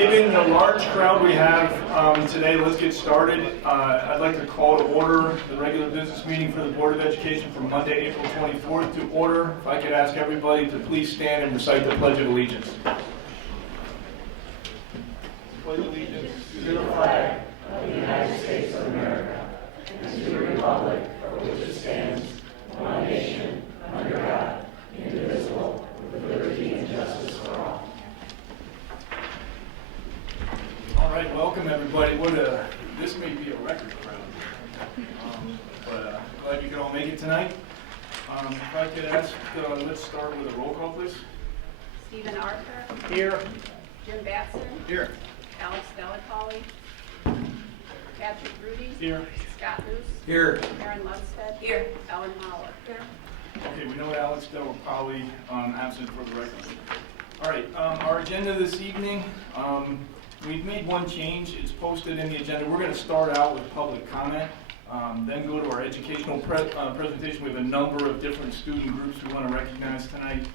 Given the large crowd we have today, let's get started. I'd like to call to order the regular business meeting for the Board of Education for Monday, April 24th to order. If I could ask everybody to please stand and recite the Pledge of Allegiance. Pledge allegiance to the flag of the United States of America and to the republic for which it stands, one nation, under God, indivisible, with liberty and justice for all. All right, welcome everybody. This may be a record crowd, but glad you could all make it tonight. If I could ask, let's start with a roll call, please. Stephen Arthur. Here. Jim Batson. Here. Alex Delacalle. Patrick Rudy. Here. Scott Luce. Here. Aaron Lundstedt. Here. Ellen Holler. Here. Okay, we know Alex Delacalle absent for the record. All right, our agenda this evening, we've made one change. It's posted in the agenda. We're going to start out with public comment, then go to our educational presentation. We have a number of different student groups we want to recognize tonight.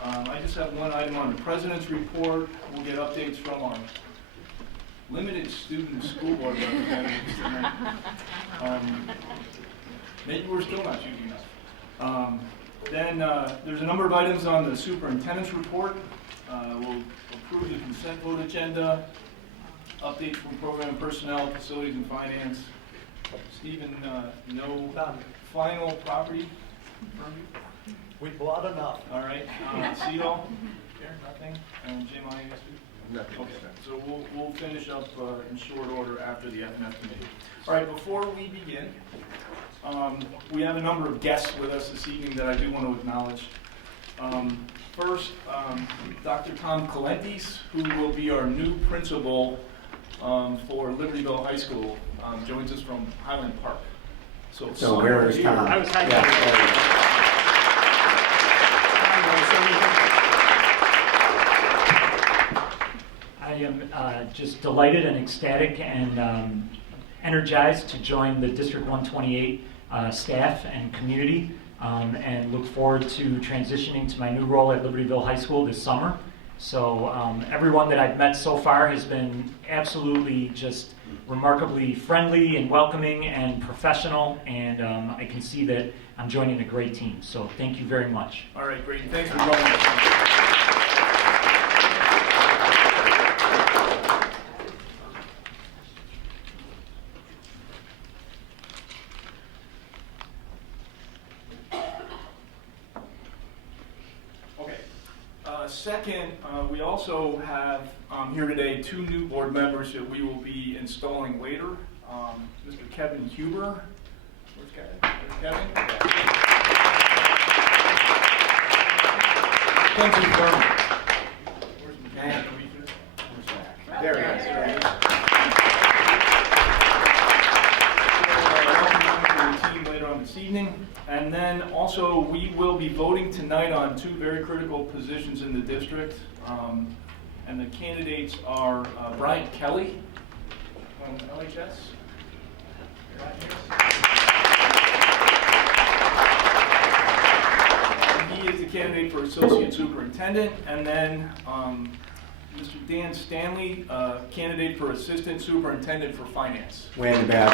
I just have one item on the President's report. We'll get updates from our limited student school board representatives tonight. Maybe we're still not shooting enough. Then there's a number of items on the Superintendent's report. We'll approve the consent vote agenda, updates from program personnel, facilities, and finance. Stephen, no final property from you? We bought enough. All right. Cito? Here, nothing? And Jim, I guess? Nothing. Okay, so we'll finish up in short order after the F&F committee. All right, before we begin, we have a number of guests with us this evening that I do want to acknowledge. First, Dr. Tom Calentes, who will be our new principal for Libertyville High School, joins us from Highland Park. So where is Tom? I was hiding. Yeah. I am just delighted and ecstatic and energized to join the District 128 staff and community and look forward to transitioning to my new role at Libertyville High School this summer. So everyone that I've met so far has been absolutely just remarkably friendly and welcoming and professional, and I can see that I'm joining a great team. So thank you very much. All right, great. Thanks for joining us. Second, we also have here today two new board members that we will be installing later. Mr. Kevin Huber. Where's Kevin? There's Kevin. Kenzie Berman. Where's Matt? Where's Matt? There he is. There he is. Welcome to the team later on this evening. And then also we will be voting tonight on two very critical positions in the district. And the candidates are Brian Kelly from LHS. He is the candidate for Associate Superintendent. And then Mr. Dan Stanley, candidate for Assistant Superintendent for Finance. Way in the back.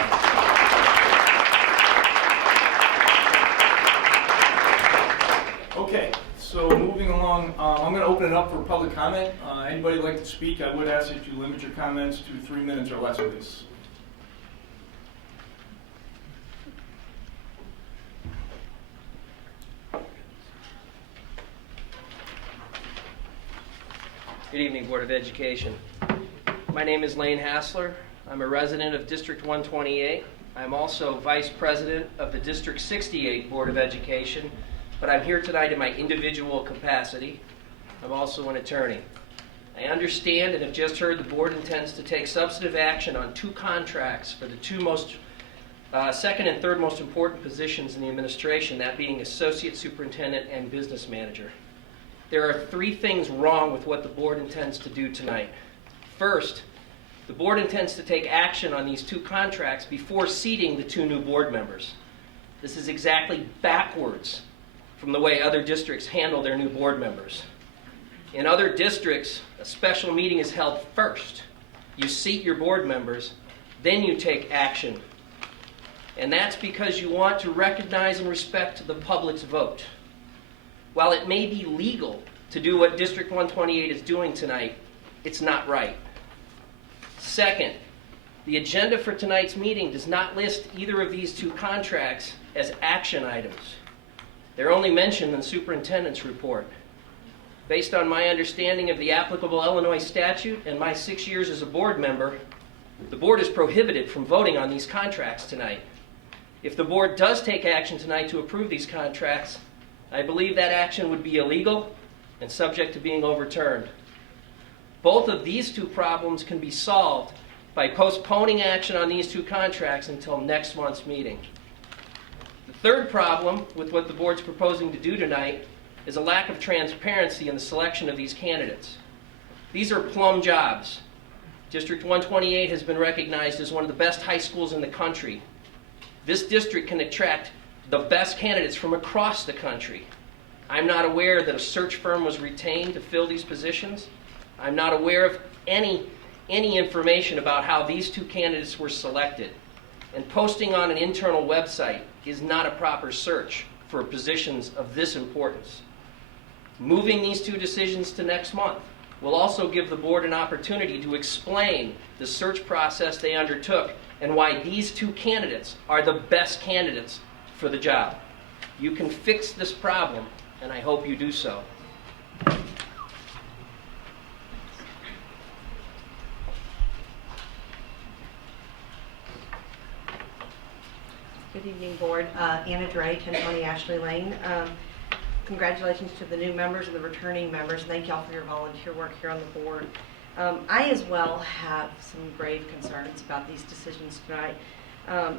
Okay, so moving along, I'm going to open it up for public comment. Anybody like to speak? I would ask that you limit your comments to 3 minutes or less, please. Good evening, Board of Education. My name is Lane Hassler. I'm a resident of District 128. I'm also Vice President of the District 68 Board of Education, but I'm here tonight in my individual capacity. I'm also an attorney. I understand and have just heard the board intends to take substantive action on two contracts for the two second and third most important positions in the administration, that being Associate Superintendent and Business Manager. There are three things wrong with what the board intends to do tonight. First, the board intends to take action on these two contracts before seating the two new board members. This is exactly backwards from the way other districts handle their new board members. In other districts, a special meeting is held first. You seat your board members, then you take action. And that's because you want to recognize and respect the public's vote. While it may be legal to do what District 128 is doing tonight, it's not right. Second, the agenda for tonight's meeting does not list either of these two contracts as action items. They're only mentioned in the superintendent's report. Based on my understanding of the applicable Illinois statute and my 6 years as a board member, the board is prohibited from voting on these contracts tonight. If the board does take action tonight to approve these contracts, I believe that action would be illegal and subject to being overturned. Both of these two problems can be solved by postponing action on these two contracts until next month's meeting. The third problem with what the board's proposing to do tonight is a lack of transparency in the selection of these candidates. These are plum jobs. District 128 has been recognized as one of the best high schools in the country. This district can attract the best candidates from across the country. I'm not aware that a search firm was retained to fill these positions. I'm not aware of any information about how these two candidates were selected. And posting on an internal website is not a proper search for positions of this importance. Moving these two decisions to next month will also give the board an opportunity to explain the search process they undertook and why these two candidates are the best candidates for the job. You can fix this problem, and I hope you do so. Good evening, Board. Anna Dre, 1020 Ashley Lane. Congratulations to the new members and the returning members. Thank y'all for your volunteer work here on the board. I as well have some grave concerns about these decisions tonight.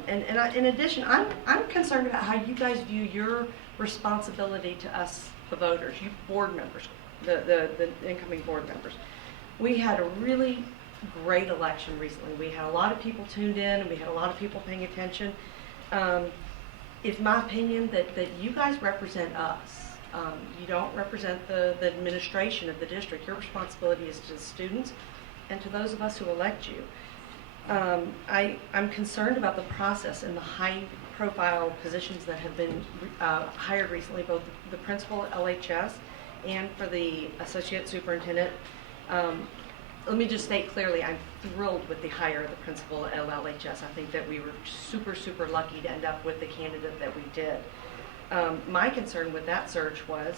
In addition, I'm concerned about how you guys view your responsibility to us, the voters, you board members, the incoming board members. We had a really great election recently. We had a lot of people tuned in, and we had a lot of people paying attention. It's my opinion that you guys represent us. You don't represent the administration of the district. Your responsibility is to the students and to those of us who elect you. I'm concerned about the process and the high-profile positions that have been hired recently, both the principal at LHS and for the associate superintendent. Let me just state clearly, I'm thrilled with the hire of the principal at LHS. I think that we were super, super lucky to end up with the candidate that we did. My concern with that search was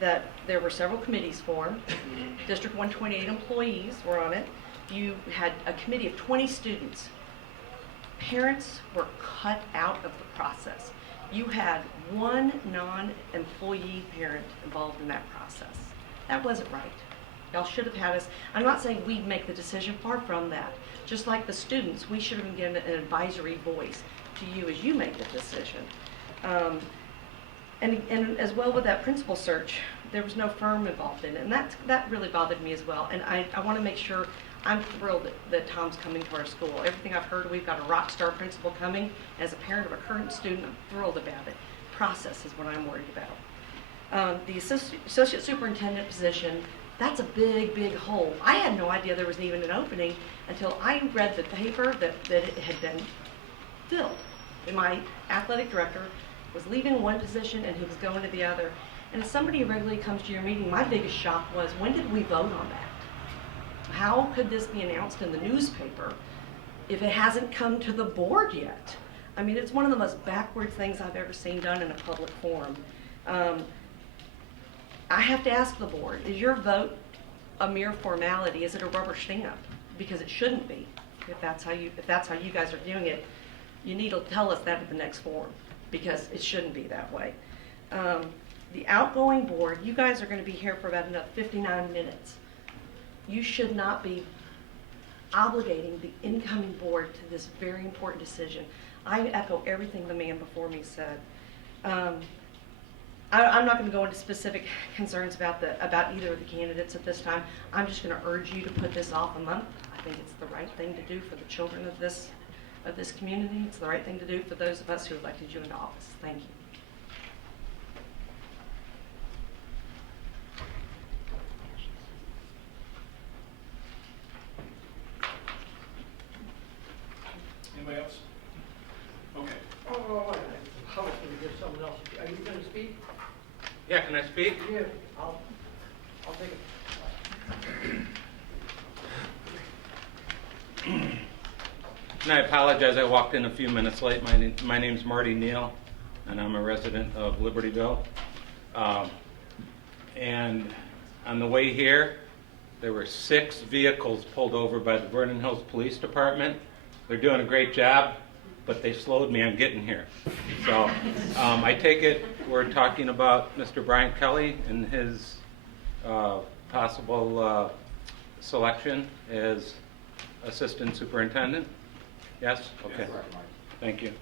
that there were several committees formed. District 128 employees were on it. You had a committee of 20 students. Parents were cut out of the process. You had one non-employee parent involved in that process. That wasn't right. Y'all should have had us. I'm not saying we'd make the decision, far from that. Just like the students, we should have been given an advisory voice to you as you make the decision. And as well with that principal search, there was no firm involved in it, and that really bothered me as well. And I want to make sure, I'm thrilled that Tom's coming to our school. Everything I've heard, we've got a rock star principal coming. As a parent of a current student, I'm thrilled about it. Process is what I'm worried about. The associate superintendent position, that's a big, big hole. I had no idea there was even an opening until I read the paper that it had been filled. And my athletic director was leaving one position and he was going to the other. And as somebody who regularly comes to your meeting, my biggest shock was, when did we vote on that? How could this be announced in the newspaper if it hasn't come to the board yet? I mean, it's one of the most backward things I've ever seen done in a public forum. I have to ask the board, is your vote a mere formality? Is it a rubber stamp? Because it shouldn't be. If that's how you guys are viewing it, you need to tell us that at the next forum, because it shouldn't be that way. The outgoing board, you guys are going to be here for about another 59 minutes. You should not be obligating the incoming board to this very important decision. I echo everything the man before me said. I'm not going to go into specific concerns about either of the candidates at this time. I'm just going to urge you to put this off a month. I think it's the right thing to do for the children of this community. It's the right thing to do for those of us who elected you into office. Thank you. speak? I'll take it. And I apologize, I walked in a few minutes late. My name's Marty Neal, and I'm a resident of Libertyville. And on the way here, there were 6 vehicles pulled over by the Vernon Hills Police Department. They're doing a great job, but they slowed me on getting here. So I take it we're talking about Mr. Brian Kelly and his possible selection as Assistant Superintendent? Yes? Okay. Thank you.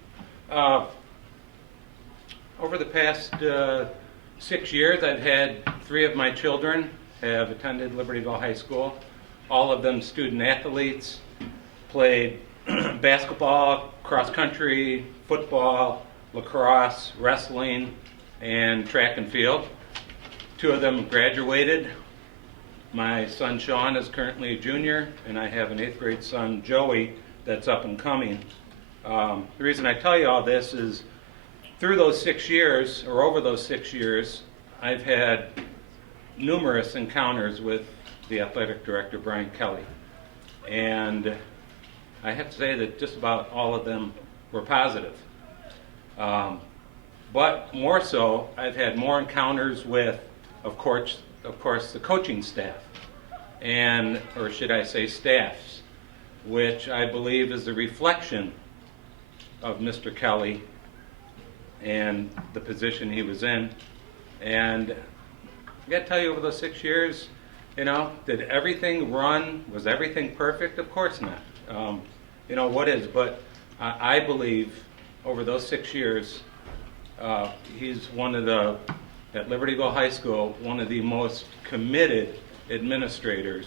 Over the past 6 years, I've had 3 of my children have attended Libertyville High School. All of them student athletes, played basketball, cross country, football, lacrosse, wrestling, and track and field. 2 of them graduated. My son Sean is currently a junior, and I have an 8th grade son, Joey, that's up and coming. The reason I tell you all this is through those 6 years, or over those 6 years, I've had numerous encounters with the athletic director, Brian Kelly. And I have to say that just about all of them were positive. But more so, I've had more encounters with, of course, the coaching staff, and, or should I say staffs, which I believe is a reflection of Mr. Kelly and the position he was in. And I got to tell you, over those 6 years, you know, did everything run? Was everything perfect? Of course not. You know, what is? But I believe over those 6 years, he's one of the, at Libertyville High School, one of the most committed administrators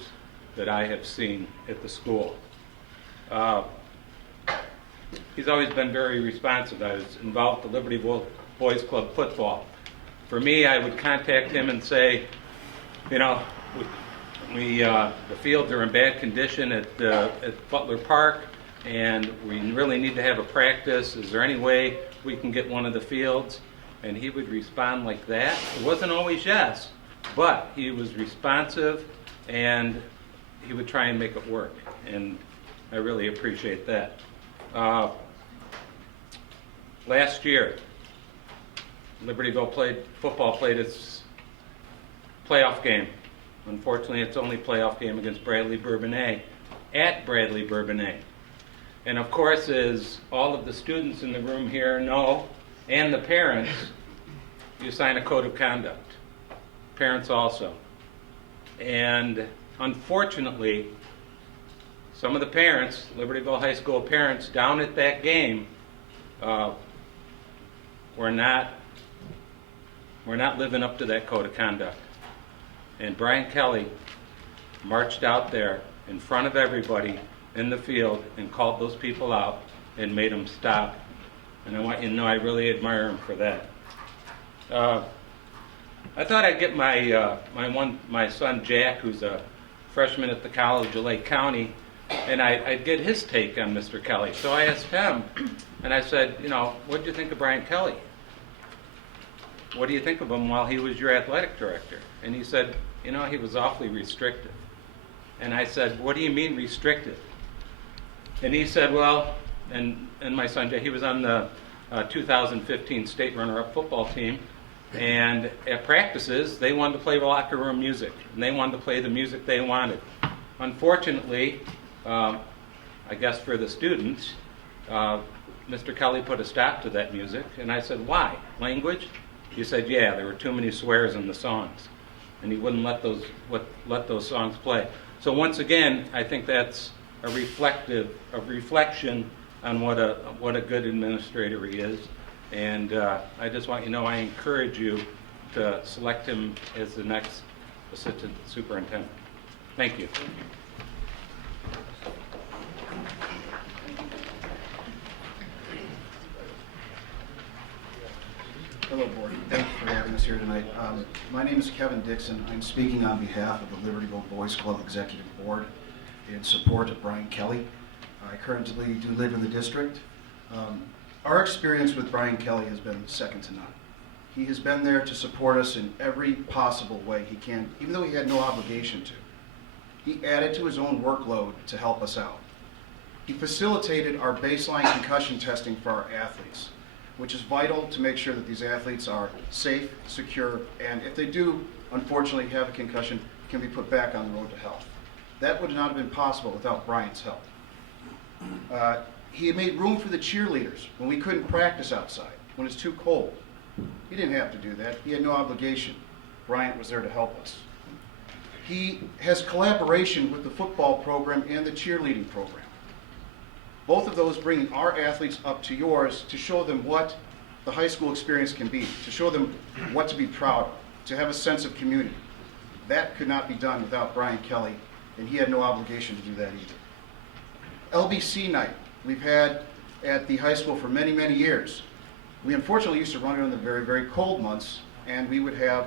that I have seen at the school. He's always been very responsive. I was involved with the Libertyville Boys Club football. For me, I would contact him and say, you know, the fields are in bad condition at Butler Park, and we really need to have a practice. Is there any way we can get one of the fields? And he would respond like that. It wasn't always yes, but he was responsive, and he would try and make it work. And I really appreciate that. Last year, Libertyville football played its playoff game. Unfortunately, it's only playoff game against Bradley Bourbonnais at Bradley Bourbonnais. And of course, as all of the students in the room here know, and the parents, you sign a code of conduct. Parents also. And unfortunately, some of the parents, Libertyville High School parents down at that game, were not living up to that code of conduct. And Brian Kelly marched out there in front of everybody in the field and called those people out and made them stop. And I want you to know I really admire him for that. I thought I'd get my son Jack, who's a freshman at the College of Lake County, and I'd get his take on Mr. Kelly. So I asked him, and I said, you know, what did you think of Brian Kelly? What do you think of him while he was your athletic director? And he said, you know, he was awfully restrictive. And I said, what do you mean restrictive? And he said, well, and my son Jay, he was on the 2015 state runner-up football team, and at practices, they wanted to play locker room music, and they wanted to play the music they wanted. Unfortunately, I guess for the students, Mr. Kelly put a stop to that music, and I said, why? Language? He said, yeah, there were too many swears in the songs, and he wouldn't let those songs play. So once again, I think that's a reflection on what a good administrator he is, and I just want you to know I encourage you to select him as the next assistant superintendent. Thank you. Hello, Board. Thank you for having us here tonight. My name is Kevin Dixon. I'm speaking on behalf of the Libertyville Boys Club Executive Board in support of Brian Kelly. I currently do live in the district. Our experience with Brian Kelly has been second to none. He has been there to support us in every possible way he can, even though he had no obligation to. He added to his own workload to help us out. He facilitated our baseline concussion testing for our athletes, which is vital to make sure that these athletes are safe, secure, and if they do, unfortunately, have a concussion, can be put back on the road to health. That would not have been possible without Brian's help. He had made room for the cheerleaders when we couldn't practice outside, when it's too cold. He didn't have to do that. He had no obligation. Brian was there to help us. He has collaboration with the football program and the cheerleading program. Both of those bringing our athletes up to yours to show them what the high school experience can be, to show them what to be proud of, to have a sense of community. That could not be done without Brian Kelly, and he had no obligation to do that either. LBC night we've had at the high school for many, many years. We unfortunately used to run it in the very, very cold months, and we would have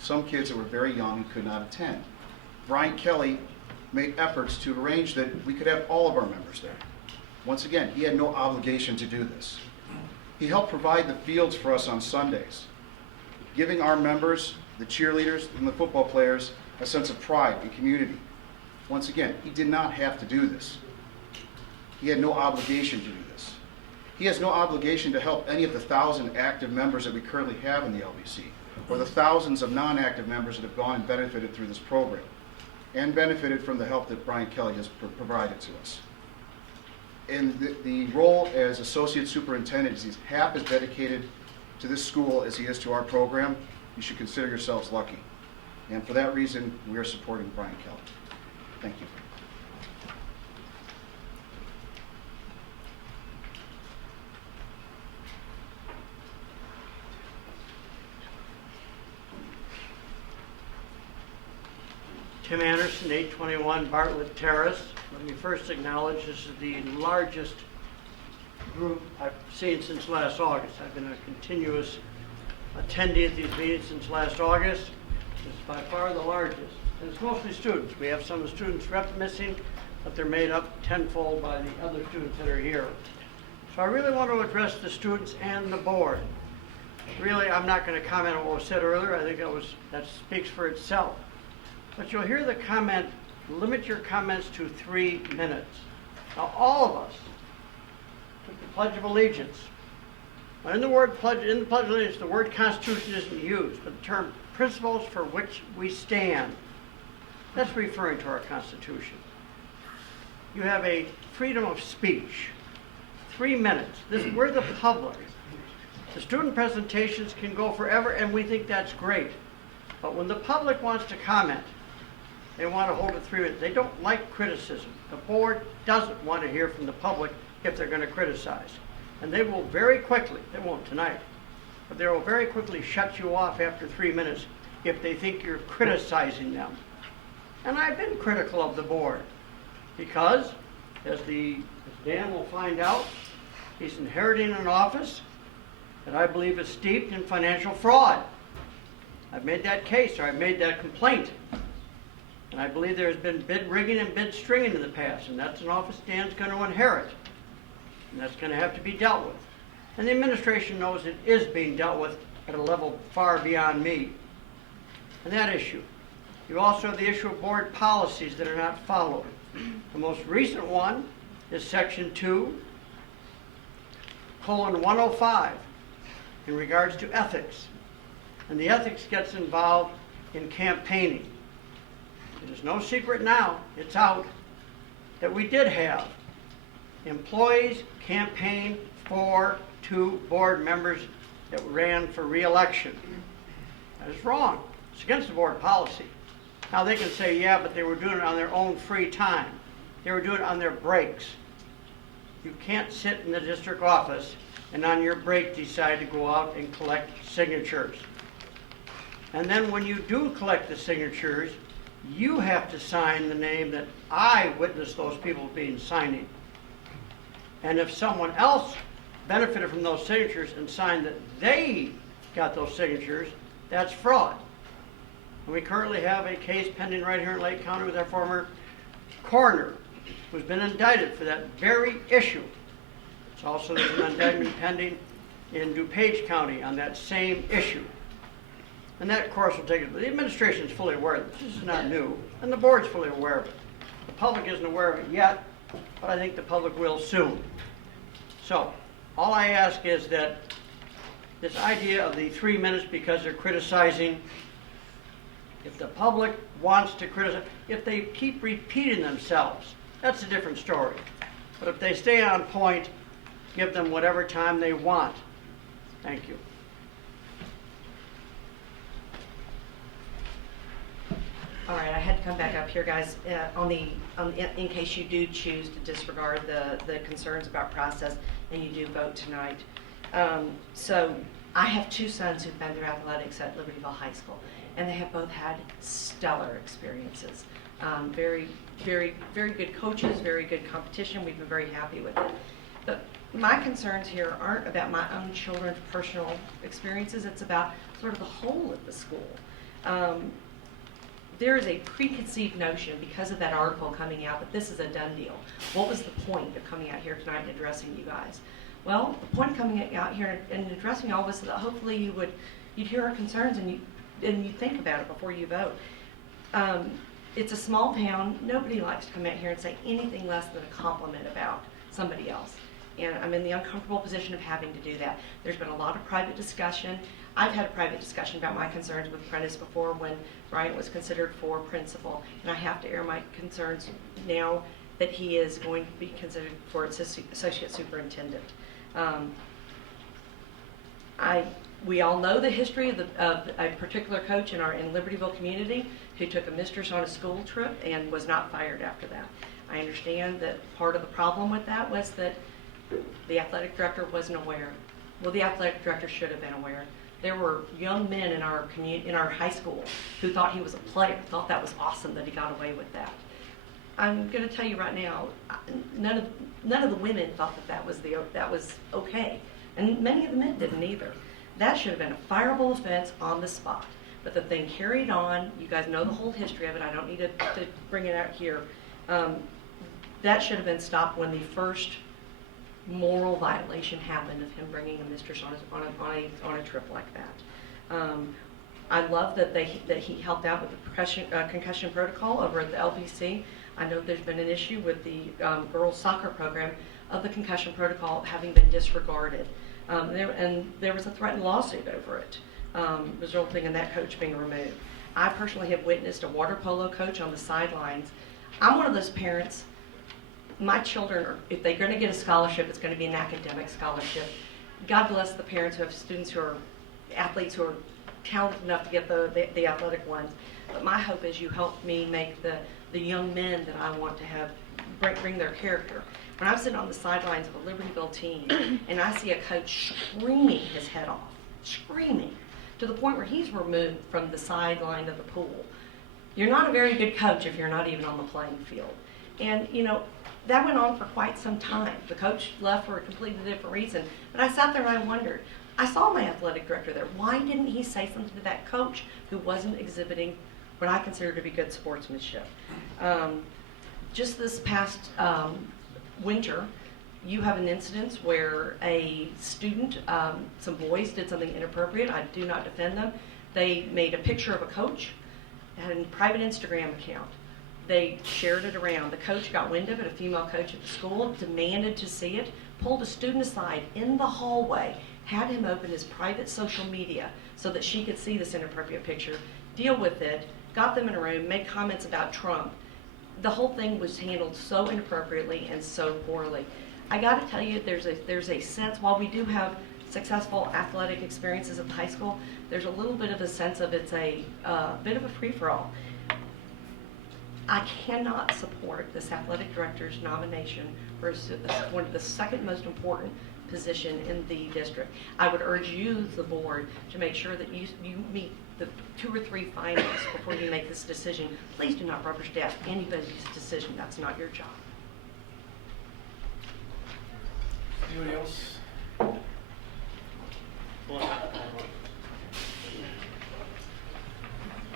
some kids that were very young and could not attend. Brian Kelly made efforts to arrange that we could have all of our members there. Once again, he had no obligation to do this. He helped provide the fields for us on Sundays, giving our members, the cheerleaders, and the football players a sense of pride and community. Once again, he did not have to do this. He had no obligation to do this. He has no obligation to help any of the 1,000 active members that we currently have in the LBC, or the thousands of non-active members that have gone and benefited through this program, and benefited from the help that Brian Kelly has provided to us. And the role as Associate Superintendent is he's half as dedicated to this school as he is to our program. You should consider yourselves lucky. And for that reason, we are supporting Brian Kelly. Thank you. Tim Anderson, 821 Bartlett Terrace. Let me first acknowledge this is the largest group I've seen since last August. I've been a continuous attendee at these meetings since last August. It's by far the largest. And it's mostly students. We have some of the students rep missing, but they're made up tenfold by the other students that are here. So I really want to address the students and the board. Really, I'm not going to comment on what was said earlier. I think that speaks for itself. But you'll hear the comment, limit your comments to 3 minutes. Now, all of us took the Pledge of Allegiance. Now, in the Pledge of Allegiance, the word Constitution isn't used, but the term principles for which we stand. That's referring to our Constitution. You have a freedom of speech. 3 minutes. We're the public. The student presentations can go forever, and we think that's great. But when the public wants to comment, they want to hold it 3 minutes. They don't like criticism. The board doesn't want to hear from the public if they're going to criticize. And they will very quickly, they won't tonight, but they will very quickly shut you off after 3 minutes if they think you're criticizing them. And I've been critical of the board because, as Dan will find out, he's inheriting an office that I believe is steeped in financial fraud. I've made that case, or I've made that complaint. And I believe there's been bid rigging and bid stringing in the past, and that's an office Dan's going to inherit. And that's going to have to be dealt with. And the administration knows it is being dealt with at a level far beyond me. And that issue. You also have the issue of board policies that are not followed. The most recent one is Section 2:105 in regards to ethics. And the ethics gets involved in campaigning. It is no secret now, it's out, that we did have employees campaign for 2 board members that ran for re-election. That is wrong. It's against the board policy. Now they can say, yeah, but they were doing it on their own free time. They were doing it on their breaks. You can't sit in the district office and on your break decide to go out and collect signatures. And then when you do collect the signatures, you have to sign the name that I witnessed those people signing. And if someone else benefited from those signatures and signed that they got those signatures, that's fraud. And we currently have a case pending right here in Lake County with our former coroner, who's been indicted for that very issue. It's also there's an indictment pending in DuPage County on that same issue. And that, of course, will take it. The administration is fully aware of this. This is not new, and the board's fully aware of it. The public isn't aware of it yet, but I think the public will soon. So, all I ask is that this idea of the 3 minutes because they're criticizing, if the public wants to criticize, if they keep repeating themselves, that's a different story. But if they stay on point, give them whatever time they want. Thank you. All right, I had to come back up here, guys, in case you do choose to disregard the concerns about process and you do vote tonight. So I have two sons who've been through athletics at Libertyville High School, and they have both had stellar experiences. Very, very, very good coaches, very good competition. We've been very happy with it. But my concerns here aren't about my own children's personal experiences. It's about sort of the whole of the school. There is a preconceived notion because of that article coming out that this is a done deal. What was the point of coming out here tonight and addressing you guys? Well, the point of coming out here and addressing all was that hopefully you'd hear our concerns and you'd think about it before you vote. It's a small town. Nobody likes to come out here and say anything less than a compliment about somebody else. And I'm in the uncomfortable position of having to do that. There's been a lot of private discussion. I've had a private discussion about my concerns with Prentice before when Bryant was considered for principal, and I have to air my concerns now that he is going to be considered for associate superintendent. We all know the history of a particular coach in Libertyville community who took a mistress on a school trip and was not fired after that. I understand that part of the problem with that was that the athletic director wasn't aware. Well, the athletic director should have been aware. There were young men in our high school who thought he was a player, thought that was awesome that he got away with that. I'm going to tell you right now, none of the women thought that was okay, and many of the men didn't either. That should have been a fireable offense on the spot. But the thing carried on. You guys know the whole history of it. I don't need to bring it out here. That should have been stopped when the first moral violation happened of him bringing a mistress on a trip like that. I love that he helped out with the concussion protocol over at the LPC. I know there's been an issue with the girls soccer program of the concussion protocol having been disregarded. There was a threatened lawsuit over it, resulting in that coach being removed. I personally have witnessed a water polo coach on the sidelines. I'm one of those parents. My children, if they're going to get a scholarship, it's going to be an academic scholarship. God bless the parents who have students who are athletes who are talented enough to get the athletic ones. But my hope is you help me make the young men that I want to have bring their character. When I'm sitting on the sidelines of a Libertyville team and I see a coach screaming his head off, screaming, to the point where he's removed from the sideline of the pool. You're not a very good coach if you're not even on the playing field. And, that went on for quite some time. The coach left for a completely different reason. But I sat there and I wondered, I saw my athletic director there. Why didn't he say something to that coach who wasn't exhibiting what I consider to be good sportsmanship? Just this past winter, you have an incident where a student, some boys did something inappropriate. I do not defend them. They made a picture of a coach, had a private Instagram account. They shared it around. The coach got wind of it, a female coach at the school, demanded to see it, pulled a student aside in the hallway, had him open his private social media so that she could see this inappropriate picture, deal with it, got them in a room, made comments about Trump. The whole thing was handled so inappropriately and so poorly. I got to tell you, there's a sense, while we do have successful athletic experiences at high school, there's a little bit of a sense of it's a bit of a free-for-all. I cannot support this athletic director's nomination for one of the second most important position in the district. I would urge you, the board, to make sure that you meet the 2 or 3 finalists before you make this decision. Please do not rubber stamp anybody's decision. That's not your job. Anybody else?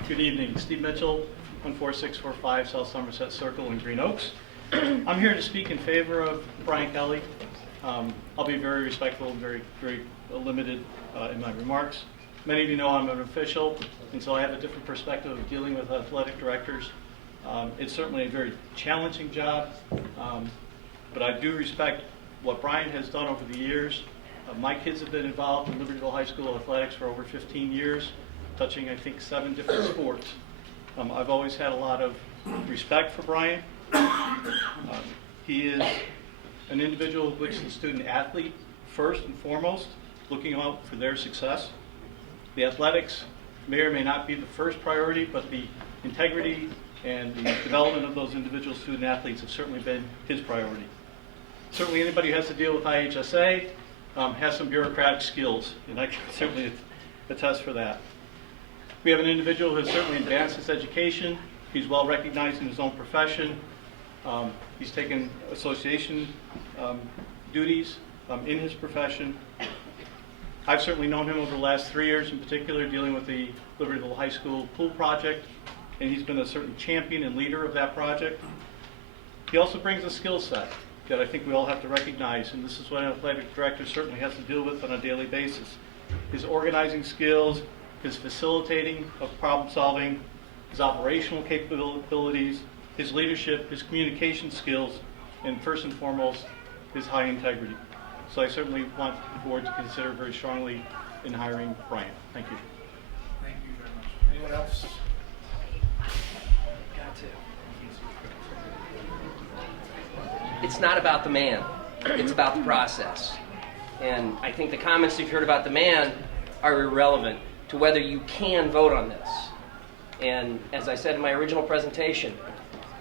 Good evening, Steve Mitchell, 14645 South Somerset Circle in Green Oaks. I'm here to speak in favor of Brian Kelly. I'll be very respectful and very limited in my remarks. Many of you know I'm an official, and so I have a different perspective of dealing with athletic directors. It's certainly a very challenging job, but I do respect what Brian has done over the years. My kids have been involved in Libertyville High School athletics for over 15 years, touching, I think, 7 different sports. I've always had a lot of respect for Brian. He is an individual who puts the student athlete first and foremost, looking out for their success. The athletics may or may not be the first priority, but the integrity and the development of those individual student athletes have certainly been his priority. Certainly anybody who has to deal with IHSA has some bureaucratic skills, and I can certainly attest for that. We have an individual who has certainly advanced his education. He's well recognized in his own profession. He's taken association duties in his profession. I've certainly known him over the last 3 years in particular, dealing with the Libertyville High School pool project, and he's been a certain champion and leader of that project. He also brings a skill set that I think we all have to recognize, and this is what an athletic director certainly has to deal with on a daily basis. His organizing skills, his facilitating of problem solving, his operational capabilities, his leadership, his communication skills, and first and foremost, his high integrity. So I certainly want the board to consider very strongly in hiring Brian. Thank you. Thank you very much. Anyone else? Got to. It's not about the man. It's about the process. And I think the comments you've heard about the man are irrelevant to whether you can vote on this. And as I said in my original presentation,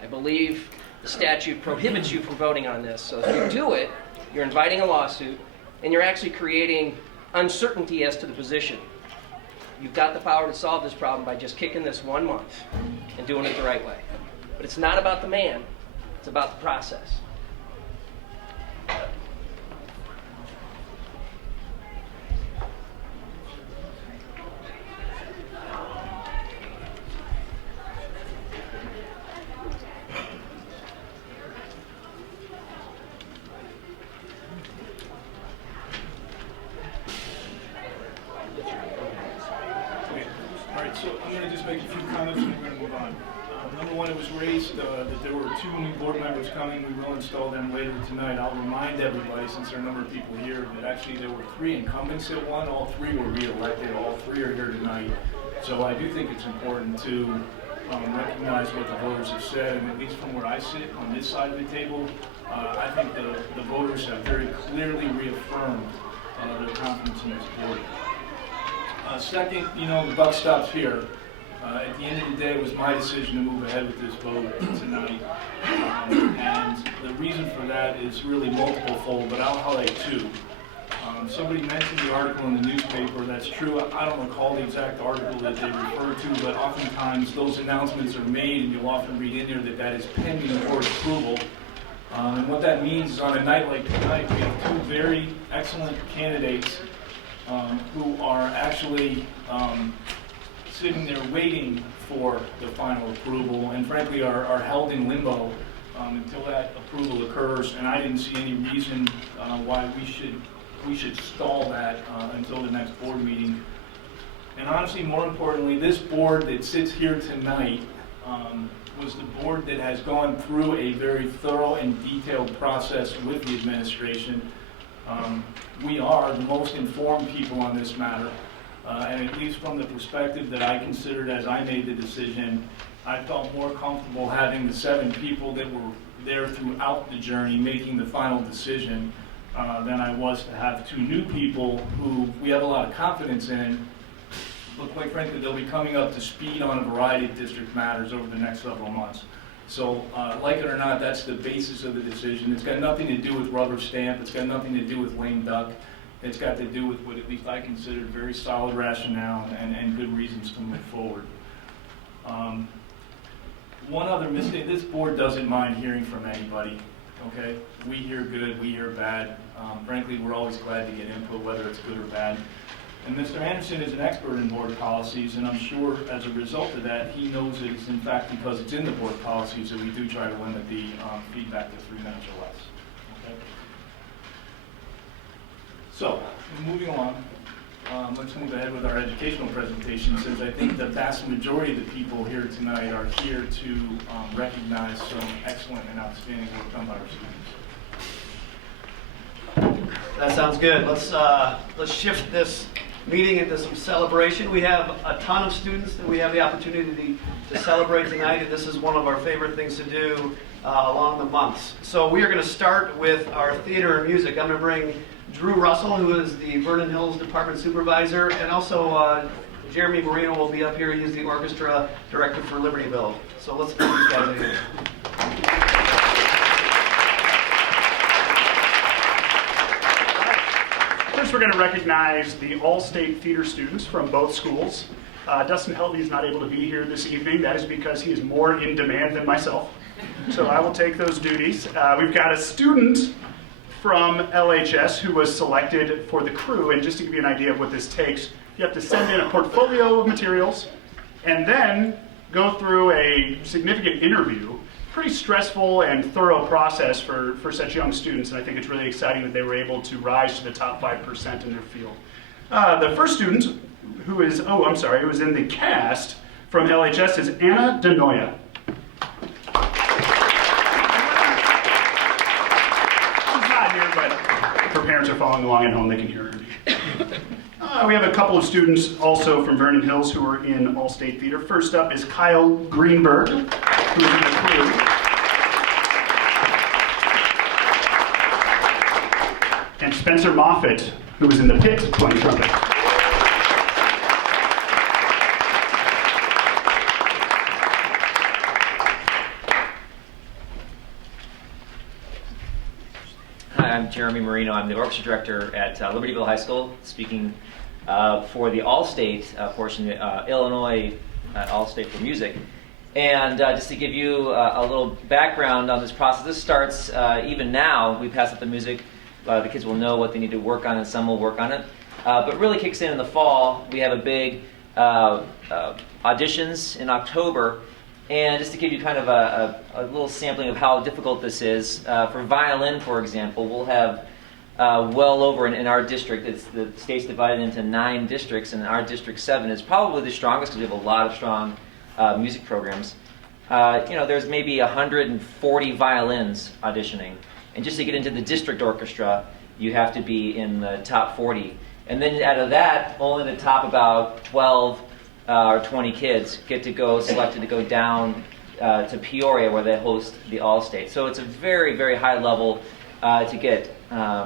I believe the statute prohibits you from voting on this. So if you do it, you're inviting a lawsuit, and you're actually creating uncertainty as to the position. You've got the power to solve this problem by just kicking this 1 month and doing it the right way. But it's not about the man, it's about the process. So I'm going to just make a few comments and we're going to move on. Number one, it was raised that there were 2 new board members coming. We will install them later tonight. I'll remind everybody, since there are a number of people here, that actually there were 3 incumbents at one. All 3 were re-elected. All 3 are here tonight. So I do think it's important to recognize what the voters have said, and at least from where I sit on this side of the table, I think the voters have very clearly reaffirmed their confidence in this board. Second, the buck stops here. At the end of the day, it was my decision to move ahead with this vote tonight. And the reason for that is really multiple-fold, but I'll highlight 2. Somebody mentioned the article in the newspaper. That's true. I don't recall the exact article that they referred to, but oftentimes those announcements are made, and you'll often read in there that is pending board approval. And what that means is on a night like tonight, we have 2 very excellent candidates who are actually sitting there waiting for the final approval, and frankly are held in limbo until that approval occurs. And I didn't see any reason why we should stall that until the next board meeting. And honestly, more importantly, this board that sits here tonight was the board that has gone through a very thorough and detailed process with the administration. We are the most informed people on this matter, and at least from the perspective that I considered as I made the decision, I felt more comfortable having the 7 people that were there throughout the journey making the final decision than I was to have 2 new people who we have a lot of confidence in, but quite frankly, they'll be coming up to speed on a variety of district matters over the next several months. So, like it or not, that's the basis of the decision. It's got nothing to do with rubber stamp. It's got nothing to do with lame duck. It's got to do with what at least I considered very solid rationale and good reasons to move forward. One other mistake, this board doesn't mind hearing from anybody, okay? We hear good, we hear bad. Frankly, we're always glad to get input, whether it's good or bad. And Mr. Anderson is an expert in board policies, and I'm sure as a result of that, he knows it is in fact because it's in the board policies that we do try to limit the feedback to 3 minutes or less. Okay? So, moving on, let's move ahead with our educational presentation, since I think the vast majority of the people here tonight are here to recognize some excellent and outstanding work done by our students. That sounds good. Let's shift this meeting into some celebration. We have a ton of students that we have the opportunity to celebrate tonight, and this is one of our favorite things to do along the months. So we are going to start with our theater and music. I'm going to bring Drew Russell, who is the Vernon Hills Department Supervisor, and also Jeremy Marino will be up here. He's the orchestra director for Libertyville. So let's bring these guys in here. First, we're going to recognize the all-state theater students from both schools. Dustin Helvey is not able to be here this evening. That is because he is more in demand than myself. So I will take those duties. We've got a student from LHS who was selected for the crew. And just to give you an idea of what this takes, you have to send in a portfolio of materials and then go through a significant interview. Pretty stressful and thorough process for such young students, and I think it's really exciting that they were able to rise to the top 5% in their field. The first student, who is in the cast from LHS, is Anna Denoya. She's not here, but her parents are following along at home, they can hear her. We have a couple of students also from Vernon Hills who are in All-State Theater. First up is Kyle Greenberg, who is in the crew. And Spencer Moffitt, who is in the pit playing trumpet. Hi, I'm Jeremy Marino. I'm the orchestra director at Libertyville High School, speaking for the All-State portion, Illinois All-State for music. And just to give you a little background on this process, this starts even now. We pass out the music. The kids will know what they need to work on, and some will work on it. But really kicks in the fall. We have a big auditions in October. And just to give you kind of a little sampling of how difficult this is, for violin, for example, we'll have well over in our district. The state's divided into 9 districts, and our district 7 is probably the strongest because we have a lot of strong music programs. There's maybe 140 violins auditioning. And just to get into the district orchestra, you have to be in the top 40. And then out of that, only the top about 12 or 20 kids get to go, selected to go down to Peoria, where they host the All-State. So it's a very, very high level to get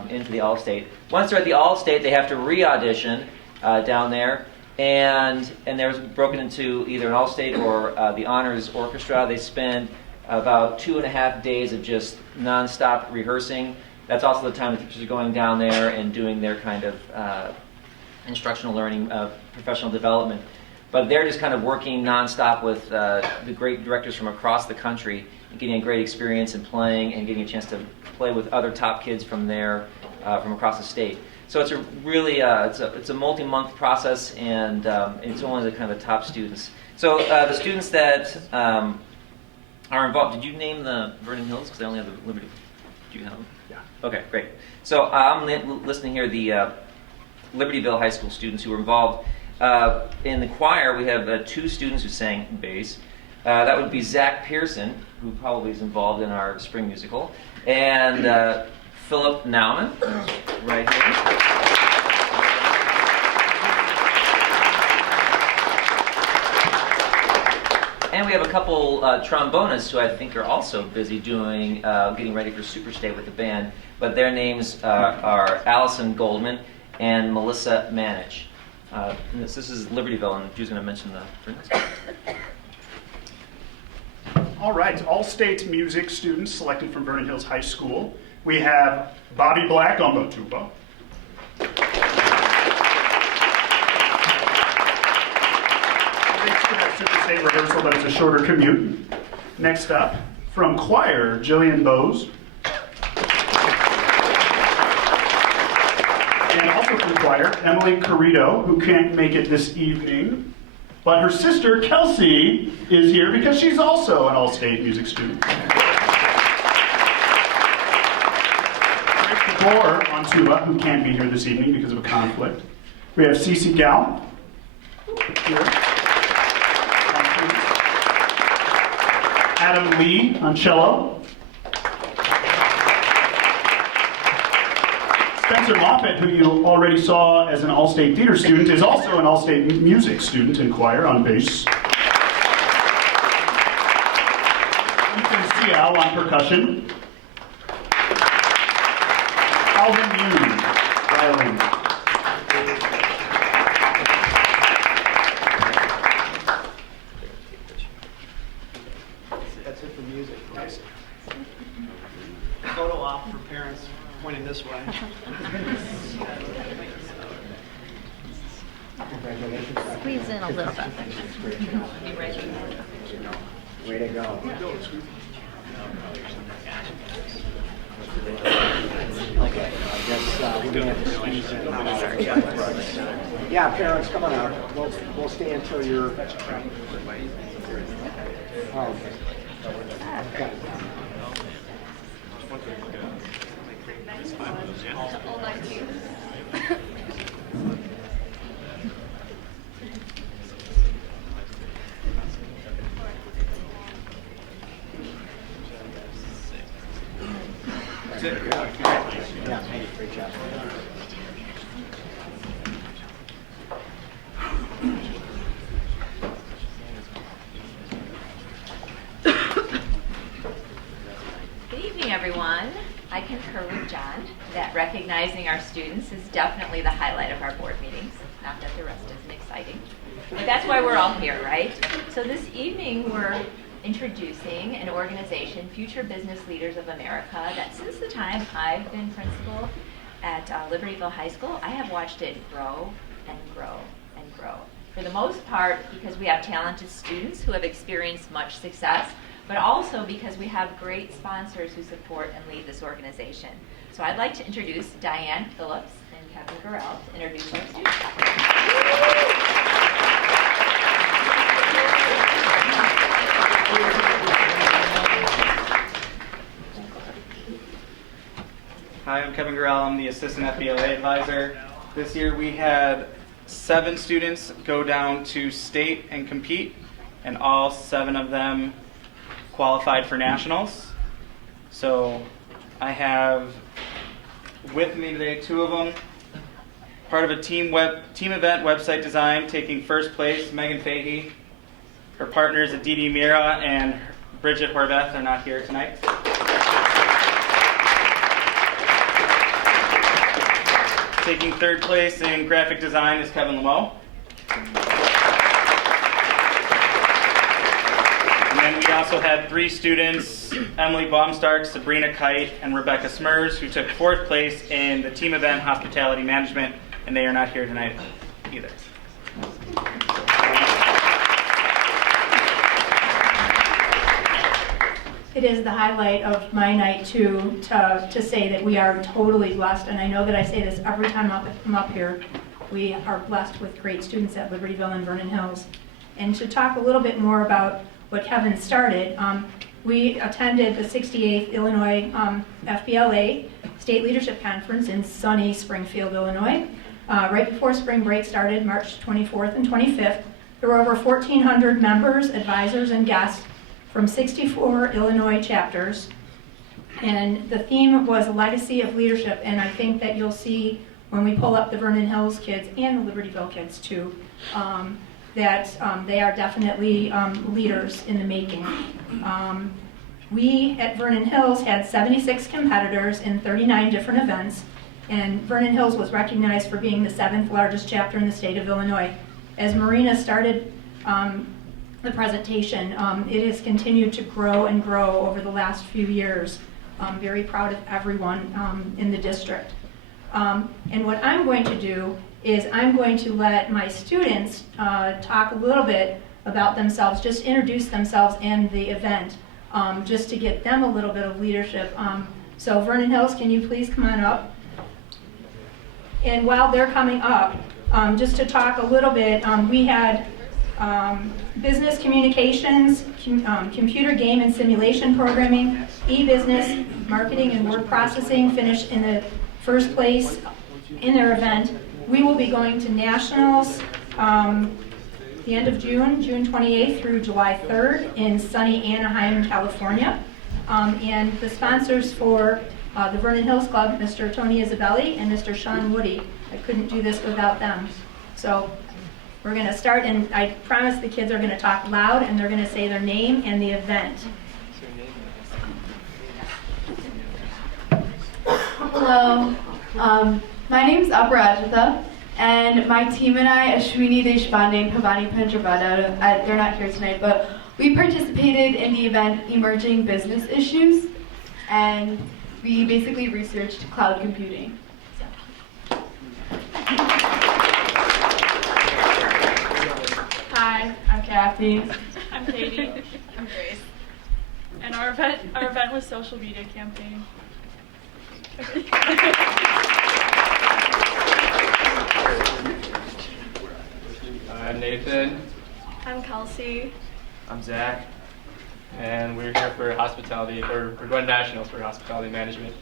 into the All-State. Once they're at the All-State, they have to re-audition down there. And they're broken into either an All-State or the Honors Orchestra. They spend about 2.5 days of just non-stop rehearsing. That's also the time the teachers are going down there and doing their kind of instructional learning, professional development. But they're just kind of working non-stop with the great directors from across the country and getting a great experience in playing and getting a chance to play with other top kids from there, from across the state. So it's a really it's a multi-month process, and it's only the kind of the top students. So the students that are involved. Did you name the Vernon Hills? Because I only have the Liberty. Do you have them? Yeah. Okay, great. So I'm listening here the Libertyville High School students who were involved. In the choir, we have 2 students who sang bass. That would be Zach Pearson, who probably is involved in our spring musical, and Philip Nauman, right here. And we have a couple trombonists who I think are also busy doing, getting ready for Superstate with the band, but their names are Allison Goldman and Melissa Manich. This is Libertyville, and Drew's going to mention the All right, all-state music students selected from Vernon Hills High School. We have Bobby Black on the tuba. State rehearsal, but it's a shorter commute. Next up, from choir, Jillian Bowes. And also from choir, Emily Carrito, who can't make it this evening, but her sister, Kelsey, is here because she's also an all-state music student. Great to Thor on tuba, who can't be here this evening because of a conflict. We have Cece Gal here. Adam Lee on cello. Spencer Moffett, who you already saw as an All-State Theater student, is also an All-State Music student in choir on bass. Ethan Seal on percussion. Alvin Yoon, violin. That's it for music. Nice. Photo op for parents pointing this way. Squeeze in a little bit. Way to go. Okay, I guess we're gonna have to squeeze in. Yeah, parents, come on out. We'll stay until you're. Oh, okay. Yeah, great job. Good evening, everyone. I concur with John that recognizing our students is definitely the highlight of our board meetings. Not that the rest isn't exciting, but that's why we're all here, right? So this evening we're introducing an organization, Future Business Leaders of America, that since the time I've been principal at Libertyville High School, I have watched it grow and grow and grow. For the most part, because we have talented students who have experienced much success, but also because we have great sponsors who support and lead this organization. So I'd like to introduce Diane Phillips and Kevin Garrell to introduce our students. Hi, I'm Kevin Garrell. I'm the Assistant FBLA Advisor. This year we had 7 students go down to state and compete, and all 7 of them qualified for nationals. So I have with me today 2 of them. Part of a team event website design, taking first place, Megan Fahey. Her partners, Aditi Mira and Bridget Horvath, are not here tonight. Taking third place in graphic design is Kevin Lameau. And then we also had 3 students, Emily Baumstark, Sabrina Kite, and Rebecca Smers, who took 4th place in the team event hospitality management, and they are not here tonight either. It is the highlight of my night to say that we are totally blessed, and I know that I say this every time I'm up here. We are blessed with great students at Libertyville and Vernon Hills. And to talk a little bit more about what Kevin started, we attended the 68th Illinois FBLA State Leadership Conference in sunny Springfield, Illinois. Right before spring break started, March 24th and 25th. There were over 1,400 members, advisors, and guests from 64 Illinois chapters, and the theme was Legacy of Leadership, and I think that you'll see when we pull up the Vernon Hills kids and the Libertyville kids too, that they are definitely leaders in the making. We at Vernon Hills had 76 competitors in 39 different events, and Vernon Hills was recognized for being the 7th largest chapter in the state of Illinois. As Marina started the presentation, it has continued to grow and grow over the last few years. I'm very proud of everyone in the district. And what I'm going to do is I'm going to let my students talk a little bit about themselves, just introduce themselves and the event, just to get them a little bit of leadership. So Vernon Hills, can you please come on up? And while they're coming up, just to talk a little bit, we had business communications, computer game and simulation programming, e-business, marketing and word processing finished in the first place in their event. We will be going to nationals the end of June, June 28th through July 3rd in sunny Anaheim, California. And the sponsors for the Vernon Hills Club, Mr. Tony Isabelli and Mr. Sean Woody. I couldn't do this without them. So we're going to start, and I promise the kids are going to talk loud, and they're going to say their name and the event. Hello, my name is Aparajita, and my team and I, Ashwini Deshpande and Pavani Pandravada, they're not here tonight, but we participated in the event Emerging Business Issues, and we basically researched cloud computing. Hi, I'm Kathy. I'm Katie. I'm Grace. And our event was social media campaign. Okay. I'm Nathan. I'm Kelsey. I'm Zach. And we're here for hospitality, or we're going nationals for hospitality management.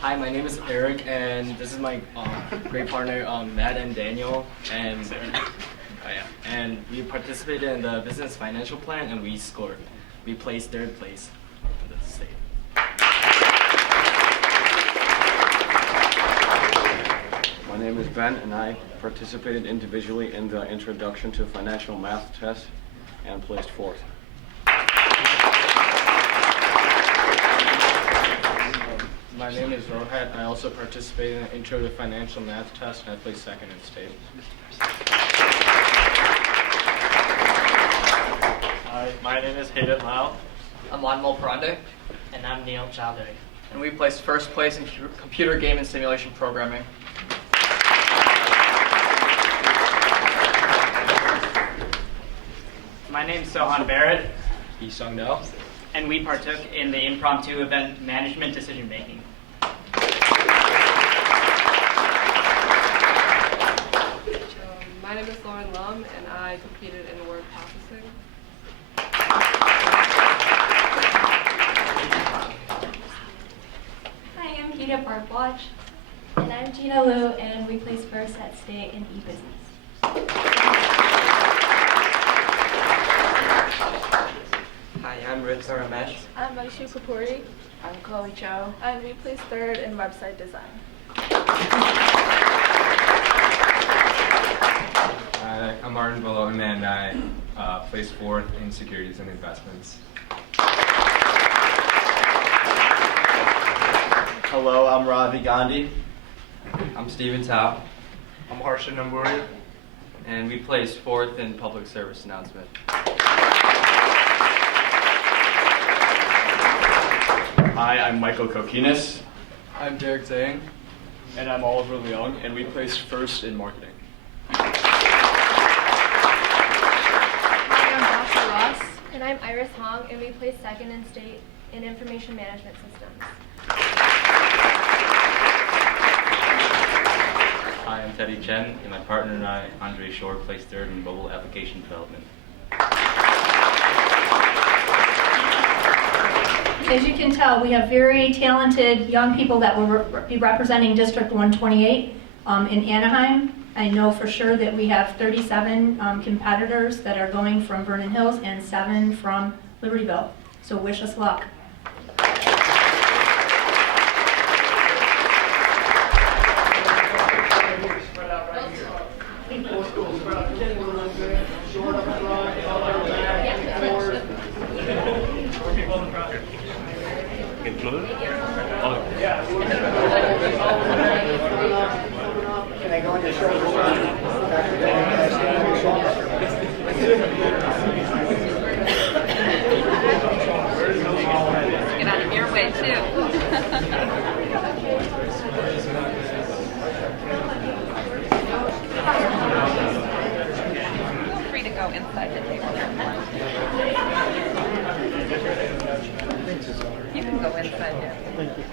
Hi, my name is Eric, and this is my great partner, Matt and Daniel, and we participated in the business financial plan, and we scored. We placed 3rd place in the state. My name is Ben, and I participated individually in the Introduction to Financial Math test and placed 4th. My name is Rohat. I also participated in the Intro to Financial Math test, and I placed 2nd in state. Hi, my name is Hayden Lau. I'm Lanmal Parande. And I'm Neil Chowdhury. And we placed 1st place in computer game and simulation programming. My name's Sohan Barrett. Yi Sung Do. And we partook in the impromptu event management decision making. My name is Lauren Lum, and I competed in word processing. Hi, I'm Gita Barbwatch. And I'm Gina Liu, and we placed 1st at state in e-business. Hi, I'm Ritzar Ramesh. I'm Vaishu Kapuri. I'm Chloe Chow. And we placed 3rd in website design. I'm Martin Bologna, and I placed 4th in securities and investments. Hello, I'm Ravi Gandhi. I'm Steven Tao. I'm Harsha Namburi. And we placed 4th in public service announcement. Hi, I'm Michael Kokinis. I'm Derek Zhang. And I'm Oliver Leung, and we placed 1st in marketing. Hi, I'm Basha Ross. And I'm Iris Hong, and we placed 2nd in state in information management systems. Hi, I'm Teddy Chen, and my partner and I, Andre Shore, placed 3rd in mobile application development. As you can tell, we have very talented young people that will be representing District 128 in Anaheim. I know for sure that we have 37 competitors that are going from Vernon Hills and 7 from Libertyville. So wish us luck. Can I go into short response? Get out of your way, too. Feel free to go inside the table. You can go inside there. Thank you.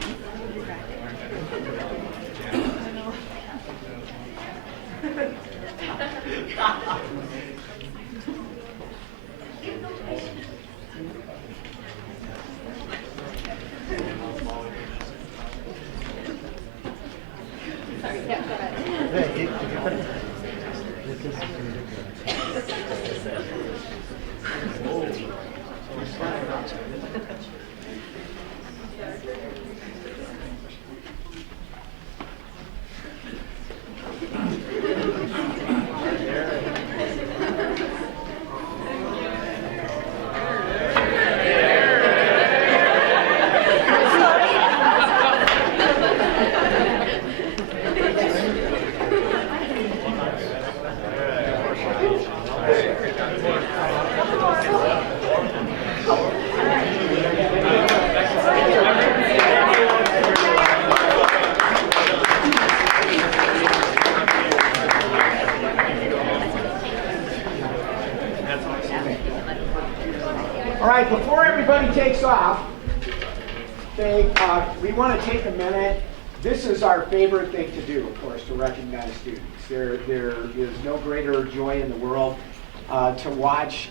All right, before everybody takes off, we want to take a minute. This is our favorite thing to do, of course, to recognize students. There is no greater joy in the world to watch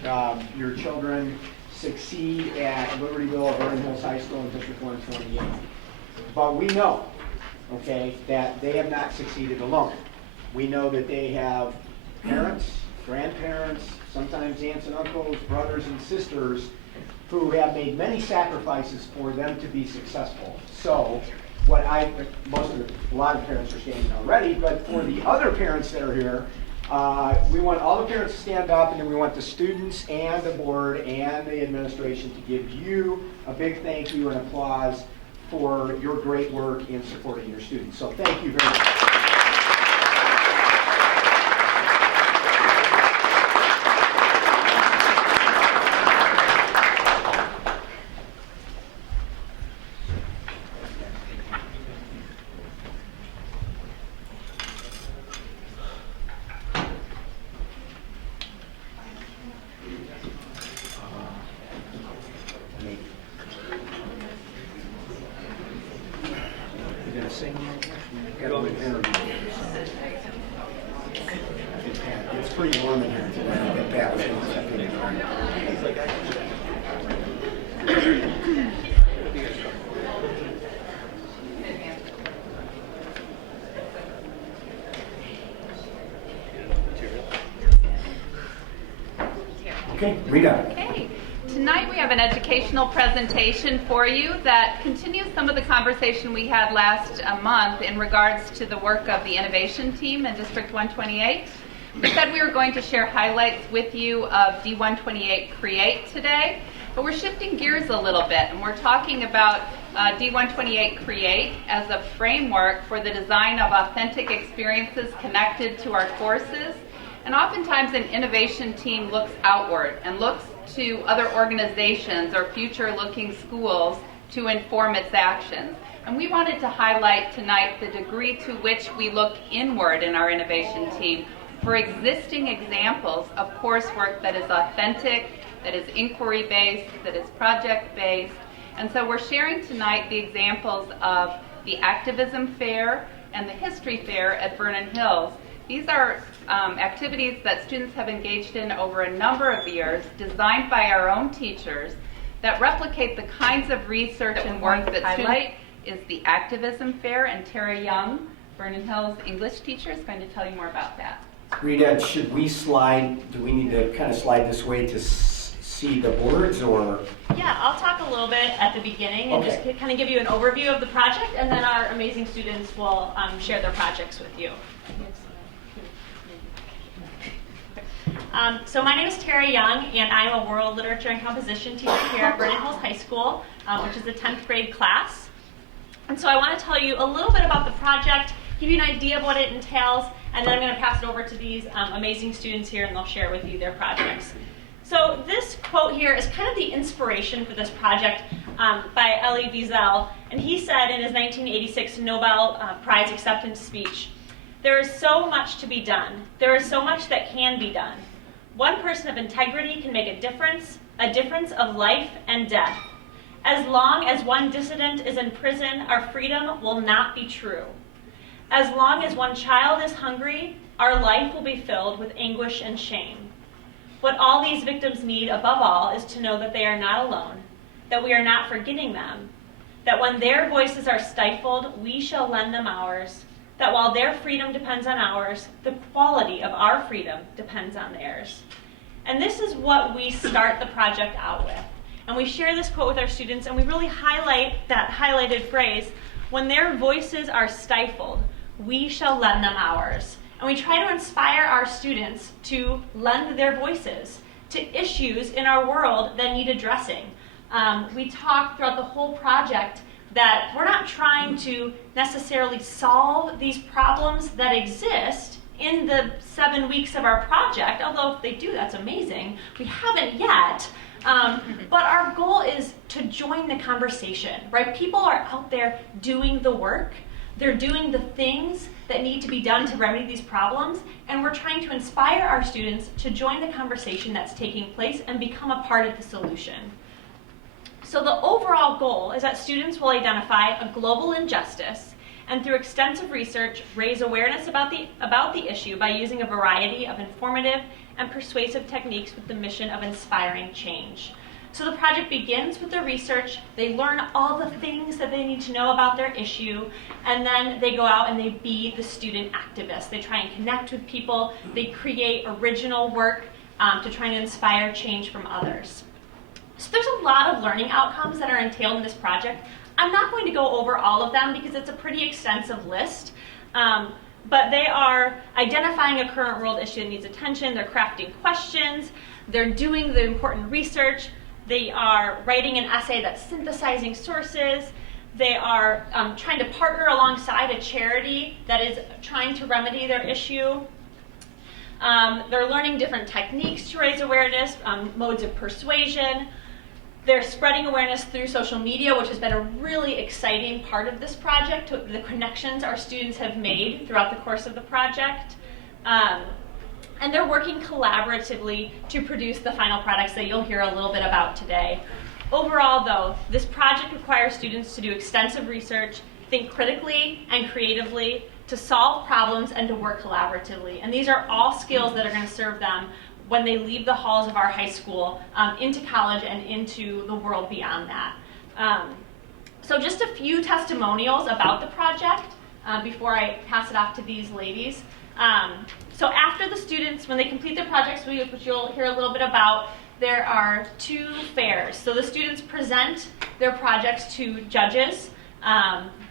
your children succeed at Libertyville, Vernon Hills High School, and District 128. But we know, okay, that they have not succeeded alone. We know that they have parents, grandparents, sometimes aunts and uncles, brothers and sisters who have made many sacrifices for them to be successful. So, a lot of parents are standing already, but for the other parents that are here, we want all the parents to stand up, and then we want the students and the board and the administration to give you a big thank you and applause for your great work in supporting your students. So thank you very much. It's pretty warm in here today. Okay, Rita. Okay. Tonight we have an educational presentation for you that continues some of the conversation we had last month in regards to the work of the innovation team in District 128. We said we were going to share highlights with you of D128 Create today, but we're shifting gears a little bit, and we're talking about D128 Create as a framework for the design of authentic experiences connected to our courses. And oftentimes an innovation team looks outward and looks to other organizations or future-looking schools to inform its actions. And we wanted to highlight tonight the degree to which we look inward in our innovation team for existing examples of coursework that is authentic, that is inquiry-based, that is project-based. And so we're sharing tonight the examples of the Activism Fair and the History Fair at Vernon Hills. These are activities that students have engaged in over a number of years, designed by our own teachers, that replicate the kinds of research and work that highlight is the Activism Fair, and Tara Young, Vernon Hills English teacher, is going to tell you more about that. Rita, should we slide, do we need to kind of slide this way to see the boards, or? Yeah, I'll talk a little bit at the beginning and just kind of give you an overview of the project, and then our amazing students will share their projects with you. So my name is Tara Young, and I'm a world literature and composition teacher here at Brainerd High School, which is a 10th grade class. And so I want to tell you a little bit about the project, give you an idea of what it entails, and then I'm going to pass it over to these amazing students here, and they'll share with you their projects. So this quote here is kind of the inspiration for this project by Elie Wiesel, and he said in his 1986 Nobel Prize acceptance speech, "There is so much to be done. There is so much that can be done. One person of integrity can make a difference of life and death. As long as one dissident is in prison, our freedom will not be true. As long as one child is hungry, our life will be filled with anguish and shame. What all these victims need above all is to know that they are not alone, that we are not forgetting them, that when their voices are stifled, we shall lend them ours, that while their freedom depends on ours, the quality of our freedom depends on theirs." And this is what we start the project out with. And we share this quote with our students, and we really highlight that highlighted phrase, when their voices are stifled, we shall lend them ours. And we try to inspire our students to lend their voices to issues in our world that need addressing. We talk throughout the whole project that we're not trying to necessarily solve these problems that exist in the 7 weeks of our project, although if they do, that's amazing. We haven't yet. But our goal is to join the conversation, right? People are out there doing the work, They're doing the things that need to be done to remedy these problems, and we're trying to inspire our students to join the conversation that's taking place and become a part of the solution. So the overall goal is that students will identify a global injustice and through extensive research raise awareness about the issue by using a variety of informative and persuasive techniques with the mission of inspiring change. So the project begins with the research, they learn all the things that they need to know about their issue, and then they go out and they be the student activists. They try and connect with people, they create original work to try and inspire change from others. So there's a lot of learning outcomes that are entailed in this project. I'm not going to go over all of them because it's a pretty extensive list, but they are identifying a current world issue that needs attention, they're crafting questions, they're doing the important research, they are writing an essay that's synthesizing sources, they are trying to partner alongside a charity that is trying to remedy their issue. They're learning different techniques to raise awareness, modes of persuasion. They're spreading awareness through social media, which has been a really exciting part of this project, the connections our students have made throughout the course of the project. And they're working collaboratively to produce the final products that you'll hear a little bit about today. Overall, though, this project requires students to do extensive research, think critically and creatively, to solve problems and to work collaboratively. And these are all skills that are going to serve them when they leave the halls of our high school into college and into the world beyond that. So just a few testimonials about the project before I pass it off to these ladies. So after the students, when they complete their projects, which you'll hear a little bit about, there are 2 fairs. So the students present their projects to judges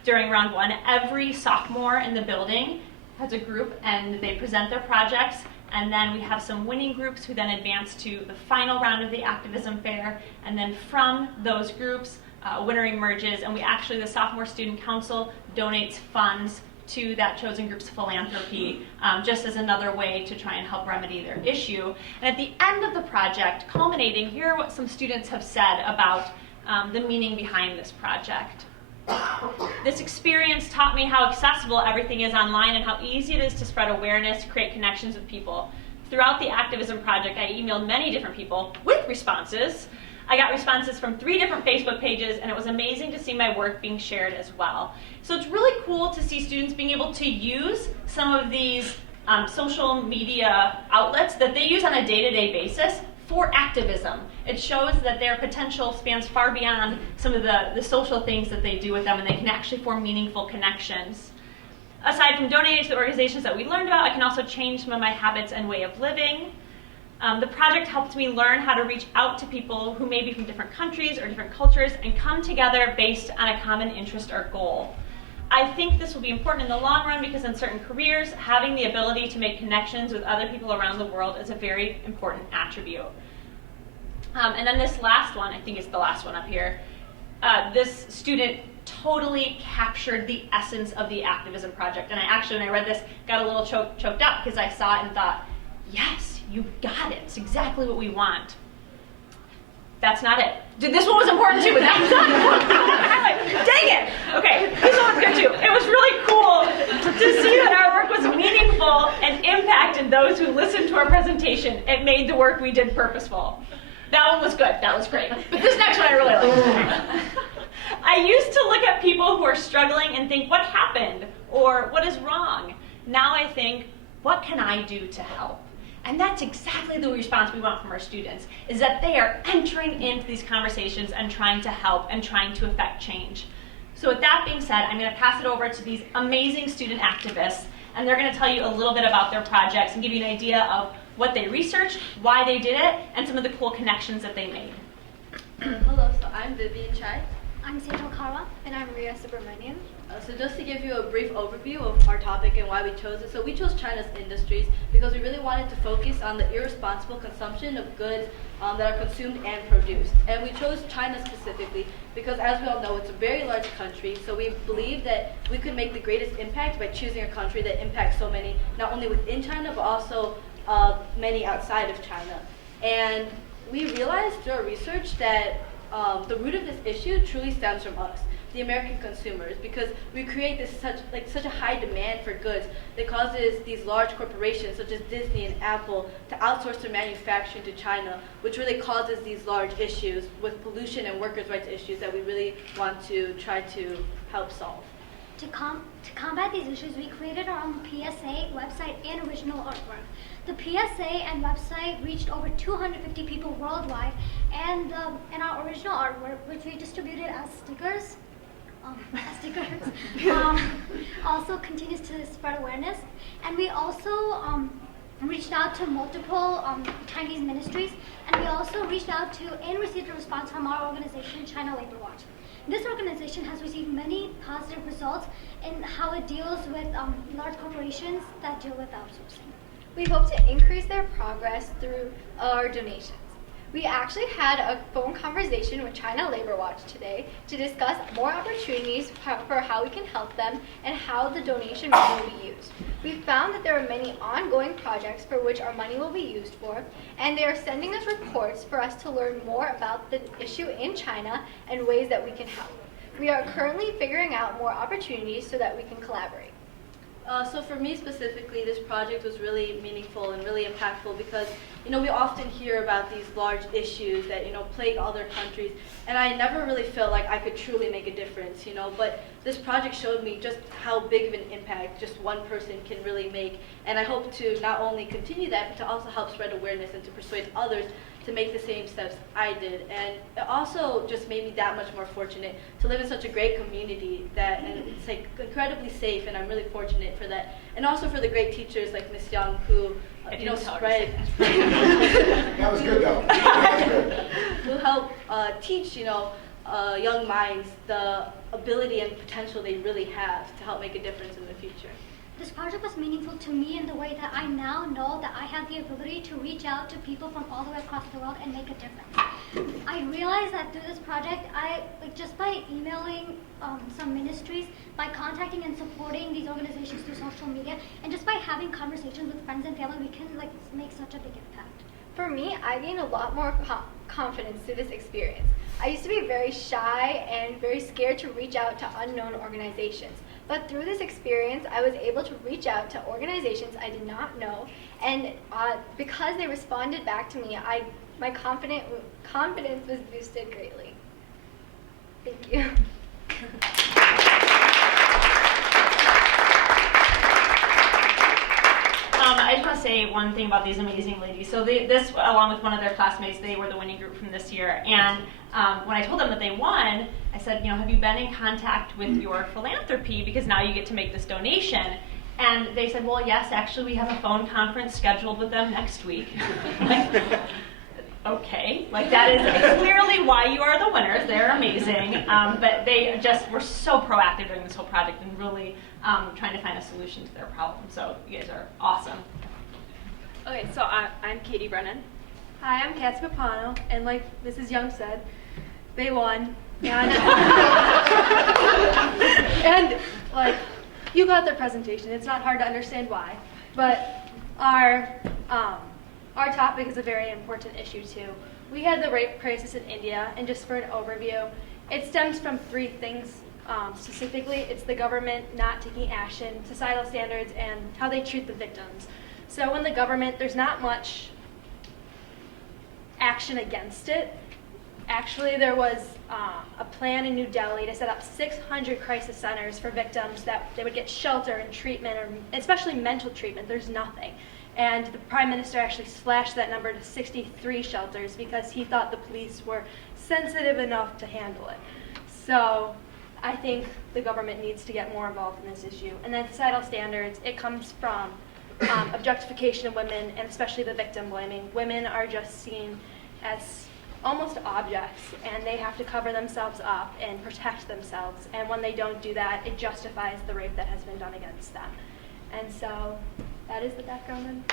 during round 1. Every sophomore in the building has a group and they present their projects, and then we have some winning groups who then advance to the final round of the Activism Fair, and then from those groups, a winner emerges, and the Sophomore Student Council donates funds to that chosen group's philanthropy, just as another way to try and help remedy their issue. And at the end of the project, culminating, here are what some students have said about the meaning behind this project. This experience taught me how accessible everything is online and how easy it is to spread awareness, create connections with people. Throughout the Activism project, I emailed many different people with responses. I got responses from 3 different Facebook pages, and it was amazing to see my work being shared as well. So it's really cool to see students being able to use some of these social media outlets that they use on a day-to-day basis for activism. It shows that their potential spans far beyond some of the social things that they do with them, and they can actually form meaningful connections. Aside from donating to the organizations that we learned about, I can also change some of my habits and way of living. The project helped me learn how to reach out to people who may be from different countries or different cultures and come together based on a common interest or goal. I think this will be important in the long run because in certain careers, having the ability to make connections with other people around the world is a very important attribute. And then this last one, I think it's the last one up here, this student totally captured the essence of the Activism project. And I actually, when I read this, got a little choked up because I saw it and thought, yes, you got it. It's exactly what we want. That's not it. This one was important too, but that was not important. I'm like, dang it. Okay, this one was good too. It was really cool to see that our work was meaningful and impacted those who listened to our presentation. It made the work we did purposeful. That one was good. That was great. But this next one I really liked. I used to look at people who are struggling and think, what happened? Or what is wrong? Now I think, what can I do to help? And that's exactly the response we want from our students, is that they are entering into these conversations and trying to help and trying to affect change. So with that being said, I'm going to pass it over to these amazing student activists, and they're going to tell you a little bit about their projects and give you an idea of what they researched, why they did it, and some of the cool connections that they made. Hello, so I'm Vivian Chai. I'm Sejal Karwa. And I'm Ria Subramanian. So just to give you a brief overview of our topic and why we chose it. So we chose China's industries because we really wanted to focus on the irresponsible consumption of goods that are consumed and produced. And we chose China specifically because, as we all know, it's a very large country. So we believe that we could make the greatest impact by choosing a country that impacts so many, not only within China, but also many outside of China. And we realized through our research that the root of this issue truly stems from us. the American consumers, because we create this such a high demand for goods that causes these large corporations such as Disney and Apple to outsource their manufacturing to China, which really causes these large issues with pollution and workers' rights issues that we really want to try to help solve. To combat these issues, we created our own PSA website and original artwork. The PSA and website reached over 250 people worldwide, and our original artwork, which we distributed as stickers, also continues to spread awareness. And we also reached out to multiple Chinese ministries, and we also reached out to and received a response from our organization, China Labor Watch. This organization has received many positive results in how it deals with large corporations that deal with outsourcing. We hope to increase their progress through our donations. We actually had a phone conversation with China Labor Watch today to discuss more opportunities for how we can help them and how the donation money will be used. We found that there are many ongoing projects for which our money will be used for, and they are sending us reports for us to learn more about the issue in China and ways that we can help. We are currently figuring out more opportunities so that we can collaborate. So for me specifically, this project was really meaningful and really impactful because, we often hear about these large issues that, plague other countries, and I never really felt like I could truly make a difference, but this project showed me just how big of an impact just one person can really make, and I hope to not only continue that, but to also help spread awareness and to persuade others to make the same steps I did. And it also just made me that much more fortunate to live in such a great community and it's incredibly safe, and I'm really fortunate for that. And also for the great teachers like Ms. Young who spread that was good though. That was good. who help teach young minds the ability and potential they really have to help make a difference in the future. This project was meaningful to me in the way that I now know that I have the ability to reach out to people from all the way across the world and make a difference. I realized that through this project, just by emailing some ministries, by contacting and supporting these organizations through social media, and just by having conversations with friends and family, we can make such a big impact. For me, I gained a lot more confidence through this experience. I used to be very shy and very scared to reach out to unknown organizations. But through this experience, I was able to reach out to organizations I did not know, and because they responded back to me, my confidence was boosted greatly. Thank you. I just want to say one thing about these amazing ladies. So this, along with one of their classmates, they were the winning group from this year. And when I told them that they won, I said, have you been in contact with your philanthropy? Because now you get to make this donation. And they said, well, yes, actually, we have a phone conference scheduled with them next week. Okay, that is clearly why you are the winners. They're amazing. But they just were so proactive during this whole project and really trying to find a solution to their problem. So you guys are awesome. Okay, so I'm Katie Brennan. Hi, I'm Kathy Papano, and like Mrs. Young said, they won. And, and you got their presentation. It's not hard to understand why. But our topic is a very important issue too. We had the rape crisis in India, and just for an overview, it stems from three things specifically. It's the government not taking action, societal standards, and how they treat the victims. So in the government, there's not much action against it. Actually, there was a plan in New Delhi to set up 600 crisis centers for victims that they would get shelter and treatment, or especially mental treatment. There's nothing. And the Prime Minister actually slashed that number to 63 shelters because he thought the police were sensitive enough to handle it. So I think the government needs to get more involved in this issue. And then societal standards, it comes from objectification of women, and especially the victim blaming. Women are just seen as almost objects, and they have to cover themselves up and protect themselves. And when they don't do that, it justifies the rape that has been done against them. And so that is the background on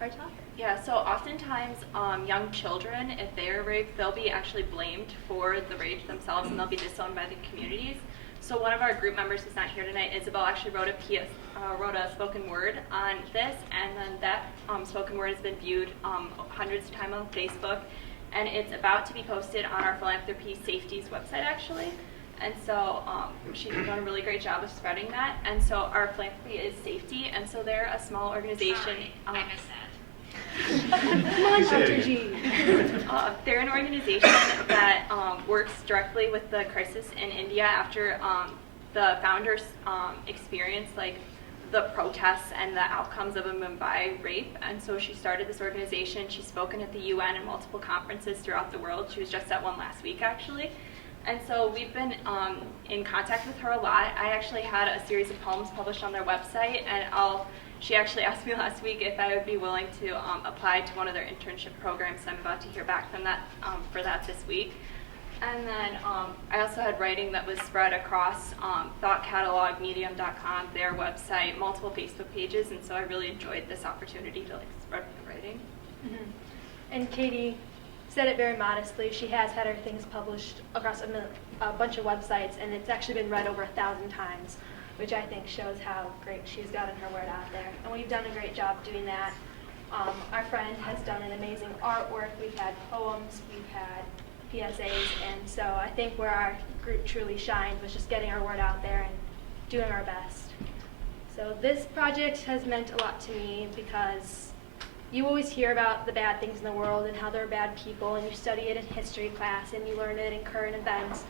our topic. Yeah, so oftentimes young children, if they're raped, they'll be actually blamed for the rape themselves, and they'll be disowned by the communities. So one of our group members who's not here tonight, Isabel, actually wrote a spoken word on this, and then that spoken word has been viewed hundreds of times on Facebook, and it's about to be posted on our Philanthropy Safety's website, actually. And so she's done a really great job of spreading that. And so our philanthropy is safety. And so they're a small organization. I missed that. They're an organization that works directly with the crisis in India after the founders experienced like the protests and the outcomes of a Mumbai rape. And so she started this organization. She's spoken at the UN and multiple conferences throughout the world. She was just at one last week, actually. And so we've been in contact with her a lot. I actually had a series of poems published on their website, and she actually asked me last week if I would be willing to apply to one of their internship programs. I'm about to hear back from that for that this week. And then I also had writing that was spread across Thought Catalog, Medium.com, their website, multiple Facebook pages, and so I really enjoyed this opportunity to like spread the writing. Mm-hmm. And Katie said it very modestly. She has had her things published across a bunch of websites, and it's actually been read over 1,000 times, which I think shows how great she's gotten her word out there. And we've done a great job doing that. Our friend has done an amazing artwork. We've had poems, we've had PSAs, and so I think where our group truly shined was just getting our word out there and doing our best. So this project has meant a lot to me because you always hear about the bad things in the world and how there are bad people, and you study it in history class and you learn it in current events,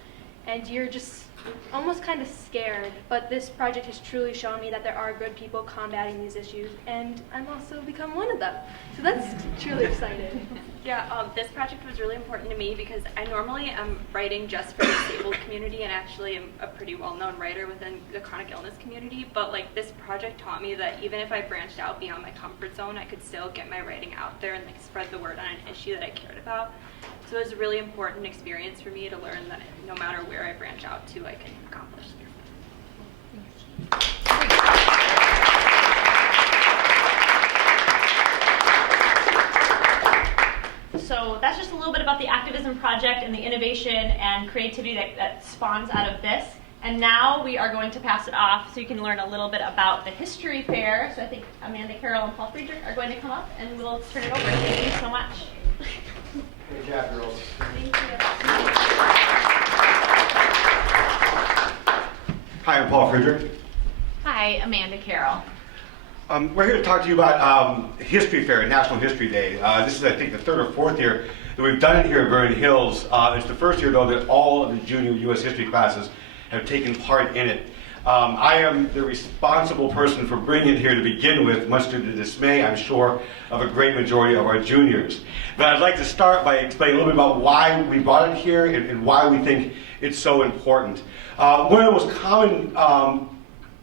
and you're just almost kind of scared. But this project has truly shown me that there are good people combating these issues, and I'm also become one of them. So that's truly exciting. Yeah, this project was really important to me because I normally am writing just for the disabled community, and actually am a pretty well-known writer within the chronic illness community. But like this project taught me that even if I branched out beyond my comfort zone, I could still get my writing out there and like spread the word on an issue that I cared about. So it was a really important experience for me to learn that no matter where I branch out to, I can accomplish things. So that's just a little bit about the Activism project and the innovation and creativity that spawns out of this. And now we are going to pass it off so you can learn a little bit about the history fair. So I think Amanda, Carol, and Paul Friedrich are going to come up, and we'll turn it over. Thank you so much. Good job, girls. Thank you. Hi, I'm Paul Friedrich. Hi, Amanda Carroll. We're here to talk to you about History Fair, National History Day. This is, I think, the third or fourth year that we've done it here at Vernon Hills. It's the first year, though, that all of the junior U.S. history classes have taken part in it. I am the responsible person for bringing it here to begin with, much to the dismay, I'm sure, of a great majority of our juniors. But I'd like to start by explaining a little bit about why we brought it here and why we think it's so important. One of the most common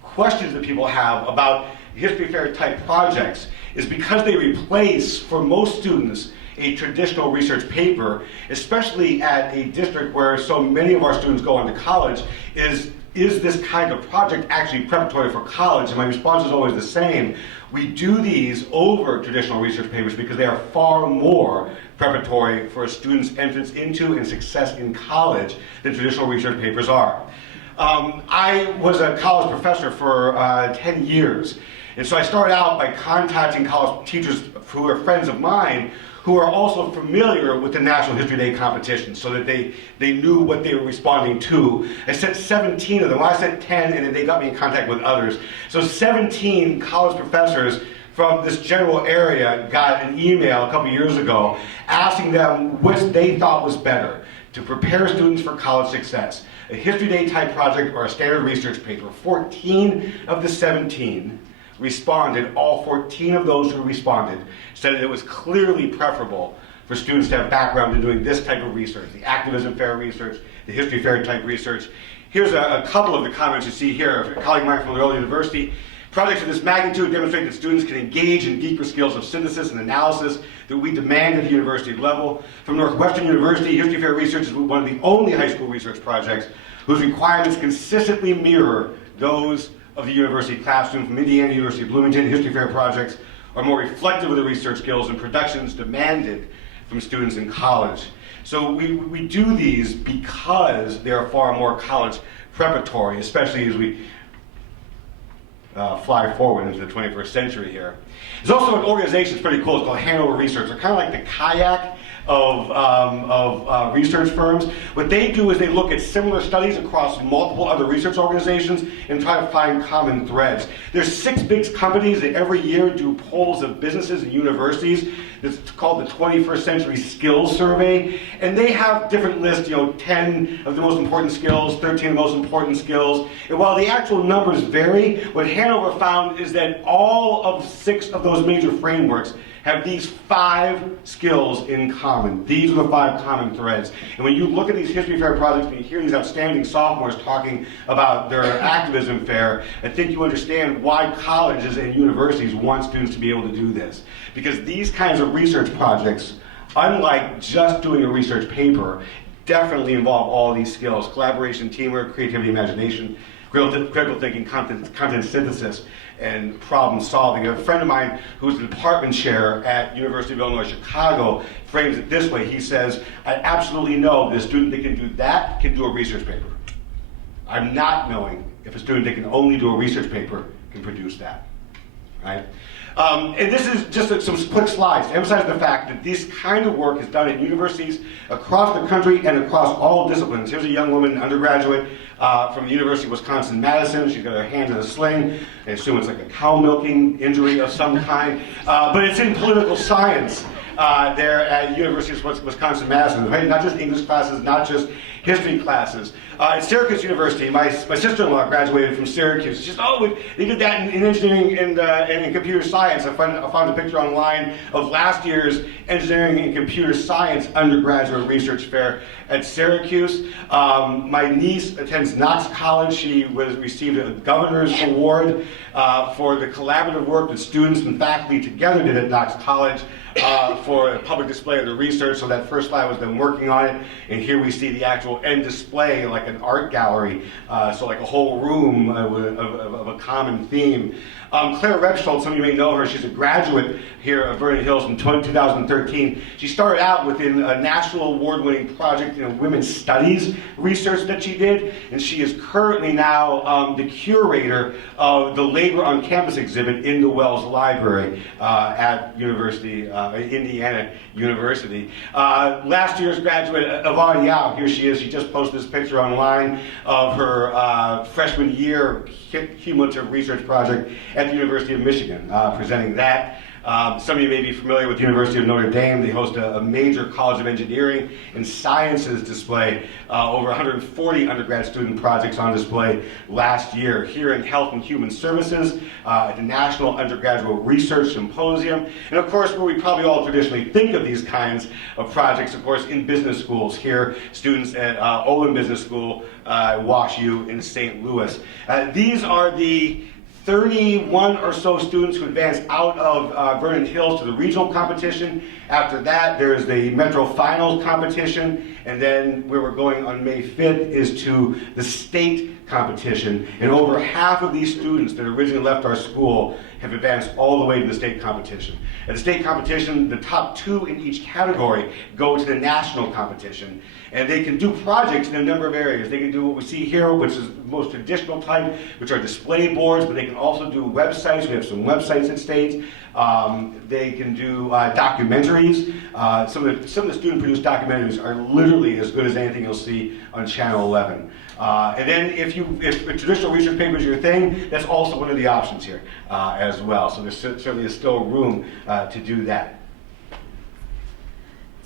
questions that people have about history fair type projects is because they replace, for most students, a traditional research paper, especially at a district where so many of our students go on to college, is this kind of project actually preparatory for college? And my response is always the same. We do these over traditional research papers because they are far more preparatory for a student's entrance into and success in college than traditional research papers are. I was a college professor for 10 years. And so I started out by contacting college teachers who are friends of mine who are also familiar with the National History Day competition so that they knew what they were responding to. I sent 17 of them. Well, I sent 10, and then they got me in contact with others. So 17 college professors from this general area got an email a couple years ago asking them what they thought was better to prepare students for college success. A History Day type project or a standard research paper. 14 of the 17 responded. All 14 of those who responded said that it was clearly preferable for students to have background in doing this type of research, the activism fair research, the history fair type research. Here's a couple of the comments you see here. A colleague of mine from Loyola University. Projects of this magnitude demonstrate that students can engage in deeper skills of synthesis and analysis that we demand at the university level. From Northwestern University, history fair research is one of the only high school research projects whose requirements consistently mirror those of the university classroom. From Indiana University Bloomington, history fair projects are more reflective of the research skills and productions demanded from students in college. So we do these because they are far more college preparatory, especially as we fly forward into the 21st century here. There's also an organization that's pretty cool. It's called Hanover Research. They're kind of like the kayak of research firms. What they do is they look at similar studies across multiple other research organizations and try to find common threads. There's 6 big companies that every year do polls of businesses and universities. It's called the 21st Century Skills Survey, and they have different lists, 10 of the most important skills, 13 of the most important skills. And while the actual numbers vary, what Hanover found is that all of 6 of those major frameworks have these 5 skills in common. These are the 5 common threads. And when you look at these history fair projects and you hear these outstanding sophomores talking about their activism fair, I think you understand why colleges and universities want students to be able to do this. Because these kinds of research projects, unlike just doing a research paper, definitely involve all these skills: collaboration, teamwork, creativity, imagination, critical thinking, content synthesis, and problem solving. A friend of mine who's the department chair at University of Illinois Chicago frames it this way. He says, I absolutely know that a student that can do that can do a research paper. I'm not knowing if a student that can only do a research paper can produce that. Right? And this is just some quick slides to emphasize the fact that this kind of work is done at universities across the country and across all disciplines. Here's a young woman, an undergraduate from the University of Wisconsin-Madison. She's got her hand in a sling. I assume it's like a cow milking injury of some kind. But it's in political science there at University of Wisconsin-Madison. Right? Not just English classes, not just history classes. At Syracuse University, my sister-in-law graduated from Syracuse. She said, oh, they did that in engineering and in computer science. I found a picture online of last year's engineering and computer science undergraduate research fair at Syracuse. My niece attends Knox College. She received a governor's award for the collaborative work that students and faculty together did at Knox College for a public display of the research. So that first slide was them working on it, and here we see the actual end display, like an art gallery, so like a whole room of a common theme. Claire Repshold, some of you may know her, she's a graduate here at Vernon Hills in 2013. She started out within a national award-winning project in women's studies research that she did, and she is currently now the curator of the Labor on Campus exhibit in the Wells Library at Indiana University. Last year's graduate, Yvonne Yao, here she is. She just posted this picture online of her freshman year cumulative research project at the University of Michigan, presenting that. Some of you may be familiar with the University of Notre Dame. They host a major College of Engineering and Sciences display. Over 140 undergrad student projects on display last year. Here in Health and Human Services, at the National Undergraduate Research Symposium. And of course, where we probably all traditionally think of these kinds of projects, of course, in business schools. Here, students at Olin Business School, Wash U in St. Louis. These are the 31 or so students who advanced out of Vernon Hills to the regional competition. After that, there's the Metro Finals competition, and then where we're going on May 5th is to the state competition. And over half of these students that originally left our school have advanced all the way to the state competition. At the state competition, the top 2 in each category go to the national competition. And they can do projects in a number of areas. They can do what we see here, which is the most traditional type, which are display boards, but they can also do websites. We have some websites at state. They can do documentaries. Some of the student-produced documentaries are literally as good as anything you'll see on Channel 11. And then if a traditional research paper is your thing, that's also one of the options here as well. So there certainly is still room to do that.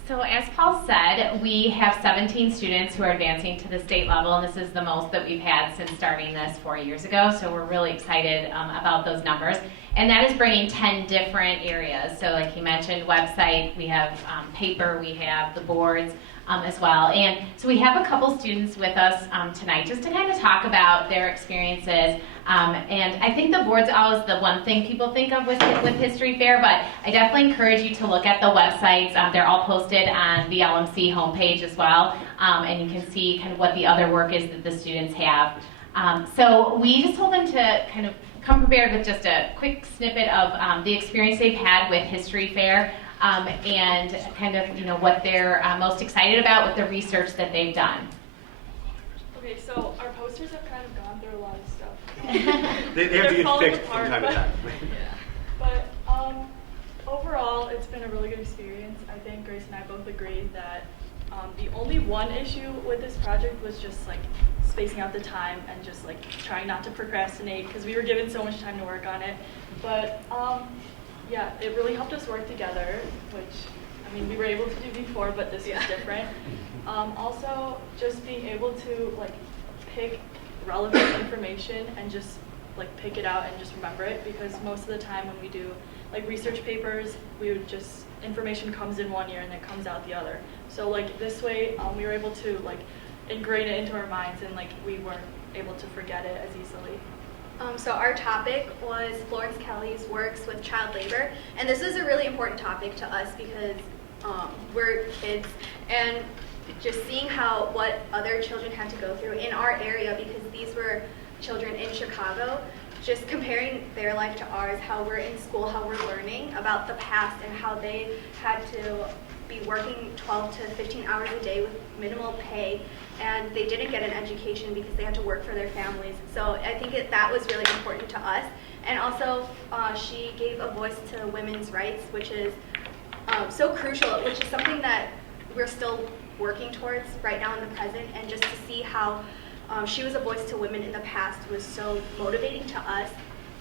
So as Paul said, we have 17 students who are advancing to the state level, and this is the most that we've had since starting this 4 years ago, so we're really excited about those numbers. And that is bringing 10 different areas. So like he mentioned, website, we have paper, we have the boards as well. And so we have a couple students with us tonight just to kind of talk about their experiences. And I think the board's always the one thing people think of with History Fair, but I definitely encourage you to look at the websites. They're all posted on the LMC homepage as well, and you can see kind of what the other work is that the students have. So we just told them to kind of come prepared with just a quick snippet of the experience they've had with History Fair and kind of what they're most excited about with the research that they've done. Okay, so our posters have kind of gone through a lot of stuff. they have to get fixed from time to time. But Overall, it's been a really good experience. I think Grace and I both agreed that the only one issue with this project was just like spacing out the time and just like trying not to procrastinate because we were given so much time to work on it. But yeah, it really helped us work together, which I mean we were able to do before, but this was different. Also, just being able to like pick relevant information and just like pick it out and just remember it, because most of the time when we do like research papers, we would just, information comes in one ear and it comes out the other. So like this way, we were able to like ingrain it into our minds and like we weren't able to forget it as easily. So our topic was Florence Kelly's works with child labor, and this is a really important topic to us because we're kids, and just seeing what other children had to go through in our area, because these were children in Chicago, just comparing their life to ours, how we're in school, how we're learning about the past, and how they had to be working 12 to 15 hours a day with minimal pay, and they didn't get an education because they had to work for their families. So I think that was really important to us. And also, she gave a voice to women's rights, which is so crucial, which is something that we're still working towards right now in the present, and just to see how she was a voice to women in the past was so motivating to us.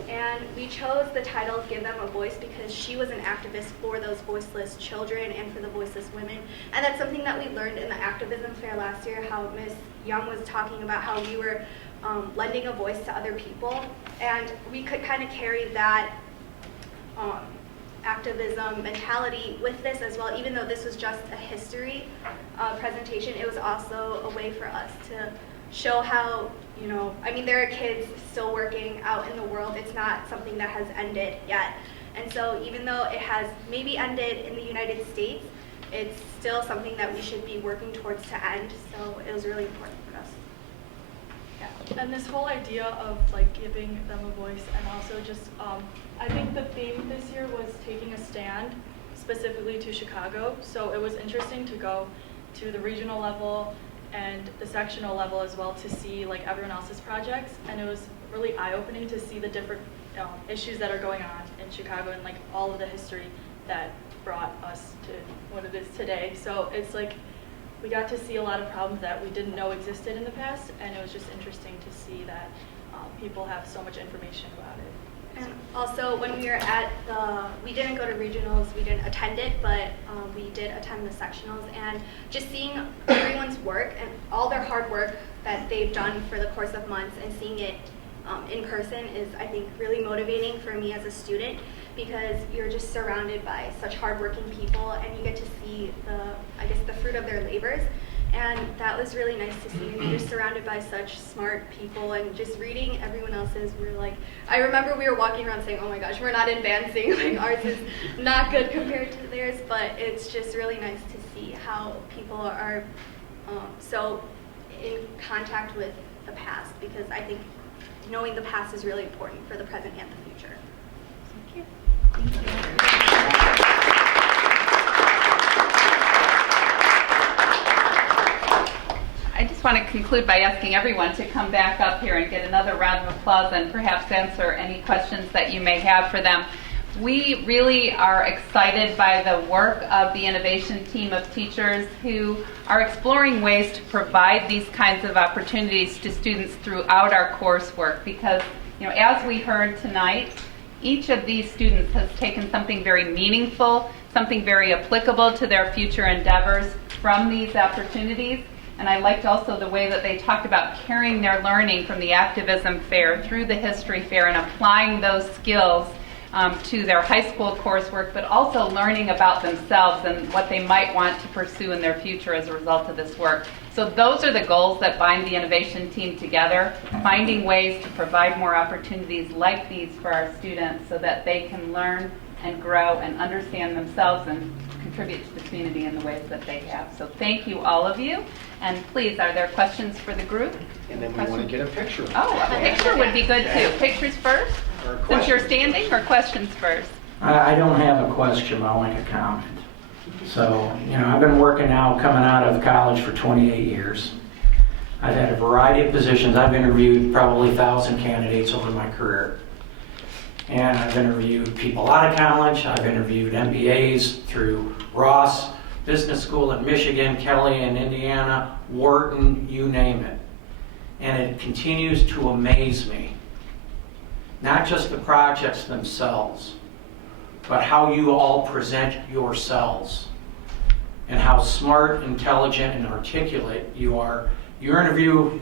And we chose the title Give Them a Voice because she was an activist for those voiceless children and for the voiceless women. And that's something that we learned in the Activism Fair last year, how Ms. Young was talking about how we were lending a voice to other people. And we could kind of carry that activism mentality with this as well. Even though this was just a history presentation, it was also a way for us to show how, you know, I mean, there are kids still working out in the world. It's not something that has ended yet. And so even though it has maybe ended in the United States, it's still something that we should be working towards to end. So it was really important for us. Yeah. And this whole idea of like giving them a voice, and also just, I think the theme this year was taking a stand specifically to Chicago. So it was interesting to go to the regional level and the sectional level as well to see like everyone else's projects, and it was really eye-opening to see the different issues that are going on in Chicago and like all of the history that brought us to what it is today. So it's like we got to see a lot of problems that we didn't know existed in the past, and it was just interesting to see that people have so much information about it. And also, when we were at we didn't go to regionals, we didn't attend it, but we did attend the sectionals, and just seeing everyone's work and all their hard work that they've done for the course of months and seeing it in person is, I think, really motivating for me as a student, because you're just surrounded by such hardworking people and you get to see the fruit of their labors. And that was really nice to see. And you're surrounded by such smart people, and just reading everyone else's, we're like, I remember we were walking around saying, oh my gosh, we're not advancing, like ours is not good compared to theirs, but it's just really nice to see how people are so in contact with the past, because I think knowing the past is really important for the present and the future. Thank you. Thank you. I just want to conclude by asking everyone to come back up here and get another round of applause and perhaps answer any questions that you may have for them. We really are excited by the work of the innovation team of teachers who are exploring ways to provide these kinds of opportunities to students throughout our coursework, because, you know, as we heard tonight, each of these students has taken something very meaningful, something very applicable to their future endeavors from these opportunities. And I liked also the way that they talked about carrying their learning from the Activism Fair through the History Fair and applying those skills to their high school coursework, but also learning about themselves and what they might want to pursue in their future as a result of this work. So those are the goals that bind the innovation team together, finding ways to provide more opportunities like these for our students so that they can learn and grow and understand themselves and contribute to the community in the ways that they have. So thank you, all of you. And please, are there questions for the group? And then we want to get a picture. Oh, a picture would be good too. Pictures first? Since you're standing, or questions first? I don't have a question, I like a comment. So, you know, I've been working now coming out of college for 28 years. I've had a variety of positions. I've interviewed probably 1,000 candidates over my career. And I've interviewed people out of college. I've interviewed MBAs through Ross Business School in Michigan, Kelly in Indiana, Wharton, you name it. And it continues to amaze me. Not just the projects themselves, but how you all present yourselves and how smart, intelligent, and articulate you are. Your interview,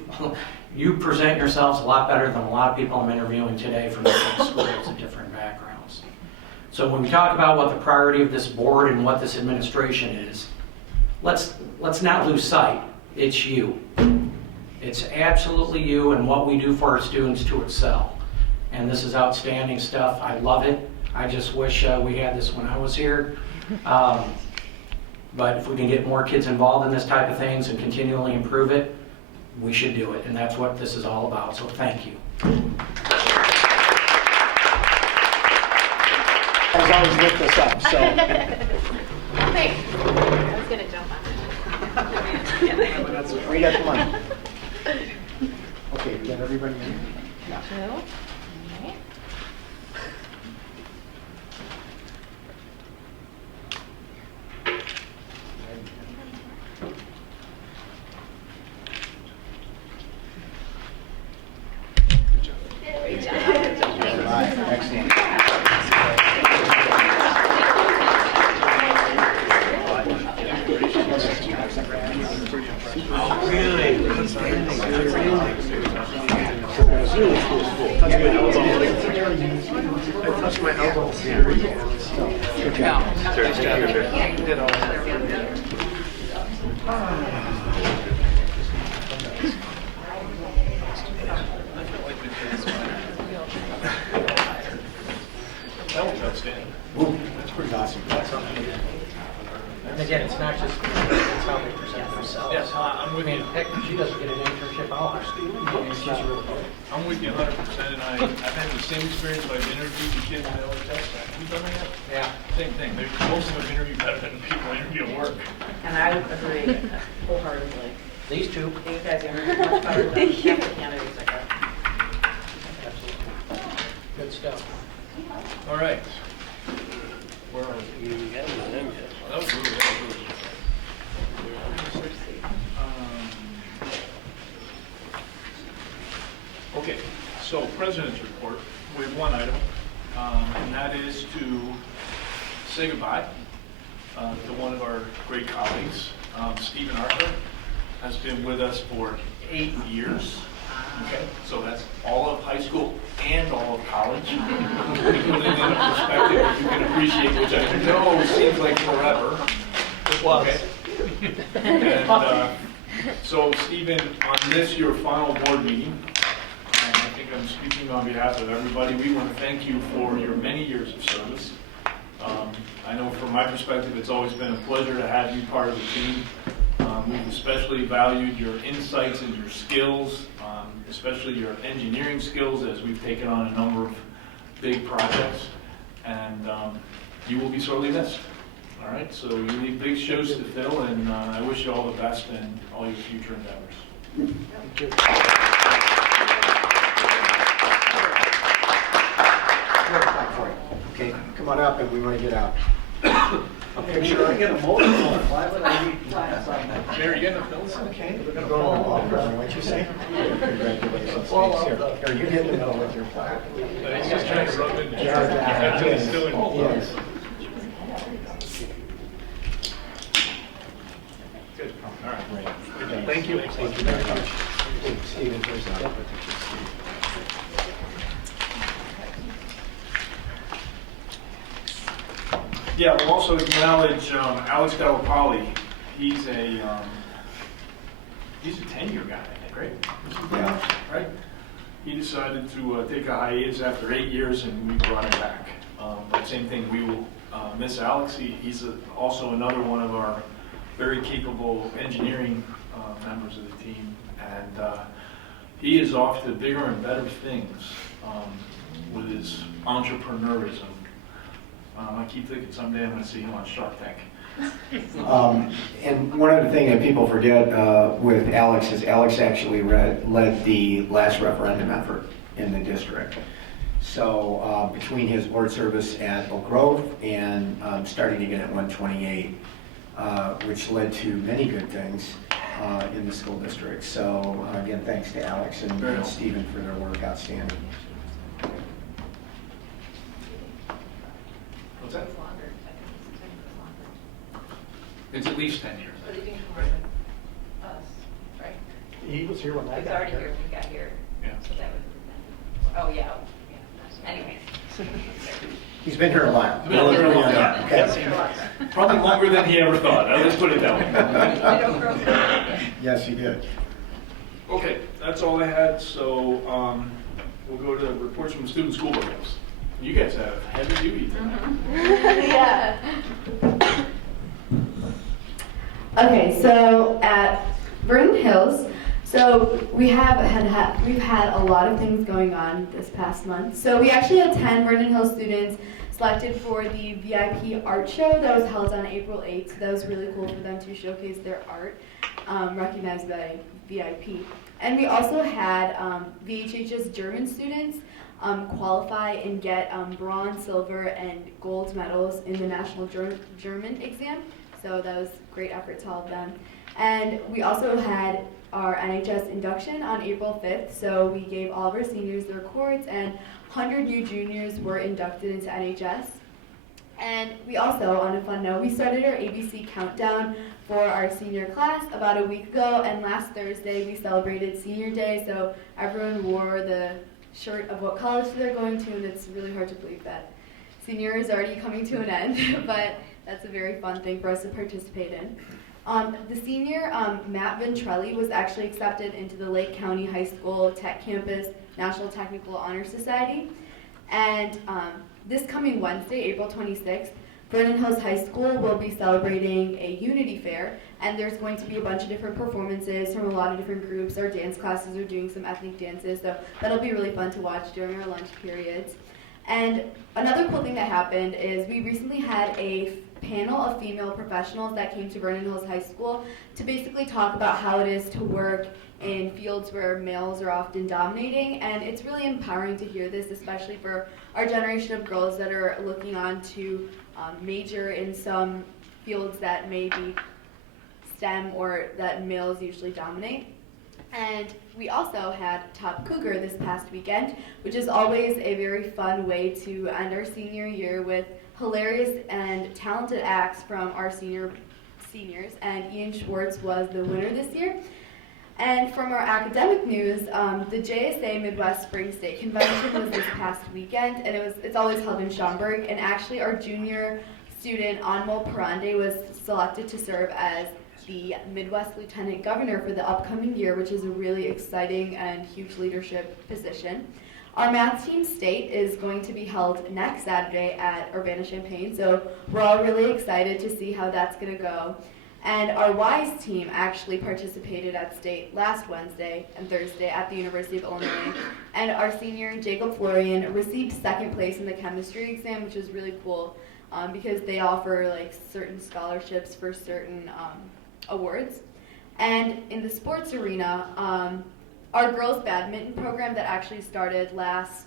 you present yourselves a lot better than a lot of people I'm interviewing today from different schools and different backgrounds. So when we talk about what the priority of this board and what this administration is, let's not lose sight. It's you. It's absolutely you and what we do for our students to excel. And this is outstanding stuff. I love it. I just wish we had this when I was here. But if we can get more kids involved in this type of things and continually improve it, we should do it. And that's what this is all about. So thank you. As always, lift us up. So. Thanks. I was going to jump on it. Right at the money. Okay, we got everybody in? Yeah. Great job. All right, excellent. Oh, really? I touched my elbow. Good job. You did all that. That was outstanding. Ooh, that's pretty awesome. And again, it's not just it's how they present themselves. Yes, I'm with you. Heck, she doesn't get an internship out of school. I'm with you 100%, and I've had the same experience. I've interviewed the kids and they always test that. Have you done that? Yeah. Same thing. Most of them interview better than people interview at work. And I would agree wholeheartedly. These two. You guys interview much better than half the candidates I got. Absolutely. Good stuff. All right. Where are we? That was really good. Okay, so President's report. We have one item, and that is to say goodbye to one of our great colleagues. Stephen Arthur has been with us for 8 years. Okay, so that's all of high school and all of college. Put it in a perspective you can appreciate, which I know seems like forever. It was. Okay. And so, Stephen, on this, your final board meeting, I think I'm speaking on behalf of everybody. We want to thank you for your many years of service. I know from my perspective, it's always been a pleasure to have you part of the team. We've especially valued your insights and your skills, especially your engineering skills, as we've taken on a number of big projects. And you will be sorely missed. All right, so you leave big shoes to fill, and I wish you all the best in all your future endeavors. Thank you. Okay, come on up, and we want to get out. Okay, sure. I get a motor phone. Why would I need class on that? Mary, you getting the notes? Okay. We're going to go on, what'd you say? Congratulations. Here, you get the note with your plaque. He's just trying to rub it in. Yeah, He's still in. yes. Good. All right. Okay. Thank you. Thank you very much. Stephen, here's that. Yeah, we'll also acknowledge Alex Delapoli. He's a tenure guy, I think, right? Yeah. Right? He decided to take a hiatus after 8 years, and we brought him back. But same thing, we will miss Alex. He's also another one of our very capable engineering members of the team, and he is off to bigger and better things with his entrepreneurism. I keep thinking someday I'm going to see him on Shark Tank. And one other thing that people forget with Alex is Alex actually led the last referendum effort in the district. So between his board service at Oak Grove and starting again at 128, which led to many good things in the school district. So again, thanks to Alex and Stephen for their work, outstanding. What's that? It's at least 10 years. But he didn't come right with us, right? He was here when I He was got already here. here when he got here. Yeah. So that was, oh, yeah. Anyways. He's been here a while. Been here a long time. Okay. Probably longer than he ever thought. Let's put it that way. Yes, he did. Okay, that's all I had. So we'll go to reports from student school programs. You guys have heavy duty tonight. Yeah. Okay, so at Brainerd Hills, so we've had a lot of things going on this past month. So we actually had 10 Brainerd Hills students selected for the VIP art show that was held on April 8th. So that was really cool for them to showcase their art, recognized by VIP. And we also had VHH's German students qualify and get bronze, silver, and gold medals in the National German exam. So that was a great effort to all of them. And we also had our Nhs Induction on April 5th. So we gave all of our seniors their cords, and 100 new juniors were inducted into NHS. And we also, on a fun note, we started our ABC countdown for our senior class about a week ago, and last Thursday we celebrated Senior Day, so everyone wore the shirt of what college they're going to, and it's really hard to believe that senior is already coming to an end, but that's a very fun thing for us to participate in. The senior, Matt Ventrelli, was actually accepted into the Lake County High School Tech Campus National Technical Honor Society, and this coming Wednesday, April 26th, Brainerd Hills High School will be celebrating a Unity Fair, and there's going to be a bunch of different performances from a lot of different groups. Our dance classes are doing some ethnic dances, so that'll be really fun to watch during our lunch periods. And another cool thing that happened is we recently had a panel of female professionals that came to Brainerd Hills High School to basically talk about how it is to work in fields where males are often dominating, and it's really empowering to hear this, especially for our generation of girls that are looking on to major in some fields that may be STEM or that males usually dominate. And we also had Top Cougar this past weekend, which is always a very fun way to end our senior year with hilarious and talented acts from our seniors, and Ian Schwartz was the winner this year. And from our academic news, the JSA Midwest Spring State Convention was this past weekend, and it's always held in Schaumburg, and actually our junior student, Anmol Parande, was selected to serve as the Midwest Lieutenant Governor for the upcoming year, which is a really exciting and huge leadership position. Our math team state is going to be held next Saturday at Urbana-Champaign, so we're all really excited to see how that's going to go. And our WISE team actually participated at state last Wednesday and Thursday at the University of Illinois. And our senior, Jacob Florian, received second place in the chemistry exam, which is really cool because they offer like certain scholarships for certain awards. And in the sports arena, our girls badminton program that actually started last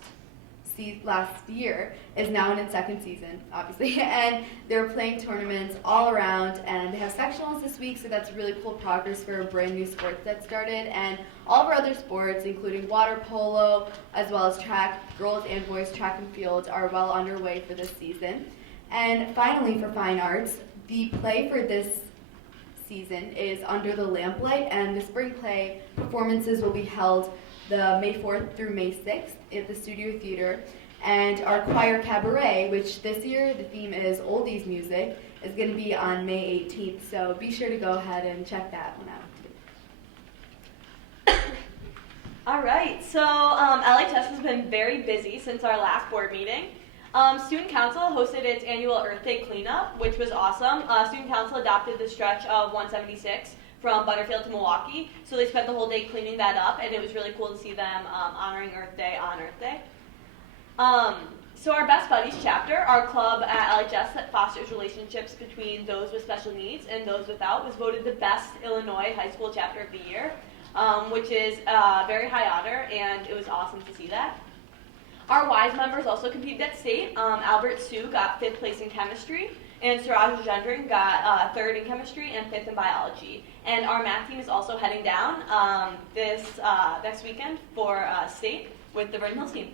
year is now in its second season, obviously, and they're playing tournaments all around, and they have sectionals this week, so that's really cool progress for a brand new sport that started. And all of our other sports, including water polo, as well as track, girls and boys track and field, are well underway for this season. And finally, for fine arts, the play for this season is Under the Lamplight, and the spring play performances will be held the May 4th through May 6th at the Studio Theater. And our choir cabaret, which this year the theme is oldies music, is going to be on May 18th. So be sure to go ahead and check that one out. All right, so LHS has been very busy since our last board meeting. Student Council hosted its annual Earth Day cleanup, which was awesome. Student Council adopted the stretch of 176 from Butterfield to Milwaukee, so they spent the whole day cleaning that up, and it was really cool to see them honoring Earth Day on Earth Day. So our Best Buddies chapter, our club at LHS that fosters relationships between those with special needs and those without, was voted the best Illinois high school chapter of the year, which is a very high honor, and it was awesome to see that. Our WISE members also competed at state. Albert Sue got 5th place in chemistry, and Suraj Rajendran got 3rd in chemistry and 5th in biology. And our math team is also heading down this next weekend for state with the Vernon Hills team.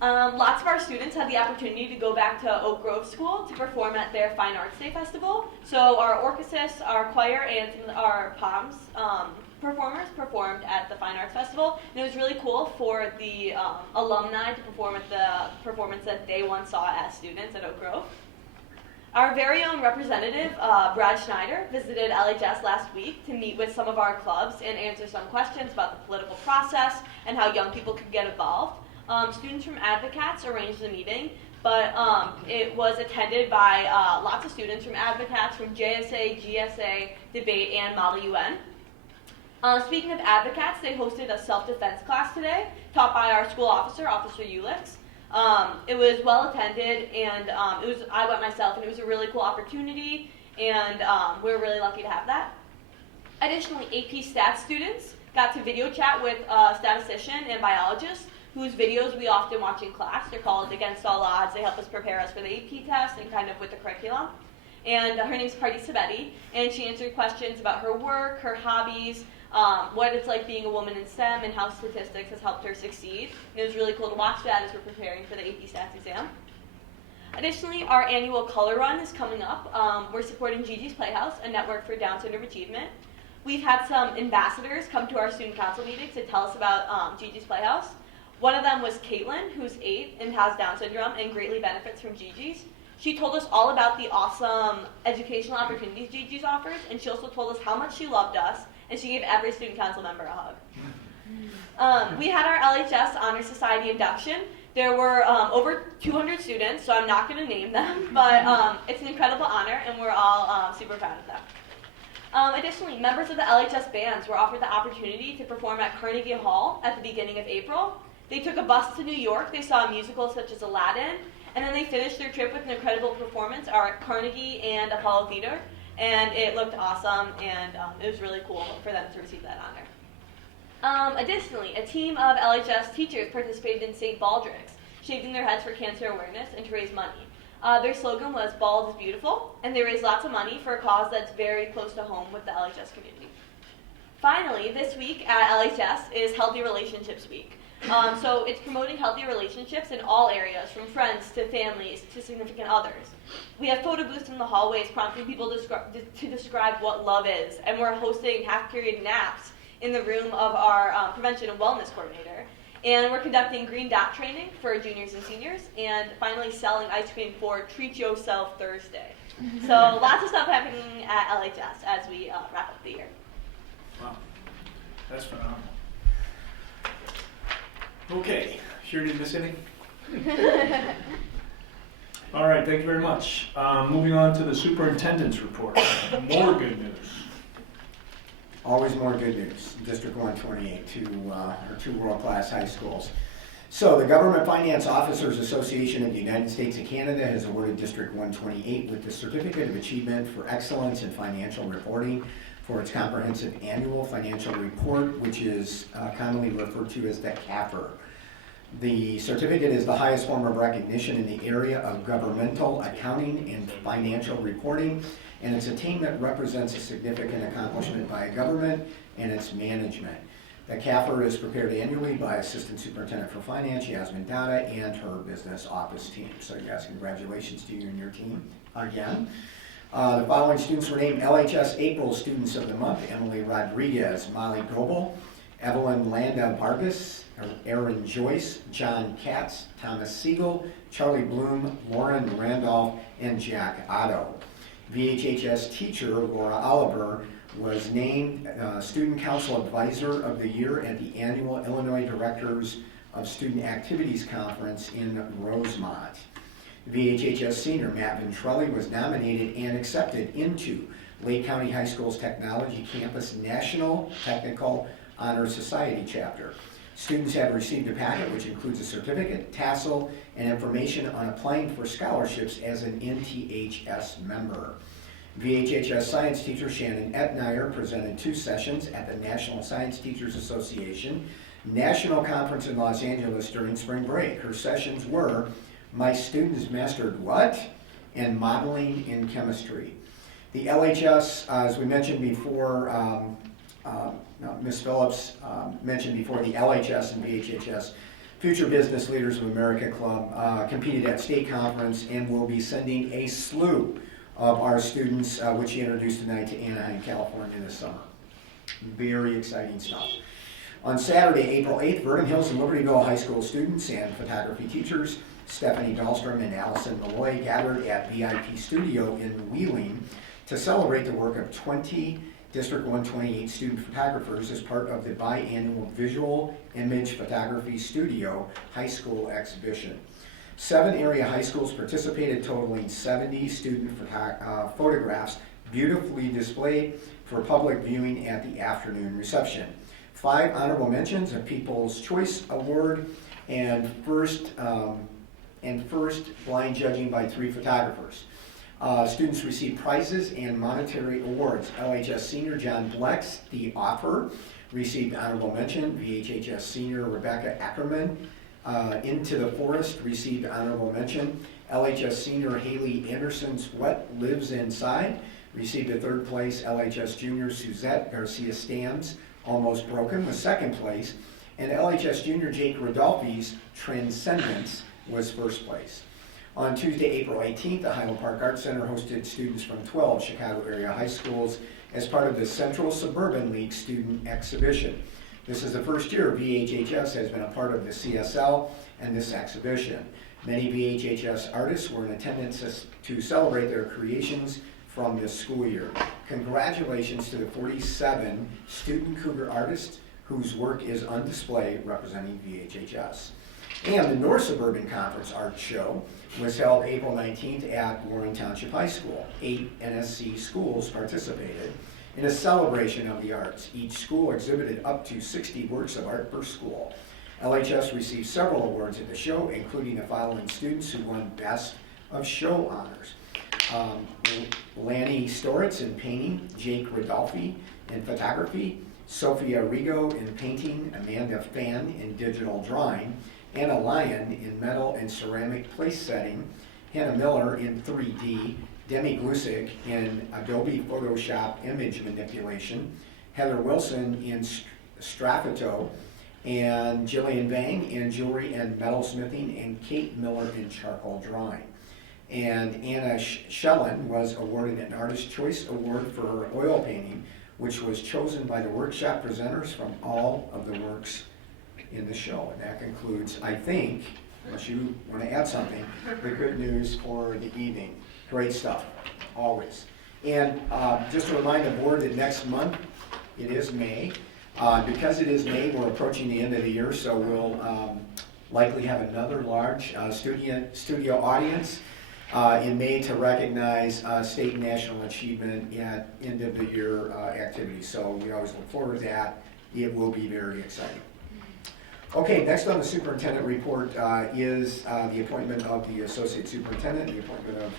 Lots of our students had the opportunity to go back to Oak Grove School to perform at their Fine Arts Day Festival. So our orchestras, our choir, and some of our POMs performers performed at the Fine Arts Festival. And it was really cool for the alumni to perform at the performance that they once saw as students at Oak Grove. Our very own representative, Brad Schneider, visited LHS last week to meet with some of our clubs and answer some questions about the political process and how young people could get involved. Students from Advocates arranged the meeting, but it was attended by lots of students from Advocates, from JSA, GSA, Debate, and Model UN. Speaking of Advocates, they hosted a self-defense class today, taught by our school officer, Officer Ulix. It was well attended, and I went myself, and it was a really cool opportunity, and we were really lucky to have that. Additionally, AP Stats students got to video chat with a statistician and biologist whose videos we often watch in class. They're called Against All Odds. They help us prepare us for the AP test and kind of with the curriculum. And her name's Party Sabetti, and she answered questions about her work, her hobbies, what it's like being a woman in STEM, and how statistics has helped her succeed. And it was really cool to watch that as we're preparing for the AP Stats exam. Additionally, our annual color run is coming up. We're supporting Gigi's Playhouse, a network for Down syndrome achievement. We've had some ambassadors come to our student council meetings to tell us about Gigi's Playhouse. One of them was Caitlin, who's 8 and has Down syndrome and greatly benefits from Gigi's. She told us all about the awesome educational opportunities Gigi's offers, and she also told us how much she loved us, and she gave every student council member a hug. We had our LHS Honor Society induction. There were over 200 students, so I'm not going to name them, but it's an incredible honor, and we're all super proud of them. Additionally, members of the LHS bands were offered the opportunity to perform at Carnegie Hall at the beginning of April. They took a bus to New York, they saw musicals such as Aladdin, and then they finished their trip with an incredible performance at Carnegie and Apollo Theater, and it looked awesome, and it was really cool for them to receive that honor. Additionally, a team of LHS teachers participated in St. Baldrick's, shaving their heads for cancer awareness and to raise money. Their slogan was "Bald is Beautiful," and they raised lots of money for a cause that's very close to home with the LHS community. Finally, this week at LHS is Healthy Relationships Week. So it's promoting healthy relationships in all areas, from friends to families to significant others. We have photo booths in the hallways prompting people to describe what love is, and we're hosting half-period naps in the room of our prevention and wellness coordinator. And we're conducting Green Dot training for juniors and seniors, and finally selling ice cream for Treat Yourself Thursday. So lots of stuff happening at LHS as we wrap up the year. Wow, that's phenomenal. Okay, sure didn't miss any? All right, thank you very much. Moving on to the superintendent's report. More good news. Always more good news. District 128, our two world-class high schools. So the Government Finance Officers Association of the United States and Canada has awarded District 128 with the Certificate of Achievement for Excellence in Financial Reporting for its comprehensive annual financial report, which is commonly referred to as the CAFR. The certificate is the highest form of recognition in the area of governmental accounting and financial reporting, and its attainment represents a significant accomplishment by a government and its management. The CAFR is prepared annually by Assistant Superintendent for Finance, Yasmin Dada, and her business office team. So yes, congratulations to you and your team again. The following students were named LHS April Students of the Month: Emily Rodriguez, Molly Goebel, Evelyn Landa Vargas, Aaron Joyce, John Katz, Thomas Siegel, Charlie Bloom, Lauren Randolph, and Jack Otto. VHHS teacher Laura Oliver was named Student Council Advisor of the Year at the annual Illinois Directors of Student Activities Conference in Rosemont. VHHS senior Matt Ventrelli was nominated and accepted into Lake County High School's Technology Campus National Technical Honor Society chapter. Students have received a packet which includes a certificate, tassel, and information on applying for scholarships as an NTHS member. VHHS science teacher Shannon Etnier presented 2 sessions at the National Science Teachers Association national conference in Los Angeles during spring break. Her sessions were My Students Mastered What? And Modeling in Chemistry. The LHS, as we mentioned before, Ms. Phillips mentioned before, the LHS and VHHS Future Business Leaders of America Club competed at state conference and will be sending a slew of our students, which she introduced tonight, to Anaheim, California this summer. Very exciting stuff. On Saturday, April 8th, Vernon Hills and Libertyville High School students and photography teachers Stephanie Dahlstrom and Allison Malloy gathered at VIP Studio in Wheeling to celebrate the work of 20 District 128 student photographers as part of the biannual Visual Image Photography Studio High School exhibition. 7 area high schools participated, totaling 70 student photographs beautifully displayed for public viewing at the afternoon reception. 5 honorable mentions, a People's Choice Award, and first blind judging by 3 photographers. Students received prizes and monetary awards. LHS senior John Blex, the author, received honorable mention. VHHS senior Rebecca Ackerman, Into the Forest, received honorable mention. LHS senior Haley Anderson's What Lives Inside received a 3rd place. LHS junior Suzette Garcia Stams, Almost Broken, was 2nd place. And LHS junior Jake Rodolfi's Transcendence was 1st place. On Tuesday, April 18th, the Highland Park Arts Center hosted students from 12 Chicago area high schools as part of the Central Suburban League student exhibition. This is the first year VHHS has been a part of the CSL and this exhibition. Many VHHS artists were in attendance to celebrate their creations from this school year. Congratulations to the 47 student Cougar artists whose work is on display representing VHHS. And the North Suburban Conference Art Show was held April 19th at Warren Township High School. 8 NSC schools participated in a celebration of the arts. Each school exhibited up to 60 works of art per school. LHS received several awards at the show, including the following students who won Best of Show honors. Lanny Storitz in painting, Jake Rodolfi in photography, Sophia Rigo in painting, Amanda Fan in digital drawing, Anna Lyon in metal and ceramic place setting, Hannah Miller in 3D, Demi Glusick in Adobe Photoshop image manipulation, Heather Wilson in Straffito, and Jillian Vang in jewelry and metalsmithing, and Kate Miller in charcoal drawing. And Anna Schellen was awarded an Artist Choice Award for her oil painting, which was chosen by the workshop presenters from all of the works in the show. And that concludes, I think, unless you want to add something, the good news for the evening. Great stuff, always. And just to remind the board that next month, it is May. Because it is May, we're approaching the end of the year, so we'll likely have another large studio audience in May to recognize state and national achievement at end of the year activities. So we always look forward to that. It will be very exciting. Okay, next on the superintendent report is the appointment of the associate superintendent, the appointment of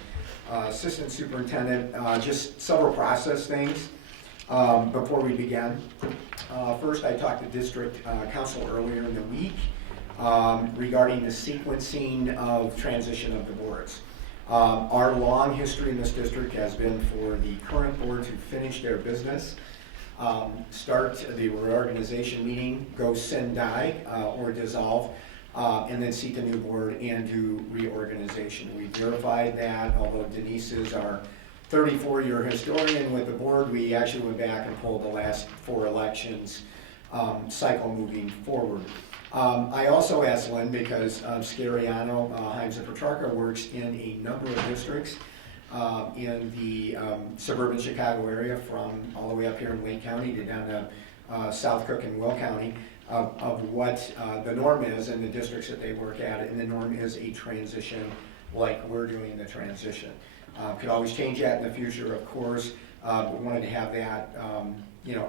assistant superintendent, just several process things before we begin. First, I talked to district council earlier in the week regarding the sequencing of transition of the boards. Our long history in this district has been for the current board to finish their business, start the reorganization meeting, go sendai or dissolve, and then seat the new board and do reorganization. We verified that, although Denise is our 34-year historian with the board, we actually went back and pulled the last 4 elections cycle moving forward. I also asked Lynn, because Scariano, Himes, and Petrarca works in a number of districts in the suburban Chicago area, from all the way up here in Wayne County to down to South Cook and Will County, of what the norm is in the districts that they work at. And the norm is a transition like we're doing the transition. Could always change that in the future, of course, but wanted to have that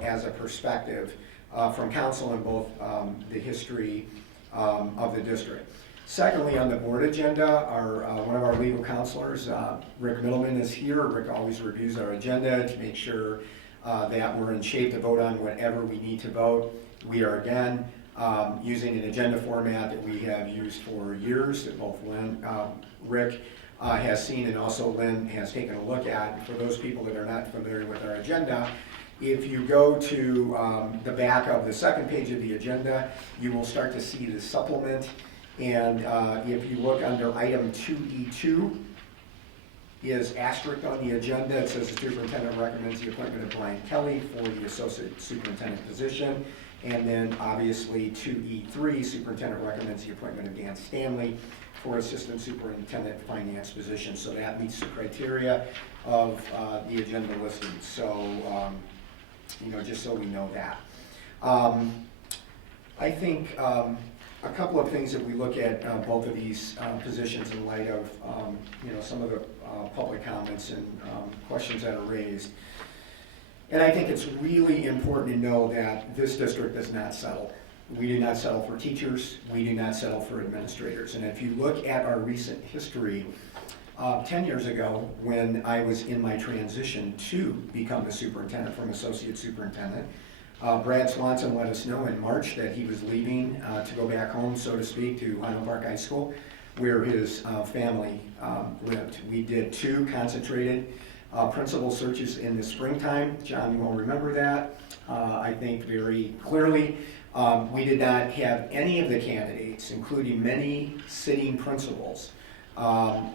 as a perspective from council in both the history of the district. Secondly, on the board agenda, one of our legal counselors, Rick Middleman, is here. Rick always reviews our agenda to make sure that we're in shape to vote on whatever we need to vote. We are again using an agenda format that we have used for years, that both Rick has seen and also Lynn has taken a look at. For those people that are not familiar with our agenda, if you go to the back of the second page of the agenda, you will start to see the supplement. And if you look under item 2E2, is asterisk on the agenda. It says the superintendent recommends the appointment of Brian Kelly for the associate superintendent position. And then obviously 2E3, superintendent recommends the appointment of Dan Stanley for assistant superintendent finance position. So that meets the criteria of the agenda listing. So, just so we know that. I think a couple of things that we look at both of these positions in light of some of the public comments and questions that are raised. And I think it's really important to know that this district does not settle. We do not settle for teachers. We do not settle for administrators. And if you look at our recent history, 10 years ago, when I was in my transition to become the superintendent from associate superintendent, Brad Swanson let us know in March that he was leaving to go back home, so to speak, to Highland Park High School, where his family lived. We did 2 concentrated principal searches in the springtime. John, you will remember that, I think very clearly. We did not have any of the candidates, including many sitting principals,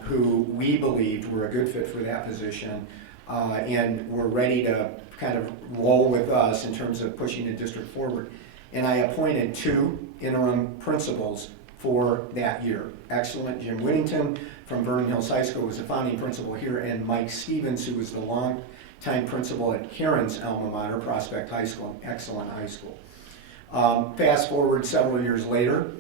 who we believed were a good fit for that position and were ready to kind of roll with us in terms of pushing the district forward. And I appointed 2 interim principals for that year. Excellent Jim Whittington from Vernon Hills High School was the founding principal here, and Mike Stevens, who was the long-time principal at Karen's alma mater, Prospect High School, an excellent high school. Fast forward several years later,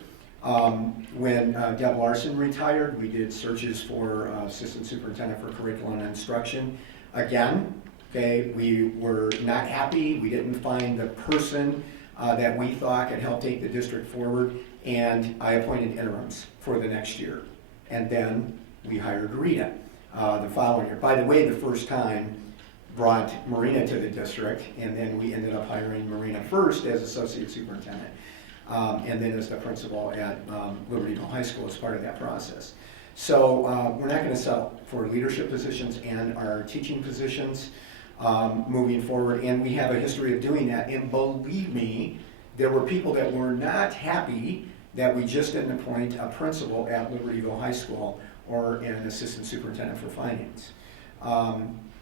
when Deb Larson retired, we did searches for assistant superintendent for curriculum and instruction. Again, okay, we were not happy. We didn't find the person that we thought could help take the district forward, and I appointed interims for the next year. And then we hired Rita the following year. By the way, the first time brought Marina to the district, and then we ended up hiring Marina first as associate superintendent, and then as the principal at Libertyville High School as part of that process. So we're not going to settle for leadership positions and our teaching positions moving forward, and we have a history of doing that. And believe me, there were people that were not happy that we just didn't appoint a principal at Libertyville High School or an assistant superintendent for finance.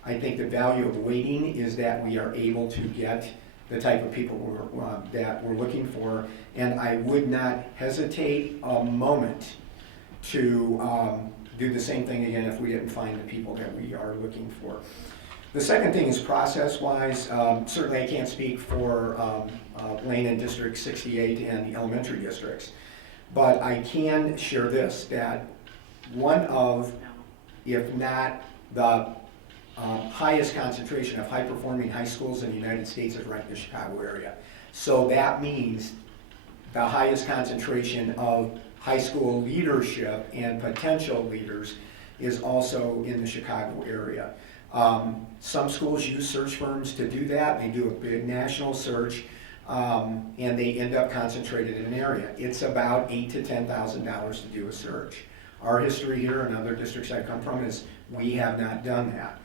I think the value of waiting is that we are able to get the type of people that we're looking for, and I would not hesitate a moment to do the same thing again if we didn't find the people that we are looking for. The second thing is process-wise. Certainly I can't speak for Lane and District 68 and the elementary districts, but I can share this, that one of, if not the highest concentration of high-performing high schools in the United States is right in the Chicago area. So that means the highest concentration of high school leadership and potential leaders is also in the Chicago area. Some schools use search firms to do that. They do a big national search, and they end up concentrated in an area. It's about $8,000 to $10,000 to do a search. Our history here and other districts I come from is we have not done that.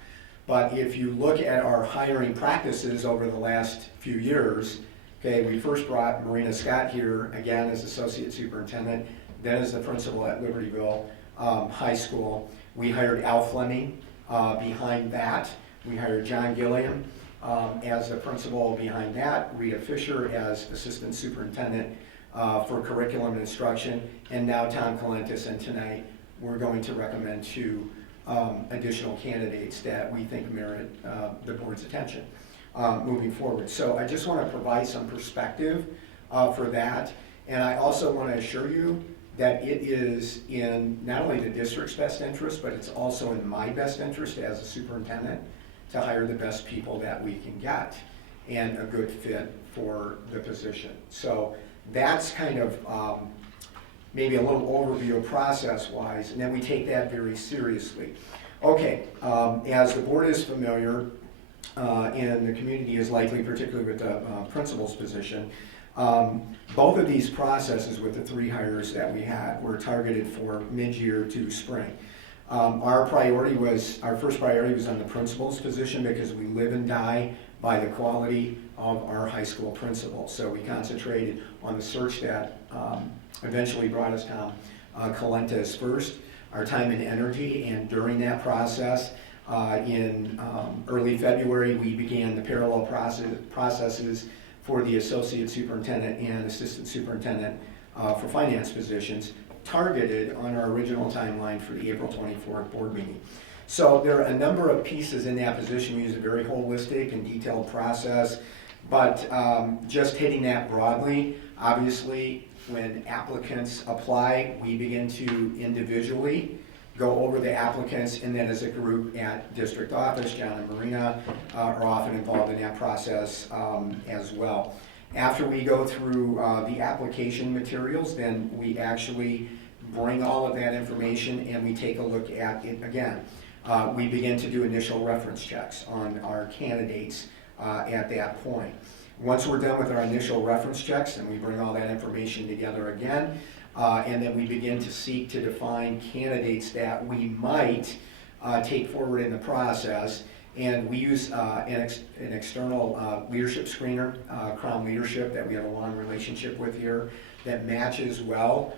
But if you look at our hiring practices over the last few years, okay, we first brought Marina Scott here, again as associate superintendent, then as the principal at Libertyville High School. We hired Al Fleming behind that. We hired John Gilliam as the principal behind that, Rita Fisher as assistant superintendent for curriculum and instruction, and now Tom Colentis, and tonight we're going to recommend 2 additional candidates that we think merit the board's attention moving forward. So I just want to provide some perspective for that, and I also want to assure you that it is in not only the district's best interest, but it's also in my best interest as a superintendent to hire the best people that we can get and a good fit for the position. So that's kind of maybe a little overview process-wise, and then we take that very seriously. Okay, as the board is familiar, and the community is likely, particularly with the principal's position, Both of these processes with the 3 hires that we had were targeted for mid-year to spring. Our first priority was on the principal's position because we live and die by the quality of our high school principal. So we concentrated on the search that eventually brought us Tom Calentes first, our time and energy, and during that process, in early February, we began the parallel processes for the associate superintendent and assistant superintendent for finance positions, targeted on our original timeline for the April 24th board meeting. So there are a number of pieces in that position. We use a very holistic and detailed process, but just hitting that broadly, obviously when applicants apply, we begin to individually go over the applicants, and then as a group at district office, John and Marina are often involved in that process as well. After we go through the application materials, then we actually bring all of that information and we take a look at it again. We begin to do initial reference checks on our candidates at that point. Once we're done with our initial reference checks, then we bring all that information together again, and then we begin to seek to define candidates that we might take forward in the process. And we use an external leadership screener, Crown Leadership, that we have a long relationship with here, that matches well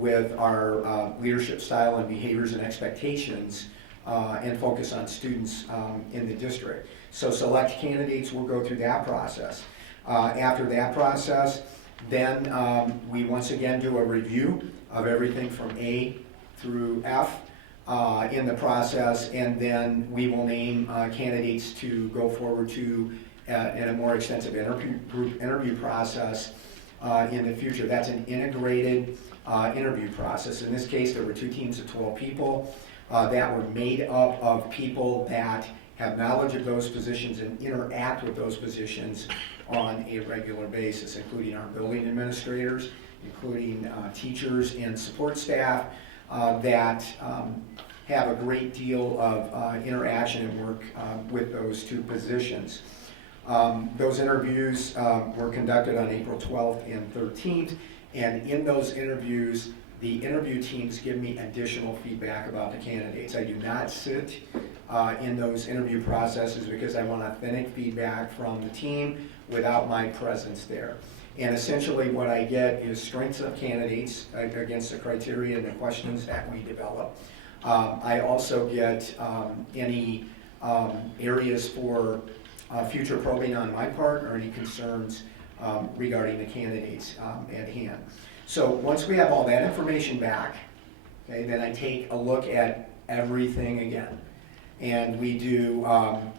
with our leadership style and behaviors and expectations and focus on students in the district. So select candidates will go through that process. After that process, then we once again do a review of everything from A through F in the process, and then we will name candidates to go forward to in a more extensive group interview process in the future. That's an integrated interview process. In this case, there were 2 teams of 12 people that were made up of people that have knowledge of those positions and interact with those positions on a regular basis, including our building administrators, including teachers and support staff that have a great deal of interaction and work with those 2 positions. Those interviews were conducted on April 12th and 13th, and in those interviews, the interview teams give me additional feedback about the candidates. I do not sit in those interview processes because I want authentic feedback from the team without my presence there. And essentially what I get is strengths of candidates against the criteria and the questions that we develop. I also get any areas for future probing on my part or any concerns regarding the candidates at hand. So once we have all that information back, okay, then I take a look at everything again. And we do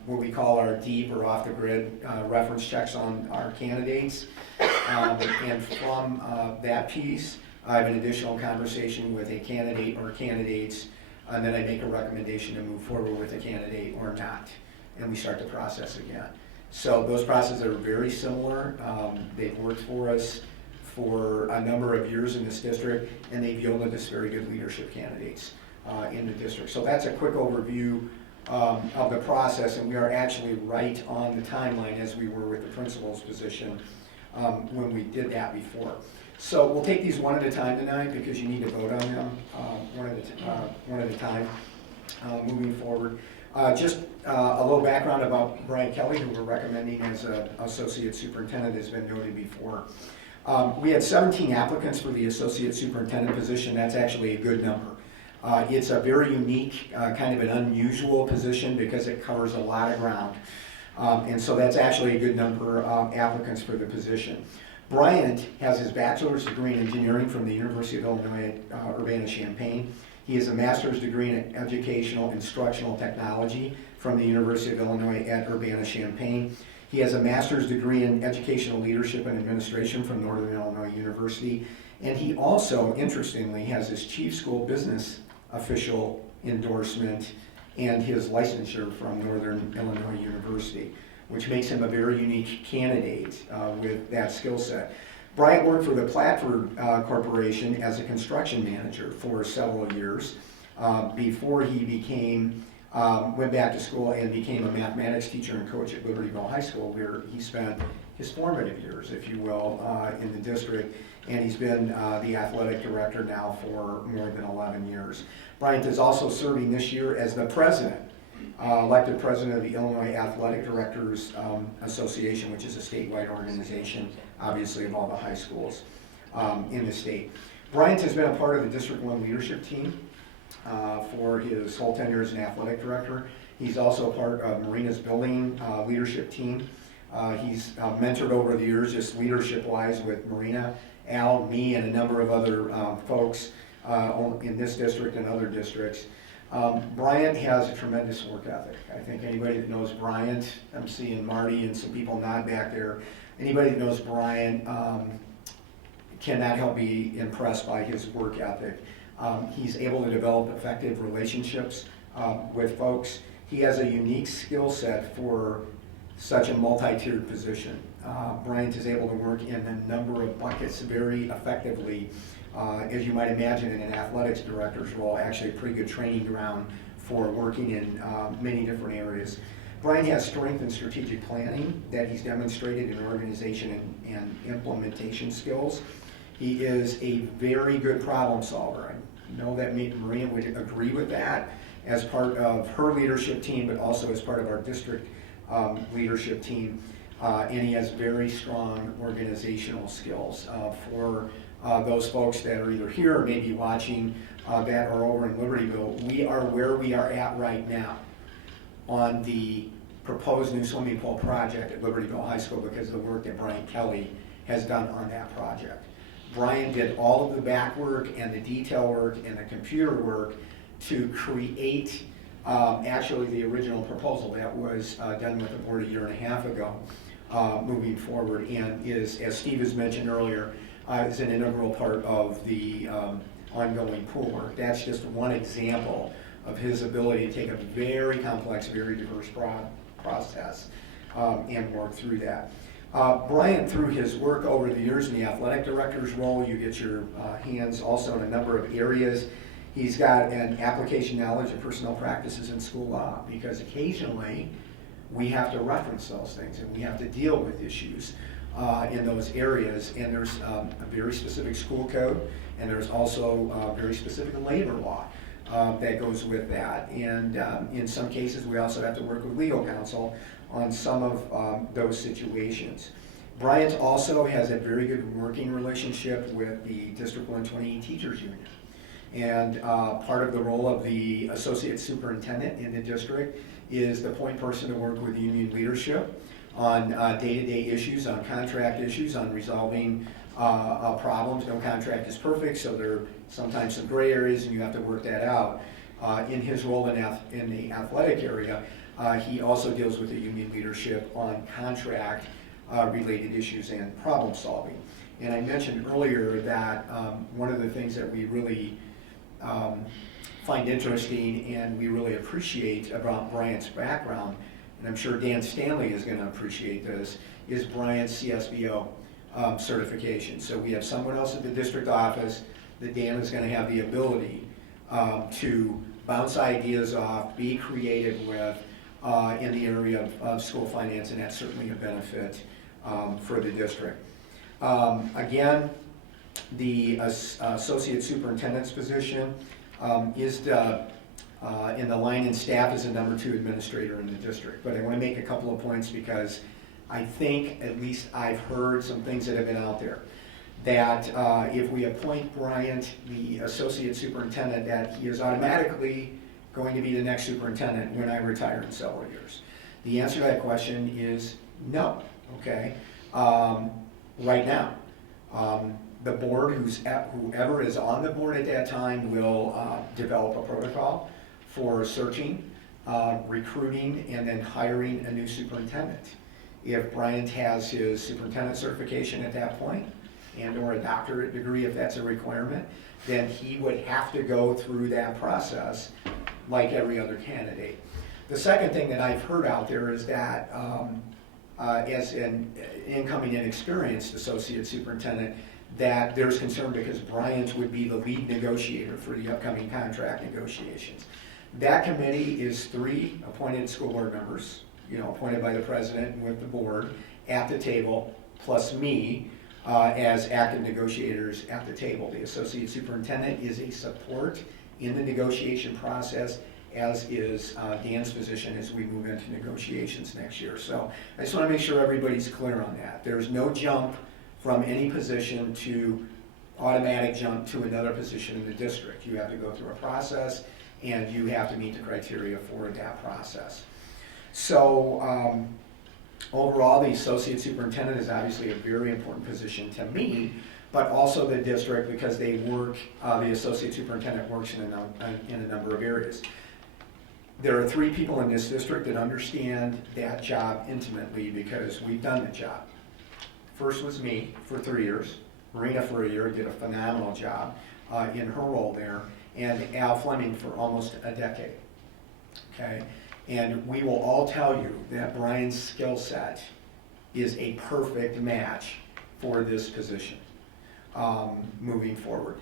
what we call our deep or off-the-grid reference checks on our candidates. And from that piece, I have an additional conversation with a candidate or candidates, and then I make a recommendation to move forward with a candidate or not. And we start the process again. So those processes are very similar. They've worked for us for a number of years in this district, and they've yielded us very good leadership candidates in the district. So that's a quick overview of the process, and we are actually right on the timeline as we were with the principal's position when we did that before. So we'll take these one at a time tonight because you need to vote on them one at a time moving forward. Just a little background about Brian Kelly, who we're recommending as an associate superintendent, has been noted before. We had 17 applicants for the associate superintendent position. That's actually a good number. It's a very unique, kind of an unusual position because it covers a lot of ground. And so that's actually a good number of applicants for the position. Bryant has his bachelor's degree in engineering from the University of Illinois at Urbana-Champaign. He has a master's degree in educational instructional technology from the University of Illinois at Urbana-Champaign. He has a master's degree in educational leadership and administration from Northern Illinois University. And he also, interestingly, has his chief school business official endorsement and his licensure from Northern Illinois University, which makes him a very unique candidate with that skill set. Bryant worked for the Platford Corporation as a construction manager for several years before he became went back to school and became a mathematics teacher and coach at Libertyville High School, where he spent his formative years, if you will, in the district, and he's been the athletic director now for more than 11 years. Bryant is also serving this year as the president, elected president of the Illinois Athletic Directors Association, which is a statewide organization, obviously, of all the high schools in the state. Bryant has been a part of the District 1 leadership team for his whole tenure as an athletic director. He's also a part of Marina's building leadership team. He's mentored over the years, just leadership-wise, with Marina, Al, me, and a number of other folks in this district and other districts. Bryant has a tremendous work ethic. I think anybody that knows Bryant, I'm seeing Marty and some people nod back there, anybody that knows Bryant cannot help be impressed by his work ethic. He's able to develop effective relationships with folks. He has a unique skill set for such a multi-tiered position. Bryant is able to work in a number of buckets very effectively. As you might imagine, in an athletics director's role, actually a pretty good training ground for working in many different areas. Bryant has strength in strategic planning that he's demonstrated in organization and implementation skills. He is a very good problem solver. I know that Maria would agree with that as part of her leadership team, but also as part of our district leadership team. And he has very strong organizational skills for those folks that are either here or maybe watching that are over in Libertyville. We are where we are at right now on the proposed new swimming pool project at Libertyville High School because of the work that Brian Kelly has done on that project. Brian did all of the back work and the detail work and the computer work to create actually the original proposal that was done with the board a year and a half ago moving forward, and is, as Steve has mentioned earlier, is an integral part of the ongoing pool work. That's just one example of his ability to take a very complex, very diverse process and work through that. Brian, through his work over the years in the athletic director's role, you get your hands also in a number of areas. He's got an application knowledge of personnel practices in school law, because occasionally we have to reference those things and we have to deal with issues in those areas. And there's a very specific school code, and there's also very specific labor law that goes with that. And in some cases, we also have to work with legal counsel on some of those situations. Bryant also has a very good working relationship with the District 128 Teachers Union. And part of the role of the associate superintendent in the district is the point person to work with union leadership on day-to-day issues, on contract issues, on resolving problems. No contract is perfect, so there are sometimes some gray areas and you have to work that out. In his role in the athletic area, he also deals with the union leadership on contract related issues and problem solving. And I mentioned earlier that one of the things that we really find interesting and we really appreciate about Bryant's background, and I'm sure Dan Stanley is going to appreciate this, is Bryant's CSBO certification. So we have someone else at the district office that Dan is going to have the ability to bounce ideas off, be creative with in the area of school finance, and that's certainly a benefit for the district. Again, the associate superintendent's position is in the line in staff as a number 2 administrator in the district. But I want to make a couple of points because I think, at least I've heard some things that have been out there, that if we appoint Bryant the associate superintendent, that he is automatically going to be the next superintendent when I retire in several years. The answer to that question is no, okay? Right now. The board, whoever is on the board at that time, will develop a protocol for searching, recruiting, and then hiring a new superintendent. If Bryant has his superintendent certification at that point, and or a doctorate degree if that's a requirement, then he would have to go through that process like every other candidate. The second thing that I've heard out there is that as an incoming inexperienced associate superintendent, that there's concern because Bryant would be the lead negotiator for the upcoming contract negotiations. That committee is 3 appointed school board members, appointed by the president and with the board at the table, plus me as active negotiators at the table. The associate superintendent is a support in the negotiation process, as is Dan's position as we move into negotiations next year. So I just want to make sure everybody's clear on that. There's no jump from any position to automatic jump to another position in the district. You have to go through a process, and you have to meet the criteria for that process. So overall, the associate superintendent is obviously a very important position to me, but also the district, because they work, the associate superintendent works in a number of areas. There are 3 people in this district that understand that job intimately because we've done the job. First was me for 3 years. Marina for a year did a phenomenal job in her role there, and Al Fleming for almost a decade. Okay, and we will all tell you that Brian's skill set is a perfect match for this position moving forward.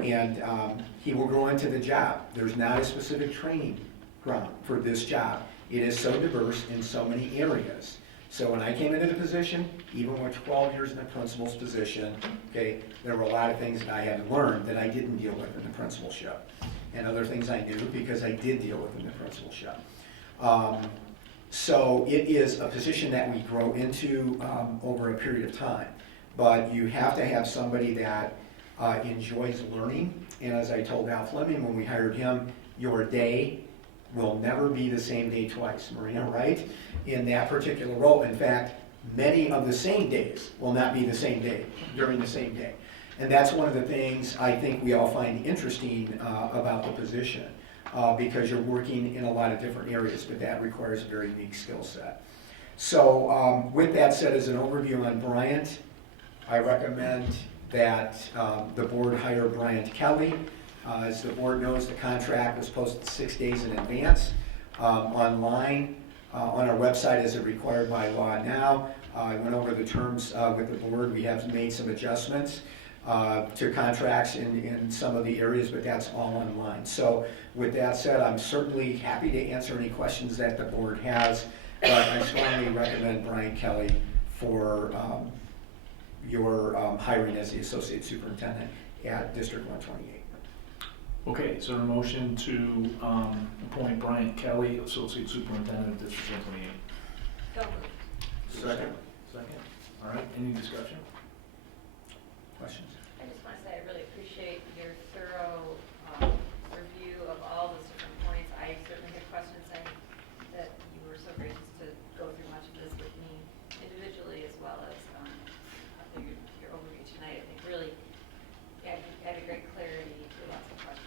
He will grow into the job. There's not a specific training ground for this job. It is so diverse in so many areas. So when I came into the position, even with 12 years in the principal's position, okay, there were a lot of things that I had to learn that I didn't deal with in the principalship. And other things I knew because I did deal with in the principalship. So it is a position that we grow into over a period of time. But you have to have somebody that enjoys learning. And as I told Al Fleming when we hired him, your day will never be the same day twice, Marina, right? In that particular role. In fact, many of the same days will not be the same day during the same day. And that's one of the things I think we all find interesting about the position because you're working in a lot of different areas, but that requires a very unique skill set. So with that said, as an overview on Bryant, I recommend that the board hire Bryant Kelly. As the board knows, the contract was posted 6 days in advance online on our website as required by law now. I went over the terms with the board. We have made some adjustments to contracts in some of the areas, but that's all online. So with that said, I'm certainly happy to answer any questions that the board has, but I strongly recommend Bryant Kelly for your hiring as the associate superintendent at District 128. Okay, so a motion to appoint Bryant Kelly, Associate Superintendent of District 128. Second. Second. All right, any discussion? Questions? I just want to say I really appreciate your thorough review of all those different points. I certainly had questions and that you were so gracious to go through much of this with me individually as well as your overview tonight. I think really added great clarity to lots of questions.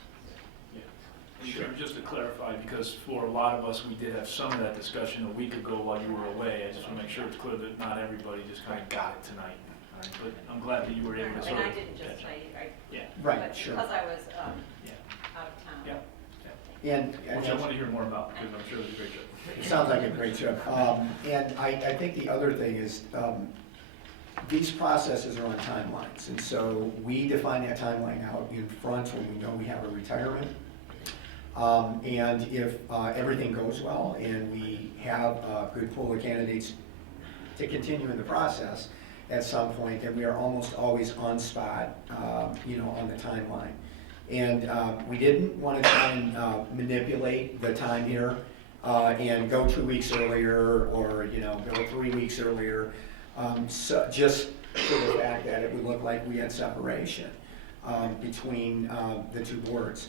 Sure. Just to clarify, because for a lot of us, we did have some of that discussion a week ago while you were away. I just want to make sure it's clear that not everybody just kind of got it tonight. All right? But I'm glad that you were able to sort of... And I didn't just, yeah. Right, but sure. because I was out of town. Yeah. And which I want to hear more about because I'm sure it was a great job. It sounds like a great job. And I think the other thing is these processes are on timelines. And so we define that timeline out in front when we know we have a retirement. And if everything goes well and we have a good pool of candidates to continue in the process at some point, then we are almost always on spot, on the timeline. And we didn't want to try and manipulate the time here and go 2 weeks earlier or, go 3 weeks earlier, so just for the fact that it would look like we had separation between the two boards.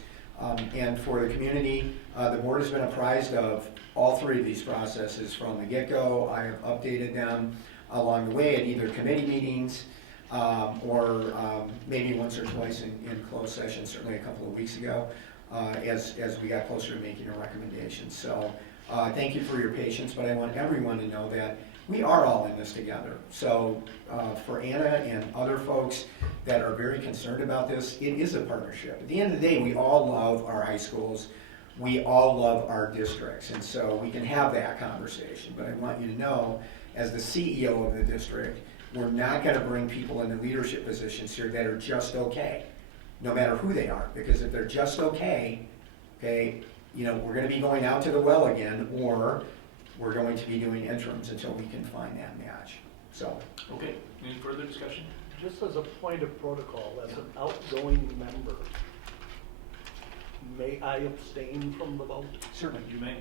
And for the community, the board has been apprised of all 3 of these processes from the get-go. I have updated them along the way at either committee meetings or maybe once or twice in closed session, certainly a couple of weeks ago, as we got closer to making a recommendation. So thank you for your patience, but I want everyone to know that we are all in this together. So for Anna and other folks that are very concerned about this, it is a partnership. At the end of the day, we all love our high schools. We all love our districts. And so we can have that conversation. But I want you to know, as the CEO of the district, we're not going to bring people into leadership positions here that are just okay, no matter who they are. Because if they're just okay, you know, we're going to be going out to the well again, or we're going to be doing interims until we can find that match. So. Okay, any further discussion? Just as a point of protocol, as an outgoing member, may I abstain from the vote? Certainly. You may.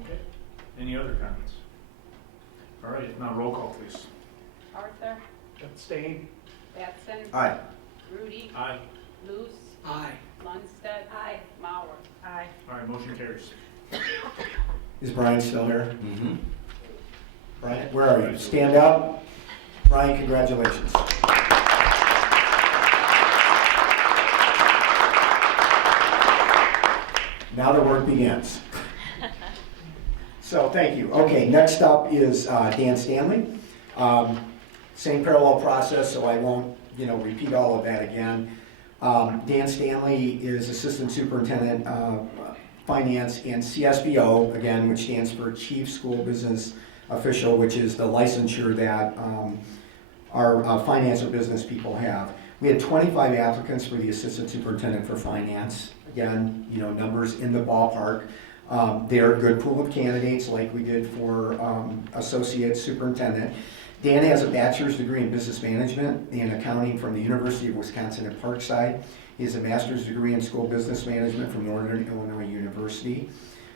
Okay, any other comments? All right, if not, roll call, please. Arthur, Abstain? Batson, Aye. Rudy, Aye. Luce, Aye. Lundstedt, Mauer. Aye. All right, motion carries. Is Brian still here? Mm-hmm. Brian, where are you? Stand up. Brian, congratulations. Now the work begins. So thank you. Okay, next up is Dan Stanley. Same parallel process, so I won't, repeat all of that again. Dan Stanley is Assistant Superintendent of Finance and CSBO, again, which stands for Chief School Business Official, which is the licensure that our finance or business people have. We had 25 applicants for the Assistant Superintendent for Finance. Again, numbers in the ballpark. They're a good pool of candidates like we did for Associate Superintendent. Dan has a bachelor's degree in business management and accounting from the University of Wisconsin at Parkside. He has a master's degree in school business management from Northern Illinois University.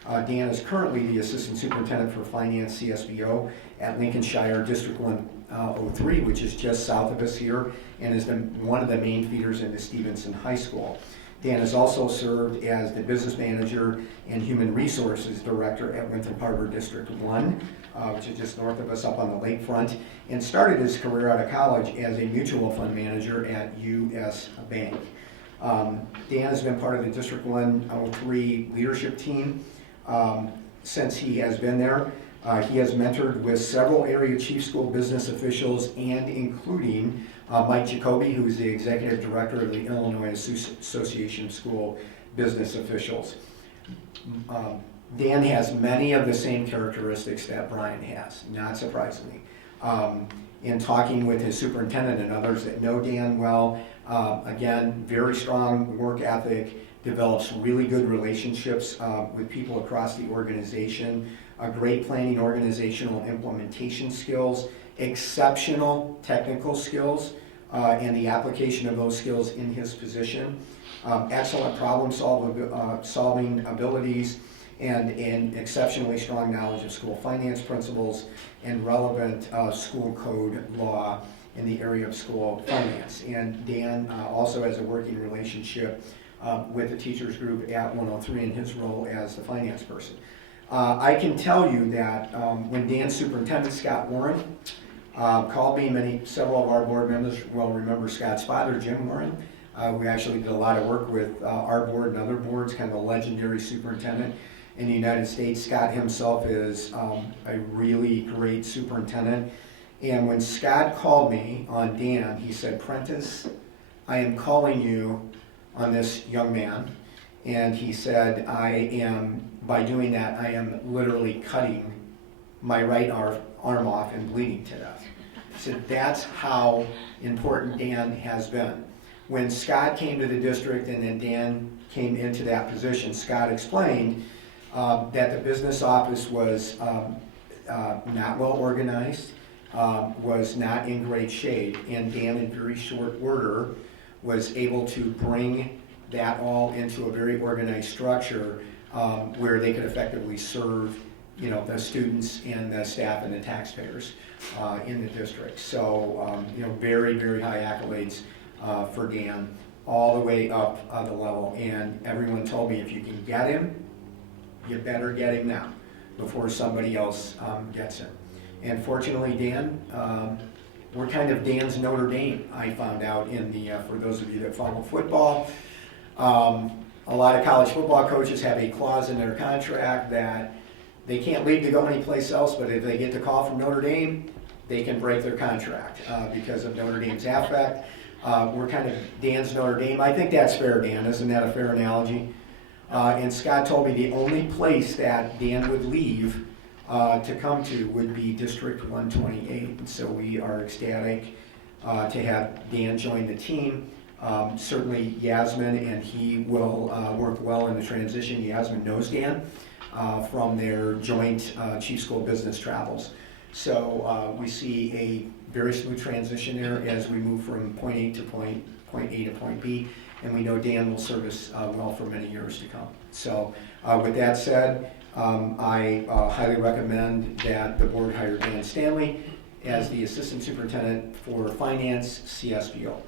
Dan is currently the Assistant Superintendent for Finance CSBO at Lincolnshire District 103, which is just south of us here, and is one of the main feeders into Stevenson High School. Dan has also served as the Business Manager and Human Resources Director at Winthrop Harbor District 1, which is just north of us up on the lakefront, and started his career out of college as a mutual fund manager at U.S. Bank. Dan has been part of the District 103 leadership team since he has been there. He has mentored with several area chief school business officials, and including Mike Jacoby, who is the Executive Director of the Illinois Association of School Business Officials. Dan has many of the same characteristics that Brian has, not surprisingly. In talking with his superintendent and others that know Dan well, again, very strong work ethic, develops really good relationships with people across the organization, great planning, organizational, implementation skills, exceptional technical skills, and the application of those skills in his position, excellent problem solving abilities, and exceptionally strong knowledge of school finance principles and relevant school code law in the area of school finance. And Dan also has a working relationship with the teachers group at 103 in his role as the finance person. I can tell you that when Dan's superintendent, Scott Warren, called me, several of our board members will remember Scott's father, Jim Warren. We actually did a lot of work with our board and other boards, kind of a legendary superintendent in the United States. Scott himself is a really great superintendent. And when Scott called me on Dan, he said, "Prentice, I am calling you on this young man." And he said, by doing that, I am literally cutting my right arm off and bleeding to death. So that's how important Dan has been. When Scott came to the district and then Dan came into that position, Scott explained that the business office was not well organized, was not in great shape, and Dan in very short order was able to bring that all into a very organized structure where they could effectively serve the students and the staff and the taxpayers in the district. So, very, very high accolades for Dan all the way up the level. And everyone told me if you can get him, you better get him now before somebody else gets him. And fortunately, Dan, we're kind of Dan's Notre Dame, I found out for those of you that follow football. A lot of college football coaches have a clause in their contract that they can't leave to go anyplace else, but if they get the call from Notre Dame, they can break their contract because of Notre Dame's affect. We're kind of Dan's Notre Dame. I think that's fair, Dan. Isn't that a fair analogy? And Scott told me the only place that Dan would leave to come to would be District 128. And so we are ecstatic to have Dan join the team. Certainly Yasmin, and he will work well in the transition. Yasmin knows Dan from their joint chief school business travels. So we see a very smooth transition there as we move from point A to point A to point B, and we know Dan will serve us well for many years to come. So with that said, I highly recommend that the board hire Dan Stanley as the Assistant Superintendent for Finance, CSBO.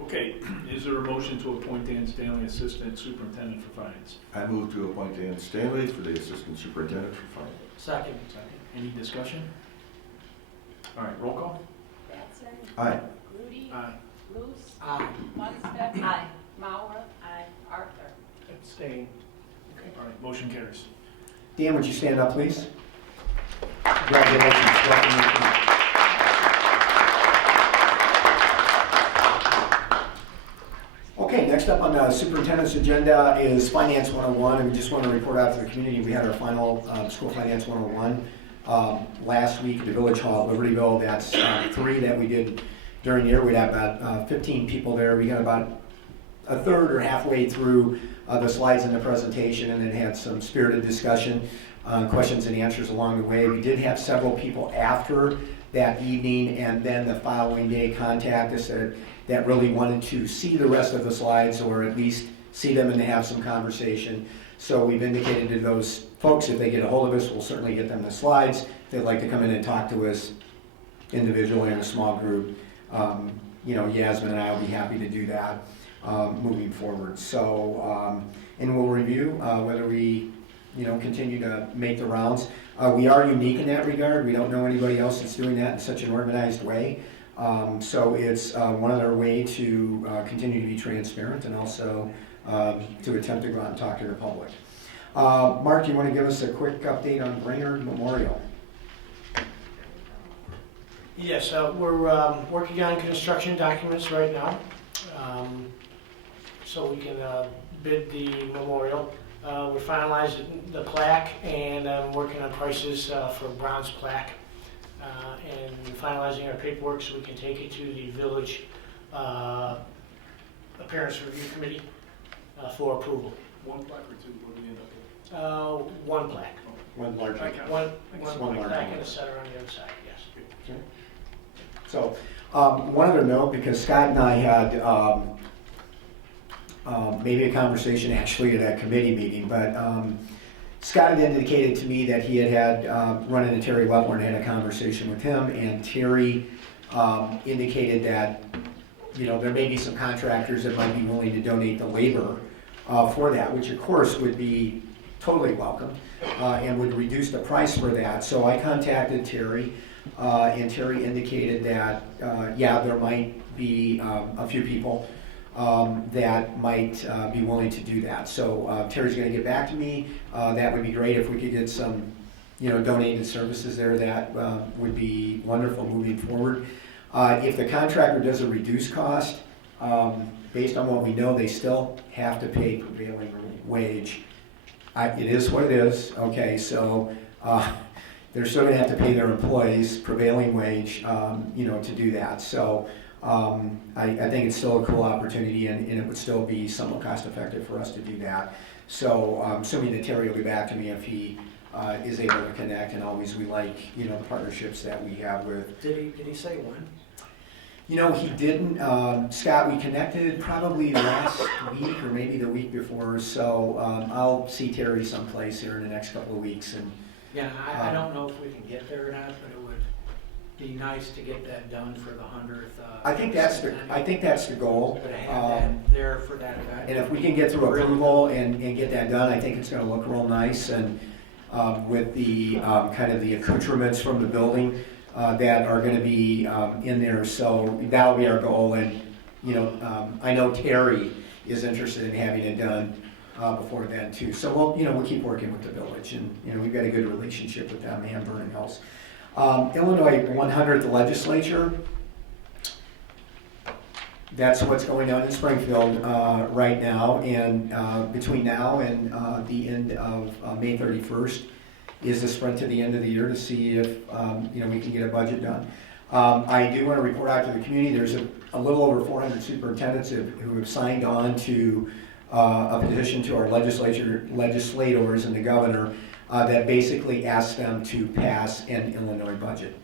Okay, is there a motion to appoint Dan Stanley Assistant Superintendent for Finance? I move to appoint Dan Stanley for the Assistant Superintendent for Finance. Second. Any discussion? All right, roll call. Batson. Aye. Grudy. Aye. Luce. Aye. Munstead. Aye. Mauer. Aye. Arthur. Abstain. Okay, all right, motion carries. Dan, would you stand up, please? Congratulations. Welcome to the team. Okay, next up on the superintendent's agenda is Finance 101, and we just want to report out to the community. We had our final School Finance 101 last week at the Village Hall at Libertyville. That's 3 that we did during the year. We had about 15 people there. We got about a third or halfway through the slides in the presentation, and then had some spirited discussion, questions and answers along the way. We did have several people after that evening and then the following day contact us that really wanted to see the rest of the slides, or at least see them and have some conversation. So we've indicated to those folks, if they get a hold of us, we'll certainly get them the slides. If they'd like to come in and talk to us individually in a small group, Yasmin and I will be happy to do that moving forward. So, and we'll review whether we continue to make the rounds. We are unique in that regard. We don't know anybody else that's doing that in such an organized way. So it's one other way to continue to be transparent, and also to attempt to go out and talk to the public. Mark, you want to give us a quick update on Brainerd Memorial? Yes, we're working on construction documents right now, so we can bid the memorial. We're finalizing the plaque, and I'm working on prices for bronze plaque, and finalizing our paperwork so we can take it to the village appearance review committee for approval. One plaque or 2? What do we end up with? One plaque. One large One large plaque one. and a setter on the other side, yes. Okay. So, one other note, because Scott and I had maybe a conversation actually at that committee meeting, but Scott had indicated to me that he had run into Terry Wetler and had a conversation with him, and Terry indicated that there may be some contractors that might be willing to donate the labor for that, which of course would be totally welcome and would reduce the price for that. So I contacted Terry, and Terry indicated that there might be a few people that might be willing to do that. So Terry's going to get back to me. That would be great if we could get some, donated services there. That would be wonderful moving forward. If the contractor does a reduced cost, based on what we know, they still have to pay prevailing wage. It is what it is. Okay, so they're still going to have to pay their employees prevailing wage, to do that. So. I think it's still a cool opportunity, and it would still be somewhat cost effective for us to do that. So assuming that Terry will be back to me if he is able to connect, and always we like the partnerships that we have with. Did he say when? He didn't. Scott, we connected probably last week or maybe the week before. So I'll see Terry someplace here in the next couple of weeks. And yeah, I don't know if we can get there or not, but it would be nice to get that done for the 100th. I think that's the goal. To have that there for that event. And if we can get through approval and get that done, I think it's going to look real nice. And with the kind of the accoutrements from the building that are going to be in there, so that'll be our goal. And I know Terry is interested in having it done before then too. So we'll keep working with the village, and we've got a good relationship with them and Vernon Hills. Illinois 100th legislature. That's what's going on in Springfield right now, and between now and the end of May 31st is the sprint to the end of the year to see if we can get a budget done. I do want to report out to the community, there's a little over 400 superintendents who have signed on to a petition to our legislators and the governor that basically asks them to pass an Illinois budget.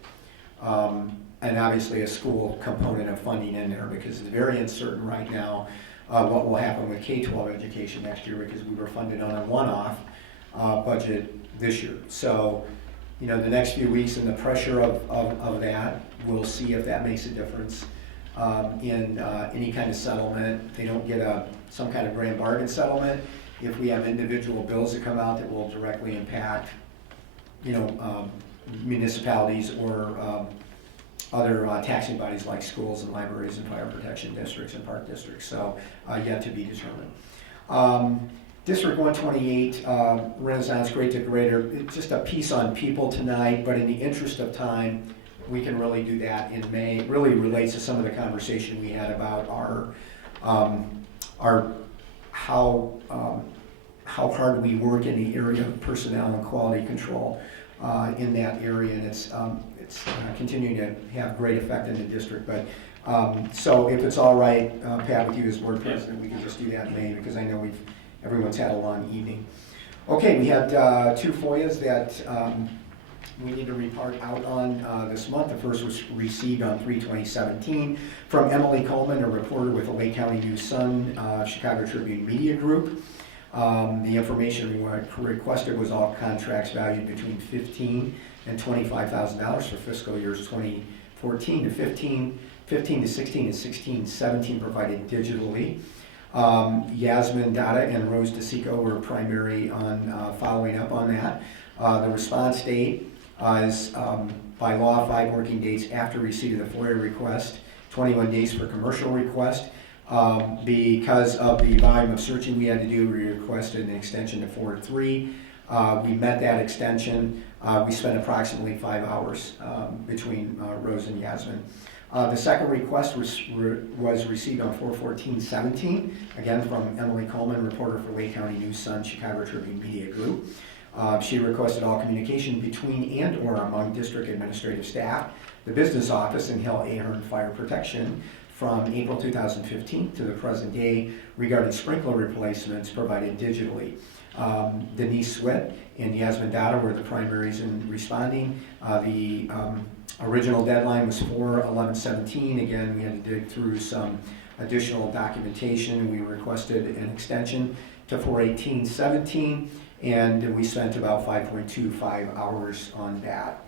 And obviously a school component of funding in there, because it's very uncertain right now what will happen with K-12 education next year, because we were funded on a one-off budget this year. So, you know, the next few weeks and the pressure of that, we'll see if that makes a difference in any kind of settlement. They don't get some kind of grand bargain settlement. If we have individual bills that come out that will directly impact, you know, municipalities or other taxing bodies like schools and libraries and fire protection districts and park districts, so yet to be determined. District 128, Renaissance Great to Greater, it's just a piece on people tonight, but in the interest of time, we can really do that in May. It really relates to some of the conversation we had about how hard we work in the area of personnel and quality control in that area, and it's continuing to have great effect in the district. But so if it's all right, Pat, with you as board president, we can just do that in May, because I know everyone's had a long evening. Okay, we had 2 FOIAs that we need to report out on this month. The first was received on 3/2017 from Emily Coleman, a reporter with the Lake County News Sun, Chicago Tribune Media Group. The information requested was all contracts valued between $15,000 and $25,000 for fiscal years 2014 to 15 to 16, and 16-17 provided digitally. Yasmin Dada and Rose DeSico were primary on following up on that. The response date is by law 5 working days after receipt of the FOIA request, 21 days for commercial request. Because of the volume of searching we had to do, we requested an extension to 4-3. We met that extension. We spent approximately 5 hours between Rose and Yasmin. The second request was received on 4/14/17, again from Emily Coleman, reporter for Lake County News Sun, Chicago Tribune Media Group. She requested all communication between and or among district administrative staff, the business office, and Hill Ahern Fire Protection from April 2015 to the present day regarding sprinkler replacements provided digitally. Denise Switt and Yasmin Dada were the primaries in responding. The original deadline was 4/11/17. Again, we had to dig through some additional documentation. We requested an extension to 4/18/17, and we spent about 5.25 hours on that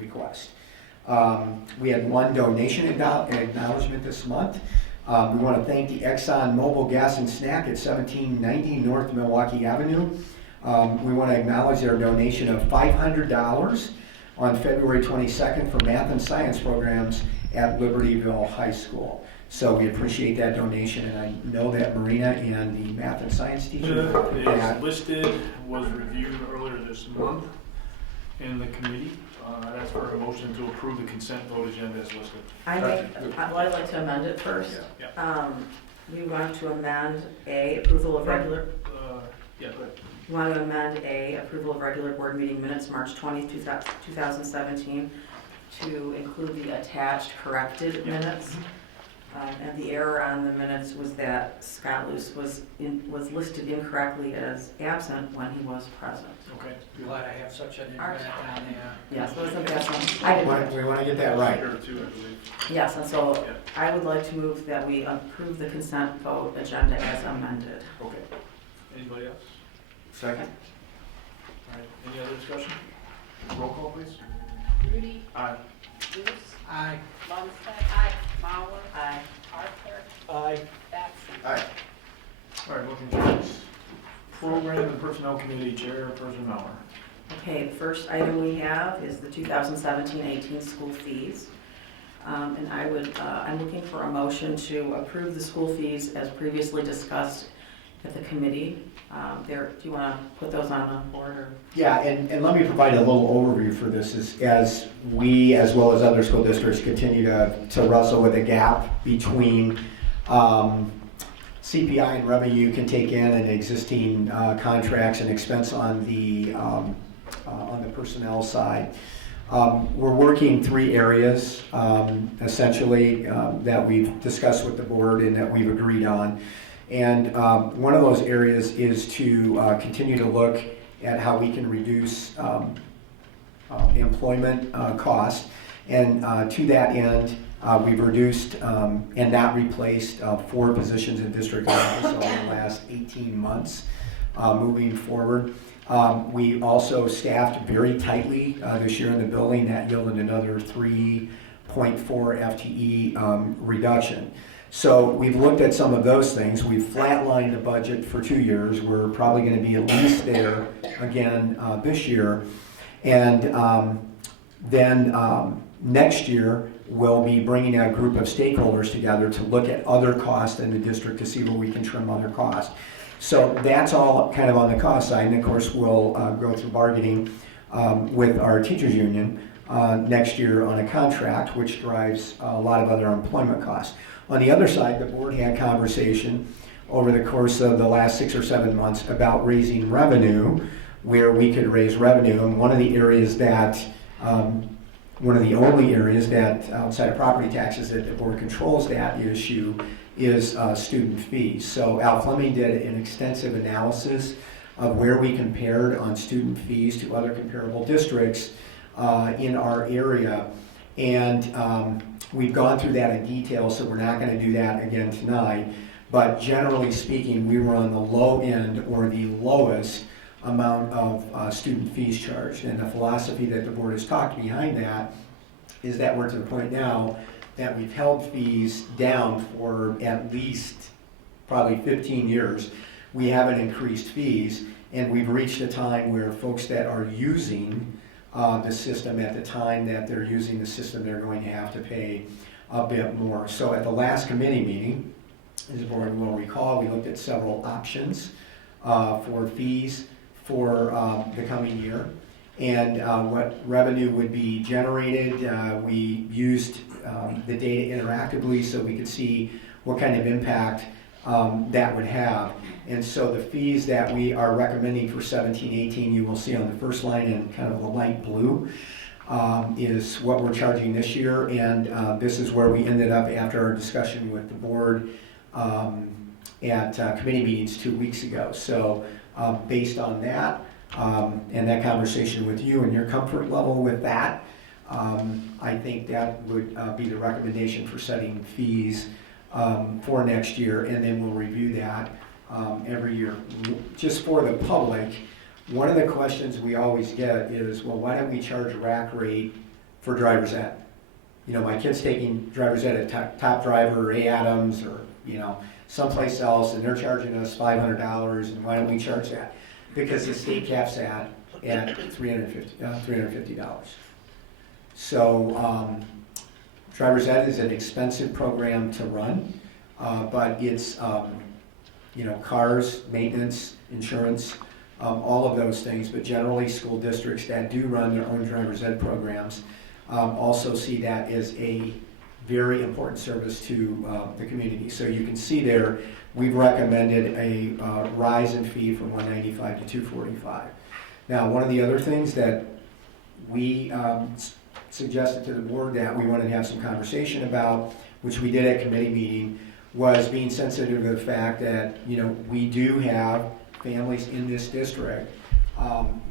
request. We had 1 donation acknowledgement this month. We want to thank the Exxon Mobil Gas and Snack at 1790 North Milwaukee Avenue. We want to acknowledge their donation of $500 on February 22nd for math and science programs at Libertyville High School. So we appreciate that donation, and I know that Marina and the math and science teacher is listed, was reviewed earlier this month in the committee. I'd ask for a motion to approve the consent vote agenda as listed. I'd like to amend it first. Yeah. We want to amend A, approval of regular. Yeah, go ahead. We want to amend A, approval of regular board meeting minutes, March 20th, 2017, to include the attached corrected minutes. And the error on the minutes was that Scott Luce was listed incorrectly as absent when he was present. Okay. Glad I have such an input on there. Yes, wasn't that something? We want to get that right. Yes, and so I would like to move that we approve the consent vote agenda as amended. Okay. Anybody else? Second. All right. Any other discussion? Roll call, please. Rudy. Aye. Luce. Aye. Lundstedt. Aye. Mauer. Aye. Arthur. Aye. Batson. Aye. All right, motion carries. Program and Personnel Committee Chairperson Mauer. Okay, the first item we have is the 2017-18 school fees. And I'm looking for a motion to approve the school fees as previously discussed at the committee. Do you want to put those on the board? Or? Yeah, and let me provide a little overview for this as we, as well as other school districts, continue to wrestle with a gap between CPI and revenue you can take in and existing contracts and expense on the personnel side. We're working 3 areas, essentially, that we've discussed with the board and that we've agreed on. And one of those areas is to continue to look at how we can reduce employment costs. And to that end, we've reduced and not replaced 4 positions in district office over the last 18 months moving forward. We also staffed very tightly this year in the building. That yielded another 3.4 FTE reduction. So we've looked at some of those things. We've flatlined the budget for 2 years. We're probably going to be at least there again this year. And then next year, we'll be bringing a group of stakeholders together to look at other costs in the district to see where we can trim other costs. So that's all kind of on the cost side. And of course, we'll go through bargaining with our teachers union next year on a contract, which drives a lot of other employment costs. On the other side, the board had conversation over the course of the last 6 or 7 months about raising revenue, where we could raise revenue. And one of the areas that, one of the only areas that outside of property taxes that the board controls that issue is student fees. So Al Fleming did an extensive analysis of where we compared on student fees to other comparable districts in our area. And we've gone through that in detail, so we're not going to do that again tonight. But generally speaking, we were on the low end or the lowest amount of student fees charged. And the philosophy that the board has talked behind that is that we're to the point now that we've held fees down for at least probably 15 years. We haven't increased fees, and we've reached a time where folks that are using the system at the time that they're using the system, they're going to have to pay a bit more. So at the last committee meeting, as the board will recall, we looked at several options for fees for the coming year and what revenue would be generated. We used the data interactively so we could see what kind of impact that would have. And so the fees that we are recommending for 17-18, you will see on the first line in kind of the light blue, is what we're charging this year. And this is where we ended up after our discussion with the board at committee meetings 2 weeks ago. So based on that and that conversation with you and your comfort level with that, I think that would be the recommendation for setting fees for next year, and then we'll review that every year. Just for the public, one of the questions we always get is, well, why don't we charge a rack rate for driver's ed? You know, my kid's taking driver's ed at Top Driver or A. Adams or, you know, someplace else, and they're charging us $500, and why don't we charge that? Because the state caps that at $350. So driver's ed is an expensive program to run, but it's you know, cars, maintenance, insurance, all of those things. But generally, school districts that do run their own driver's ed programs also see that as a very important service to the community. So you can see there, we've recommended a rise in fee from $195 to $245. Now, one of the other things that we suggested to the board that we wanted to have some conversation about, which we did at committee meeting, was being sensitive to the fact that, you know, we do have families in this district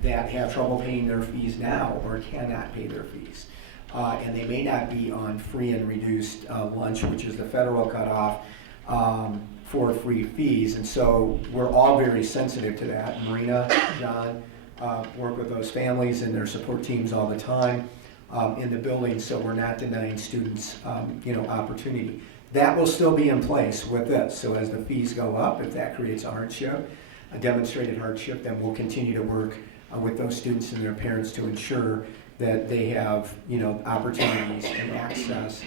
that have trouble paying their fees now or cannot pay their fees. And they may not be on free and reduced lunch, which is the federal cutoff for free fees. And so we're all very sensitive to that. Marina, John, work with those families and their support teams all the time in the building, so we're not denying students you know, opportunity. That will still be in place with this. So as the fees go up, if that creates a hardship, a demonstrated hardship, then we'll continue to work with those students and their parents to ensure that they have, you know, opportunities and access,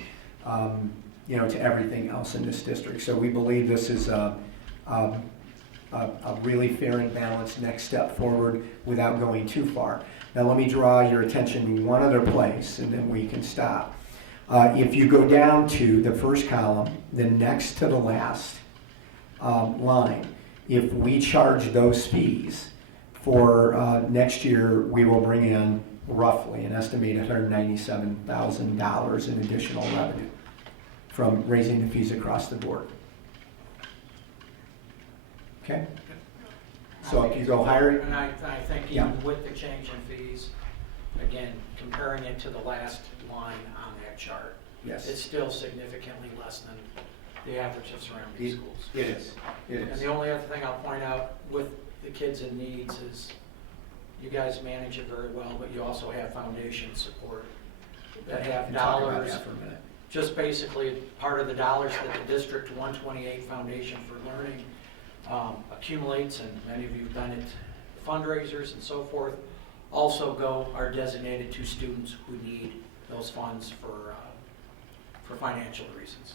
you know, to everything else in this district. So we believe this is a really fair and balanced next step forward without going too far. Now let me draw your attention to one other place, and then we can stop. If you go down to the first column, the next to the last line, if we charge those fees for next year, we will bring in roughly an estimated $197,000 in additional revenue from raising the fees across the board. Okay? So if you go higher, And I think even with the change in fees, again, comparing it to the last line on that chart, yes, it's still significantly less than the average of surrounding schools. it is. It And is. the only other thing I'll point out with the kids in needs is you guys manage it very well, but you also have foundation support that have Talk about dollars. that for a minute. Just basically part of the dollars that the District 128 Foundation for Learning accumulates, and many of you have done it, fundraisers and so forth, also are designated to students who need those funds for financial reasons.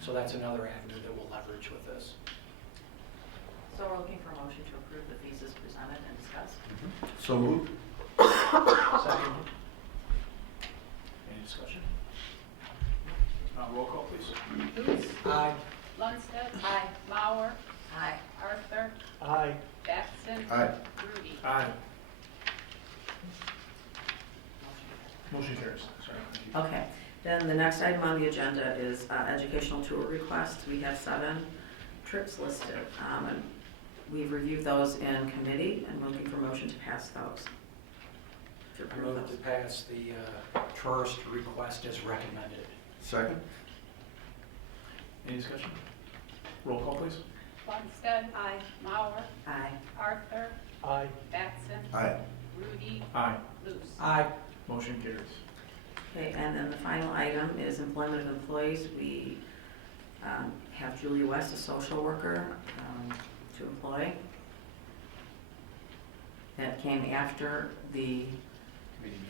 So that's another avenue that we'll leverage with this. So we're looking for a motion to approve the fees as presented and discussed. So moved. Second. Any discussion? Roll call, please. Luce. Aye. Lundstedt. Aye. Mauer. Aye. Arthur. Aye. Batson. Aye. Rudy. Aye. Motion carries. Sorry. Okay, then the next item on the agenda is educational tour request. We have 7 trips listed. And we've reviewed those in committee and looking for motion to pass those. To I approve move to those. pass the tourist request as recommended. Second. Any discussion? Roll call, please. Lundstedt. Aye. Mauer. Aye. Arthur. Aye. Batson. Aye. Rudy. Aye. Luce. Aye. Motion carries. Okay, and then the final item is employment of employees. We have Julia West, a social worker, to employ. That came after the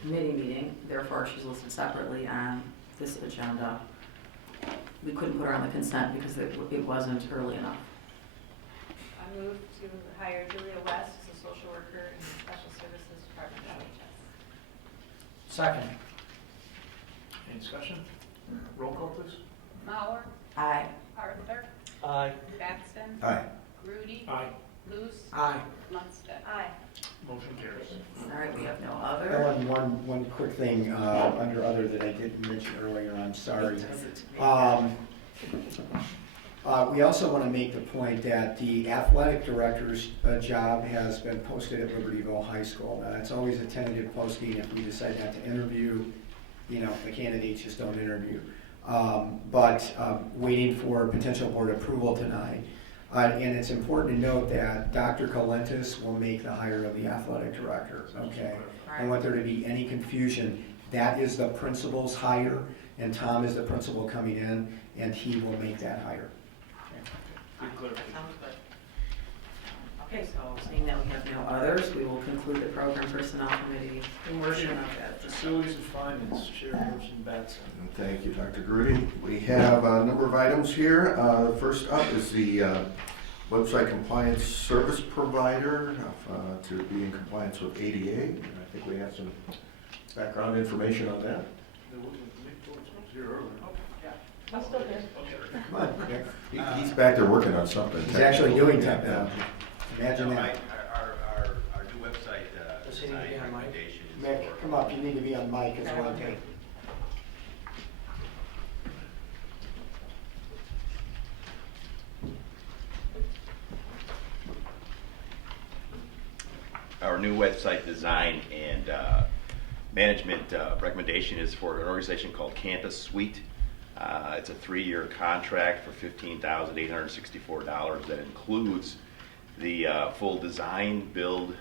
committee meeting, therefore she's listed separately on this agenda. We couldn't put her on the consent because it wasn't early enough. I move to hire Julia West as a social worker in the Special Services Department of Nhs. Second. Any discussion? Roll call, please. Mauer. Aye. Arthur. Aye. Batson. Aye. Rudy. Aye. Luce. Aye. Lundstedt. Aye. Motion carries. All right, we have no other. Ellen, one quick thing under other that I didn't mention earlier, I'm sorry. We also want to make the point that the athletic director's job has been posted at Libertyville High School. Now, that's always a tentative posting. If we decide not to interview, the candidates just don't interview. But waiting for potential board approval tonight. And it's important to note that Dr. Colentis will make the hire of the athletic director, okay? I don't want there to be any confusion. That is the principal's hire, and Tom is the principal coming in, and he will make that hire. Good clarification. Sounds good. Okay, so seeing that we have no others, we will conclude the program personnel committee portion of that. Facilities and Finance, Chairperson Batson. Thank you, Dr. Grudy. We have a number of items here. First up is the website compliance service provider to be in compliance with ADA. And I think we have some background information on that. Here earlier. I'm still here. Come on, Nick. He's back there working on something. He's actually doing technology. Imagine No, that. Our new website Does he need to design be on mic? recommendation is Mick, for- come up, you need to be on mic as well. Okay. Our new website design and management recommendation is for an organization called Campus Suite. It's a 3-year contract for $15,864 that includes the full design, build,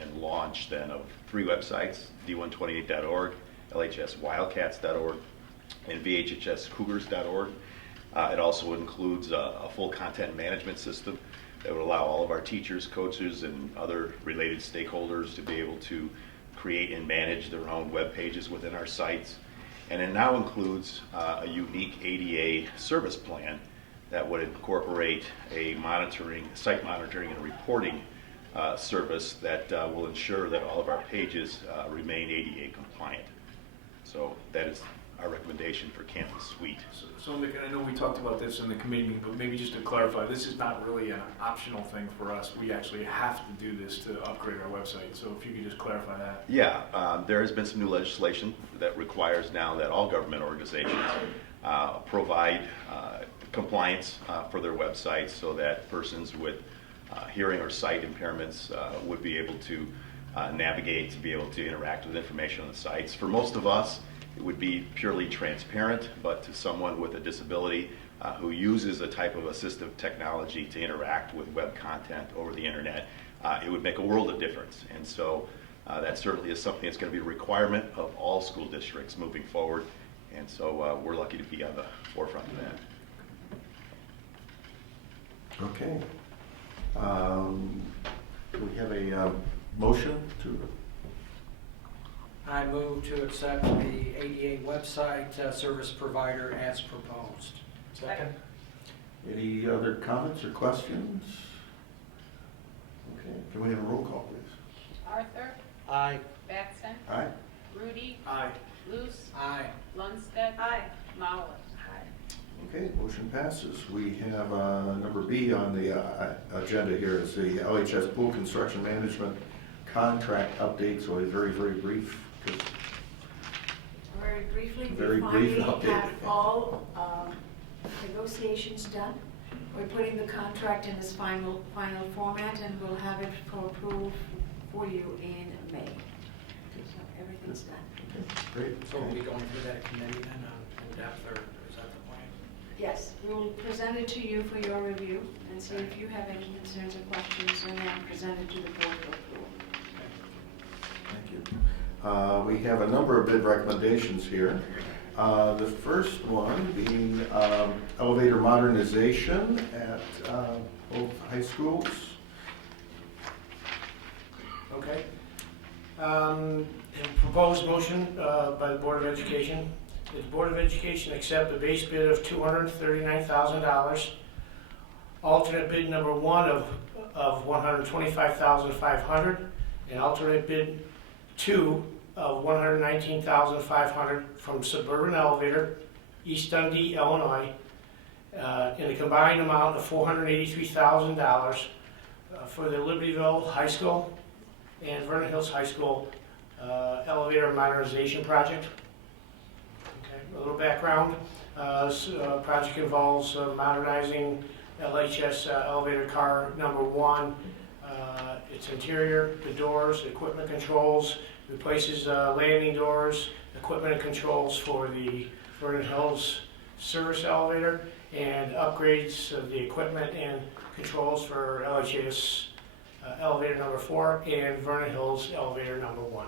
and launch then of 3 websites, D128.org, LHSWildcats.org, and VHHSCougars.org. It also includes a full content management system that would allow all of our teachers, coaches, and other related stakeholders to be able to create and manage their own web pages within our sites. And it now includes a unique ADA service plan that would incorporate a site monitoring and reporting service that will ensure that all of our pages remain ADA compliant. So that is our recommendation for Campus Suite. Suite. So Nick, and I know we talked about this in the committee meeting, but maybe just to clarify, this is not really an optional thing for us. We actually have to do this to upgrade our website. So if you could just clarify that. Yeah, there has been some new legislation that requires now that all government organizations provide compliance for their websites so that persons with hearing or sight impairments would be able to navigate, to be able to interact with information on the sites. For most of us, it would be purely transparent, but to someone with a disability who uses a type of assistive technology to interact with web content over the internet, it would make a world of difference. And so that certainly is something that's going to be a requirement of all school districts moving forward. And so we're lucky to be on the forefront of that. Okay. We have a motion to. I move to accept the ADA website service provider as proposed. Second. Any other comments or questions? Okay, can we have a roll call, please? Arthur? Aye. Batson? Aye. Rudy? Aye. Luce? Aye. Lundstedt? Aye. Mauer? Okay, motion passes. We have number B on the agenda here is the LHS Pool Construction Management Contract Update, so a very, very brief. Very briefly, Very we brief finally update. have all negotiations done. We're putting the contract in its final format, and we'll have it for approval for you in May. So everything's done. Okay, great. So we'll be going through that committee then in depth, or is that the plan? Yes, we will present it to you for your review and see if you have any concerns or questions, and then present it to the board for approval. Thank you. We have a number of bid recommendations here. The first one being elevator modernization at both high schools. Okay. A proposed motion by the Board of Education. The Board of Education accept the base bid of $239,000. Alternate bid number 1 of $125,500, and alternate bid 2 of $119,500 from Suburban Elevator, East Dundee, Illinois, in a combined amount of $483,000 for the Libertyville High School and Vernon Hills High School elevator modernization project. Okay, a little background. This project involves modernizing LHS elevator car number 1, its interior, the doors, equipment controls, replaces landing doors, equipment and controls for the Vernon Hills service elevator, and upgrades of the equipment and controls for LHS elevator number 4 and Vernon Hills elevator number 1.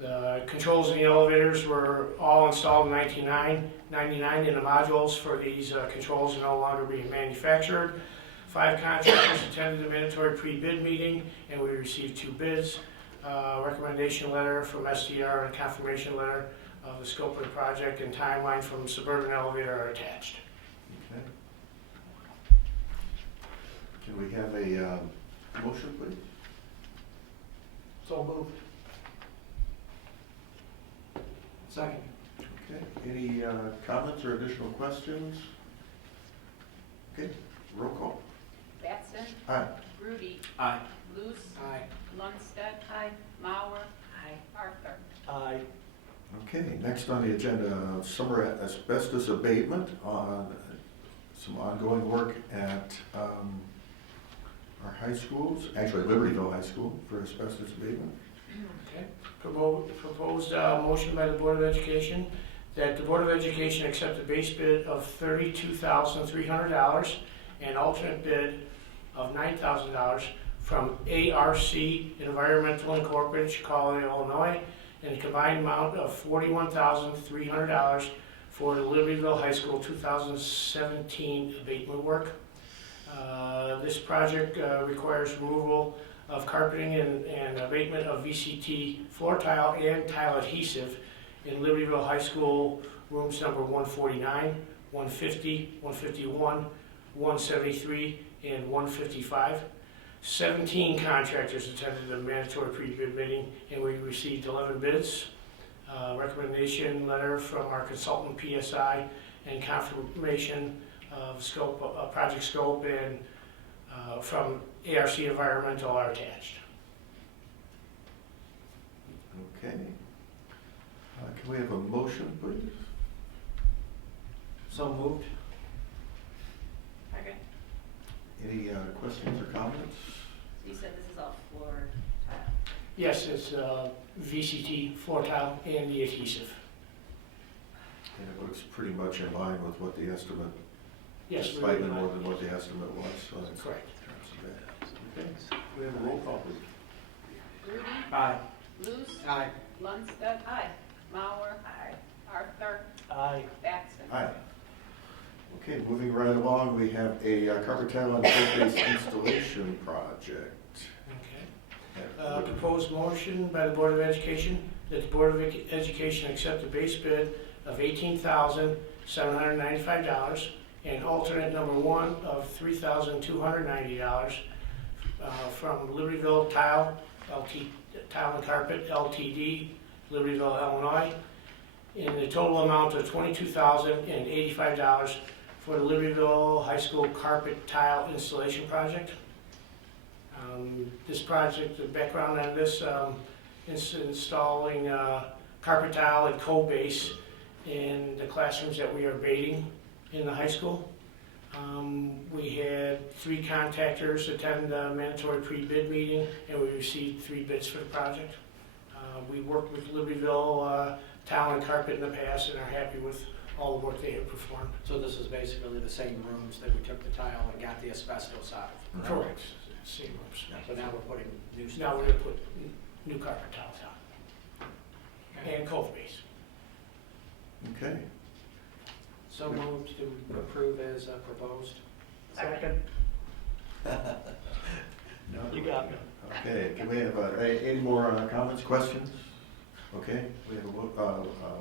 The controls in the elevators were all installed in 1999, and the modules for these controls are no longer being manufactured. 5 contractors attended the mandatory pre-bid meeting, and we received 2 bids. Recommendation letter from SDR and confirmation letter of the scope of the project and timeline from Suburban Elevator are attached. Okay. Can we have a motion, please? So moved. Second. Okay. Any comments or additional questions? Okay. Roll call. Batson? Aye. Rudy? Aye. Luce? Aye. Lundstedt? Aye. Mauer? Aye. Arthur? Aye. Okay, next on the agenda, summer asbestos abatement on some ongoing work at our high schools, actually Libertyville High School for asbestos abatement. Okay. Proposed motion by the Board of Education that the Board of Education accept the base bid of $32,300 and alternate bid of $9,000 from ARC Environmental Incorporated, Chicago, Illinois, and a combined amount of $41,300 for the Libertyville High School 2017 abatement work. This project requires removal of carpeting and abatement of VCT floor tile and tile adhesive in Libertyville High School rooms number 149, 150, 151, 173, and 155. 17 contractors attended the mandatory pre-bid meeting, and we received 11 bids. recommendation letter from our consultant PSI, and confirmation of scope, project scope, and from ARC Environmental are attached. Okay. Can we have a motion, please? So moved. Okay. Any questions or comments? So you said this is all floor tile? Yes, it's VCT floor tile and the adhesive. And it looks pretty much in line with what the estimate, Yes, just we slightly would- more than what the estimate was, so that's Correct. not so bad. Okay, we have a roll call, please. Rudy? Aye. Luce? Aye. Lundstedt? Aye. Mauer? Aye. Arthur? Aye. Batson? Aye. Okay, moving right along, we have a carpet tile and full-face installation project. Okay. Proposed motion by the Board of Education that the Board of Education accept the base bid of $18,795 and alternate number one of $3,290 from Libertyville Tile and Carpet Ltd., Libertyville, Illinois, in the total amount of $22,085 for the Libertyville High School carpet tile installation project. This project, the background on this, is installing carpet tile and coat base in the classrooms that we are baiting in the high school. We had 3 contractors attend the mandatory pre-bid meeting, and we received 3 bids for the project. We worked with Libertyville Tile and Carpet in the past and are happy with all the work they have performed. So this is basically the same rooms that we took the tile and got the asbestos out of? Correct. Same rooms. So now we're putting new stuff? Now we're going to put new carpet tiles on. And coat base. Okay. So moved to approve as proposed. Second. You got me. Okay, can we have any more comments, questions? Okay, we have a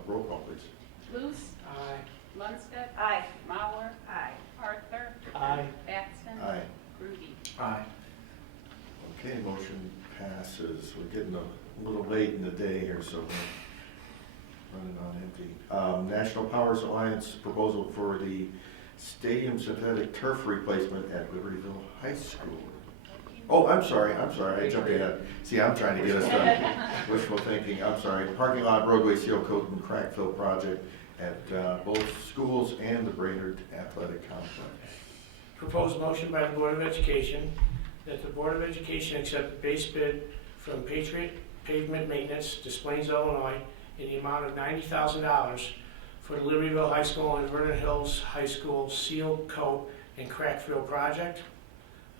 roll call, please. Luce? Aye. Lundstedt? Aye. Mauer? Aye. Arthur? Aye. Batson? Aye. Rudy? Aye. Okay, motion passes. We're getting a little late in the day here, so we're running on empty. National Powers Alliance proposal for the stadium synthetic turf replacement at Libertyville High School. Oh, I'm sorry, I jumped ahead. See, I'm trying to get us done. Wishful thinking, I'm sorry. Parking lot roadway seal coat and crack fill project at both schools and the Brainerd Athletic Complex. Proposed motion by the Board of Education that the Board of Education accept the base bid from Patriot Pavement Maintenance, Des Plaines, Illinois, in the amount of $90,000 for the Libertyville High School and Vernon Hills High School seal coat and crack fill project.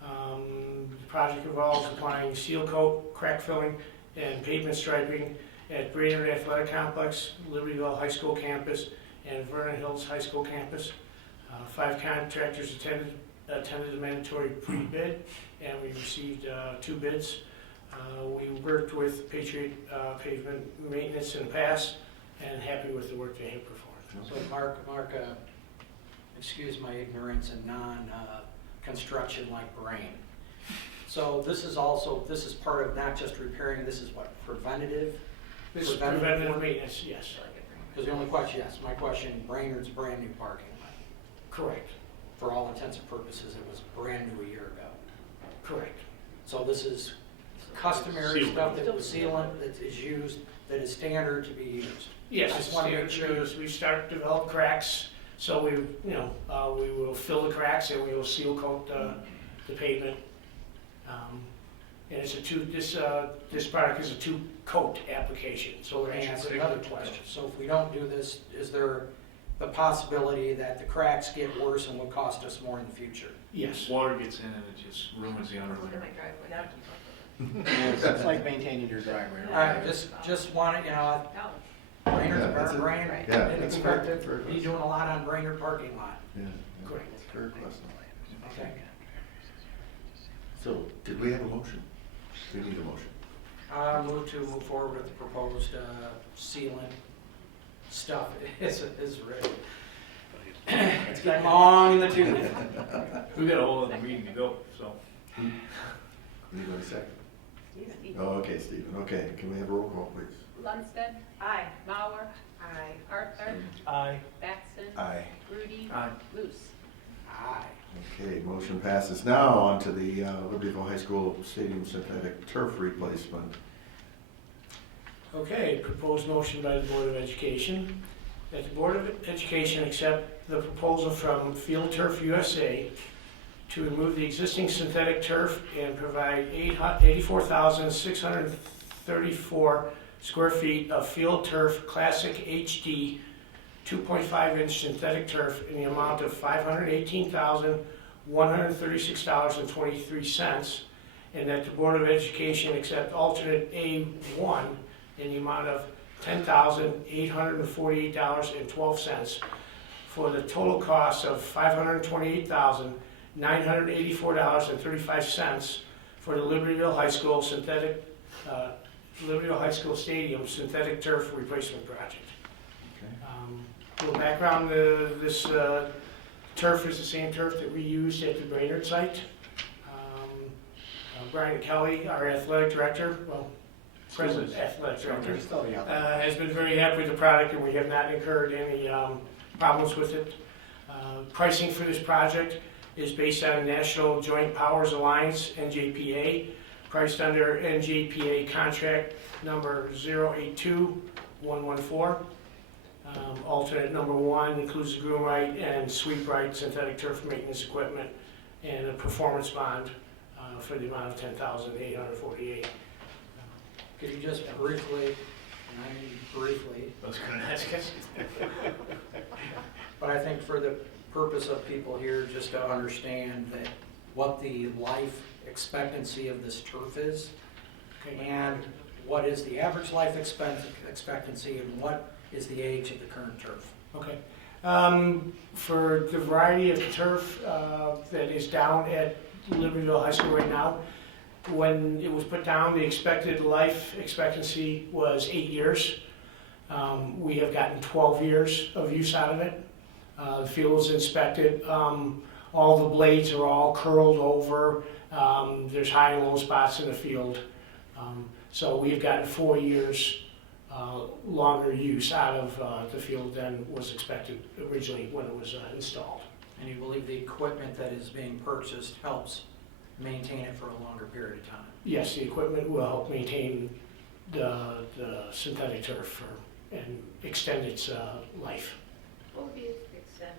The project involves applying seal coat, crack filling, and pavement striping at Brainerd Athletic Complex, Libertyville High School campus, and Vernon Hills High School campus. 5 contractors attended the mandatory pre-bid, and we received 2 bids. We worked with Patriot Pavement Maintenance in the past, and happy with the work they have performed. So Mark, excuse my ignorance and non-construction like brain. So this is part of not just repairing, this is what, preventative? This is preventative maintenance, yes. Because the only question, yes, my question, Brainerd's brand new parking lot. Correct. For all intents and purposes, it was brand new a year ago. Correct. So this is customary stuff that was sealant, that is used, that is standard to be used. Yes, I just want to make sure. we start to develop cracks, so we will fill the cracks and we will seal coat the pavement. And it's this product is a 2-coat application, so we're Let me ask actually another question. So if we don't do this, is there the possibility that the cracks get worse and will cost us more in the future? Yes. Water gets in and it just ruins the underlayer. It's like maintaining your driveway. All right, just want to, Brainerd's Brainerd, didn't expect to be doing a lot on Brainerd parking lot. Yeah. Correct. Fair question. Okay. So, did we have a motion? We need a motion. Move forward with the proposed sealant stuff. It's ready. It's getting long in the tooth. We got a whole other meeting to go, so. Anybody second? Oh, okay, Stephen, okay. Can we have a roll call, please? Lundstedt. Aye. Mauer. Aye. Arthur. Aye. Batson. Aye. Grudy. Aye. Luce. Aye. Okay, motion passes. Now on to the Libertyville High School Stadium synthetic turf replacement. Okay, proposed motion by the Board of Education, that the Board of Education accept the proposal from Field Turf USA to remove the existing synthetic turf and provide 84,634 square feet of field turf Classic HD 2.5-inch synthetic turf in the amount of $518,136.23, and that the Board of Education accept alternate A1 in the amount of $10,848.12 for the total cost of $528,984.35 for the Libertyville High School Stadium synthetic turf replacement project. A little background: this turf is the same turf that we used at the Brainerd site. Brian Kelly, our athletic director, President Athletic Director, has been very happy with the product, and we have not incurred any problems with it. Pricing for this project is based on National Joint Powers Alliance, NJPA, priced under NJPA contract number 082114. Alternate number 1 includes the groom right and sweep right synthetic turf maintenance equipment and a performance bond for the amount of $10,848. Could you just briefly, and I mean briefly, I was going to ask you. but I think for the purpose of people here, just to understand that what the life expectancy of this turf is, and what is the average life expectancy, and what is the age of the current turf. Okay. For the variety of turf that is down at Libertyville High School right now, when it was put down, the expected life expectancy was 8 years. We have gotten 12 years of use out of it. The field was inspected. All the blades are all curled over. There's high and low spots in the field. So we've gotten 4 years longer use out of the field than was expected originally when it was installed. And you believe the equipment that is being purchased helps maintain it for a longer period of time? Yes, the equipment will help maintain the synthetic turf and extend its life. What would be its extent?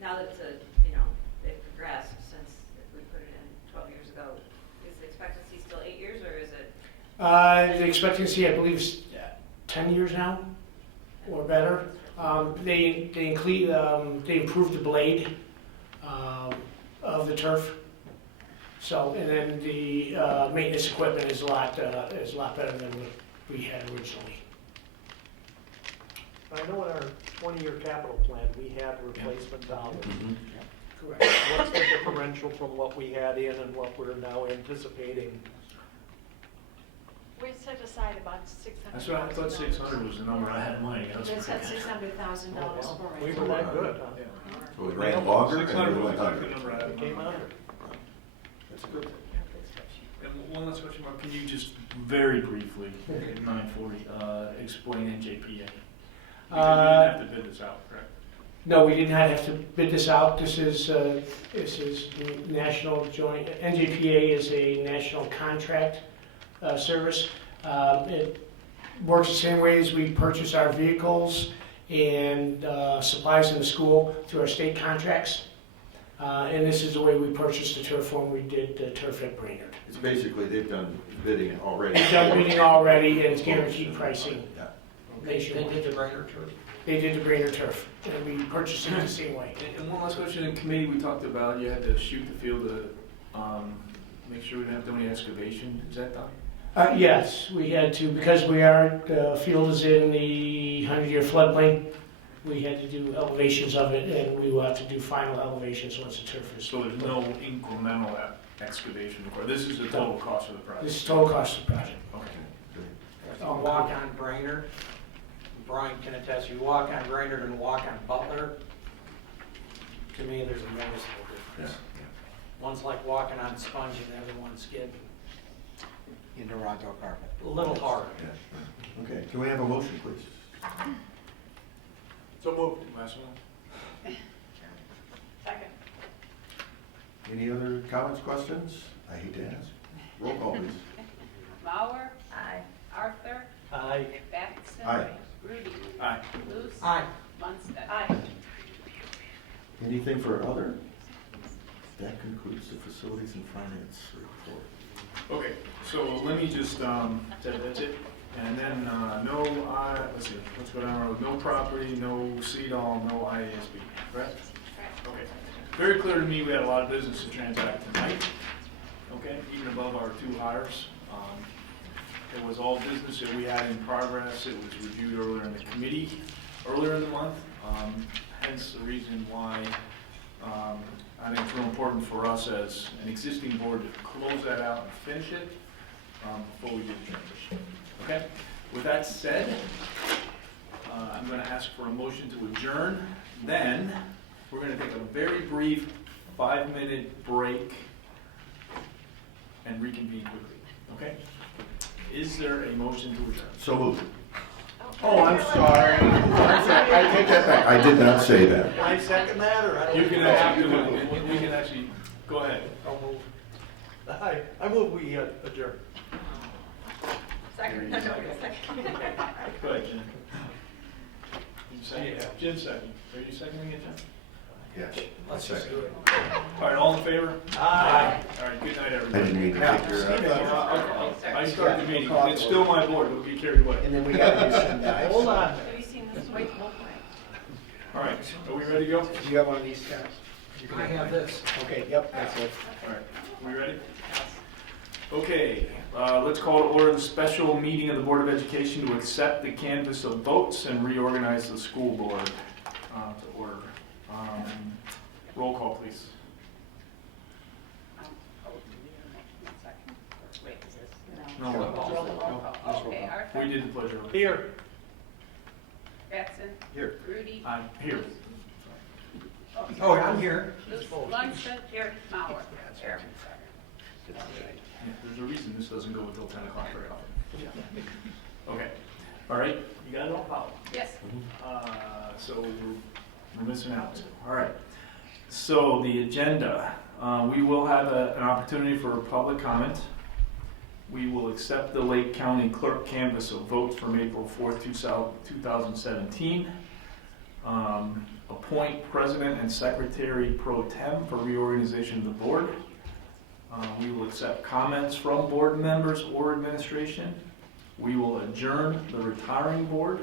Now that it's they've progressed since we put it in 12 years ago, is the expectancy still 8 years, or is it? The expectancy, I believe, is 10 years now, or better. They improved the blade of the turf. So, and then the maintenance equipment is a lot better than what we had originally. I know in our 20-year capital plan, we had replacement dollars. Correct. What's the differential from what we had in and what we're now anticipating? We set aside about $600,000. That's what I thought 600 was the number I had in mind. They set $600,000 for it. We were that good, huh? So we ran longer and 600 we was went exactly under. the number I had in Came mind. under. That's good. And one last question, Mark. Can you just very briefly, at 9:40, explain NJPA? Because you didn't have to bid this out, correct? No, we did not have to bid this out. This is national joint. NJPA is a national contract service. It works the same way as we purchase our vehicles and supplies in the school through our state contracts. And this is the way we purchased the turf when we did the turf at Brainerd. It's basically, they've done bidding already. They've done bidding already, and it's guaranteed pricing. Yeah. They did the Brainerd turf? They did the Brainerd turf, and we purchased it the same way. And one last question. In committee, we talked about you had to shoot the field to make sure we didn't have to do any excavation. Is that done? Yes, we had to, because the field is in the 100-year floodplain, we had to do elevations of it, and we will have to do final elevations once the turf is. So there's no incremental excavation required. This is the total cost of the project. This is total cost of the project. Okay. If you walk on Brainerd, Brian can attest, you walk on Brainerd and walk on Butler, to me, there's a noticeable difference. One's like walking on sponge and the other one's skin. in Toronto carpet. A little hard. Yeah. Okay, can we have a motion, please? So moved. Last one. Second. Any other comments, questions? I hate to ask. Roll call, please. Mauer. Aye. Arthur. Aye. Batson. Aye. Rudy. Aye. Luce. Aye. Munstead. Aye. Anything for other? That concludes the facilities and finance report. Okay, so let me just, that's it. And then, let's see, let's go down the road. No property, no CEDAW, no IASB, correct? Okay. Very clear to me we had a lot of business to transact tonight, okay, even above our 2 hires. It was all business that we had in progress. It was reviewed earlier in the committee, earlier in the month. Hence the reason why I think it's real important for us as an existing board to close that out and finish it before we do the transition. Okay? With that said, I'm going to ask for a motion to adjourn. Then we're going to take a very brief 5-minute break and reconvene quickly. Okay? Is there a motion to adjourn? So moved. Oh, I'm sorry. I take that back. I did not say that. Can I second that, or I don't? You can actually do it. We can actually, go ahead. I'll move. I move we adjourn. Second. Go ahead, Jim. Jim second. Are you seconding it, Jim? Yes. Let's just do it. All right, all in favor? Aye. All right, good night, I everybody. didn't mean to take your, I start the meeting. It's still my board. Don't get carried away. And then we got to do some dice. Hold on. Have you seen this? Wait, hold on. All right, are we ready to go? Do you have one of these guys? I have this. Okay, yep, that's it. All right, we ready? Okay, let's call to order the special meeting of the Board of Education to accept the canvass of votes and reorganize the school board to order. Roll call, please. No, Okay, Arthur. we did the pledge earlier. Here. Batson. Here. Rudy. I'm here. Oh, I'm here. Luce. Munstead. Here. Mauer. Here. Yeah, there's a reason this doesn't go until 10 o'clock very often. Okay, all right, you got it all, Paul? Yes. So we're missing out. All right. So the agenda, we will have an opportunity for public comment. We will accept the Lake County Clerk canvass of votes from April 4th, 2017. Appoint President and Secretary Pro Tem for reorganization of the board. We will accept comments from board members or administration. We will adjourn the retiring board.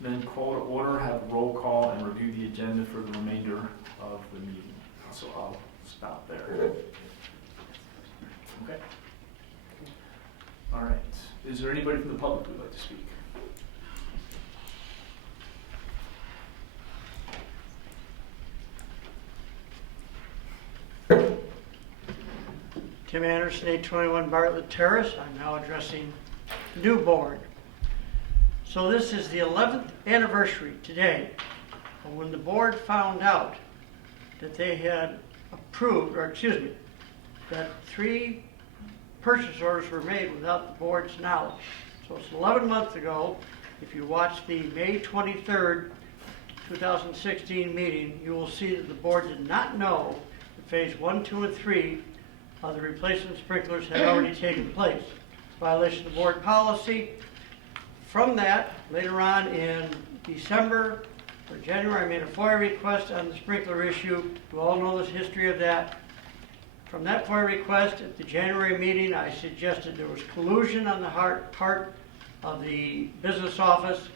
Then call to order, have a roll call, and review the agenda for the remainder of the meeting. So I'll stop there. Okay. All right. Is there anybody from the public who would like to speak? Tim Anderson, 821 Bartlett Terrace. I'm now addressing the new board. So this is the 11th anniversary today of when the board found out that they had approved, or excuse me, that 3 purchase orders were made without the board's knowledge. So it's 11 months ago. If you watch the May 23rd, 2016 meeting, you will see that the board did not know that phase 1, 2, and 3 of the replacement sprinklers had already taken place. Violation of board policy. From that, later on in December or January, I made a FOIA request on the sprinkler issue. You all know the history of that. From that FOIA request at the January meeting, I suggested there was collusion on the part of the business office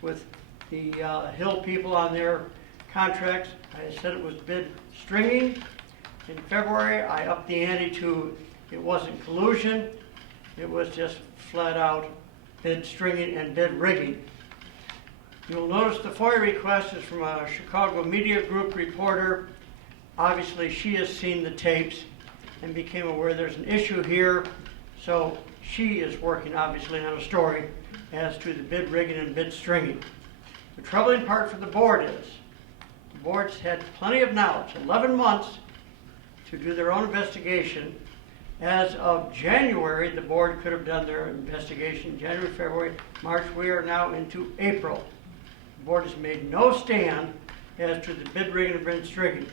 with the Hill people on their contracts. I said it was bid stringing. In February, I upped the ante to it wasn't collusion, it was just flat out bid stringing and bid rigging. You'll notice the FOIA request is from a Chicago Media Group reporter. Obviously, she has seen the tapes and became aware there's an issue here, so she is working obviously on a story as to the bid rigging and bid stringing. The troubling part for the board is the board's had plenty of knowledge, 11 months to do their own investigation As of January, the board could have done their investigation, January, February, March. We are now into April. The board has made no stand as to the bid rigging and bid stringing.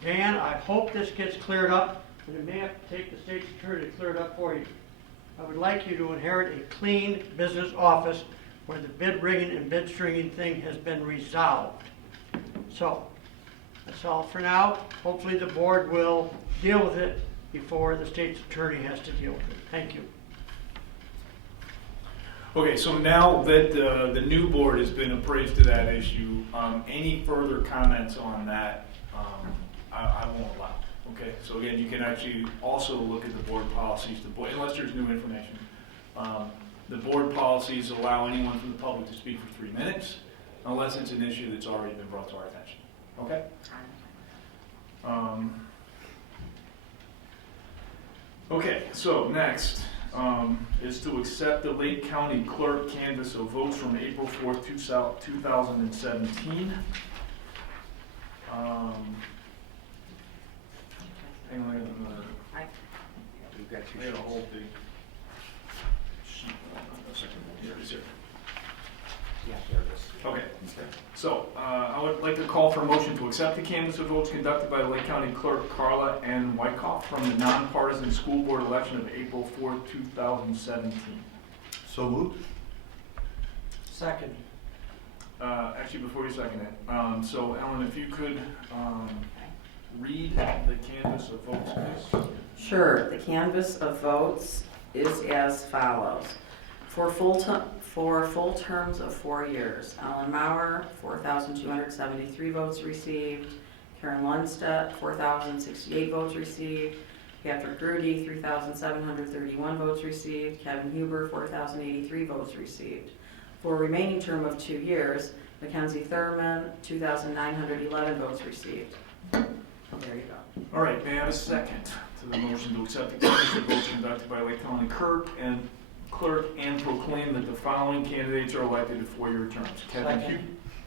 Dan, I hope this gets cleared up, and it may have to take the state's attorney to clear it up for you. I would like you to inherit a clean business office where the bid rigging and bid stringing thing has been resolved. So, that's all for now. Hopefully the board will deal with it before the state's attorney has to deal with it. Thank you. Okay, so now that the new board has been appraised to that issue, any further comments on that, I won't allow. Okay, so again, you can actually also look at the board policies, unless there's new information. The board policies allow anyone from the public to speak for 3 minutes, unless it's an issue that's already been brought to our attention. Okay? Okay, so next is to accept the Lake County Clerk canvass of votes from April 4th, 2017. Hang on a minute. I had a whole big sheet. Here it is here. Yeah, there it is. Okay. So I would like to call for a motion to accept the canvass of votes conducted by the Lake County Clerk Carla N. Wyckoff from the nonpartisan school board election of April 4th, 2017. So moved. Second. Actually, before you second it, so Ellen, if you could read the canvass of votes, please. Sure. The canvass of votes is as follows. For full terms of 4 years, Alan Maurer, 4,273 votes received. Karen Lundstedt, 4,068 votes received. Patrick Grudy, 3,731 votes received. Kevin Huber, 4,083 votes received. For a remaining term of 2 years, Mackenzie Thurman, 2,911 votes received. There you go. All right, may I have a second to the motion to accept the canvass of votes conducted by Lake County Clerk and proclaim that the following candidates are elected to 4-year terms.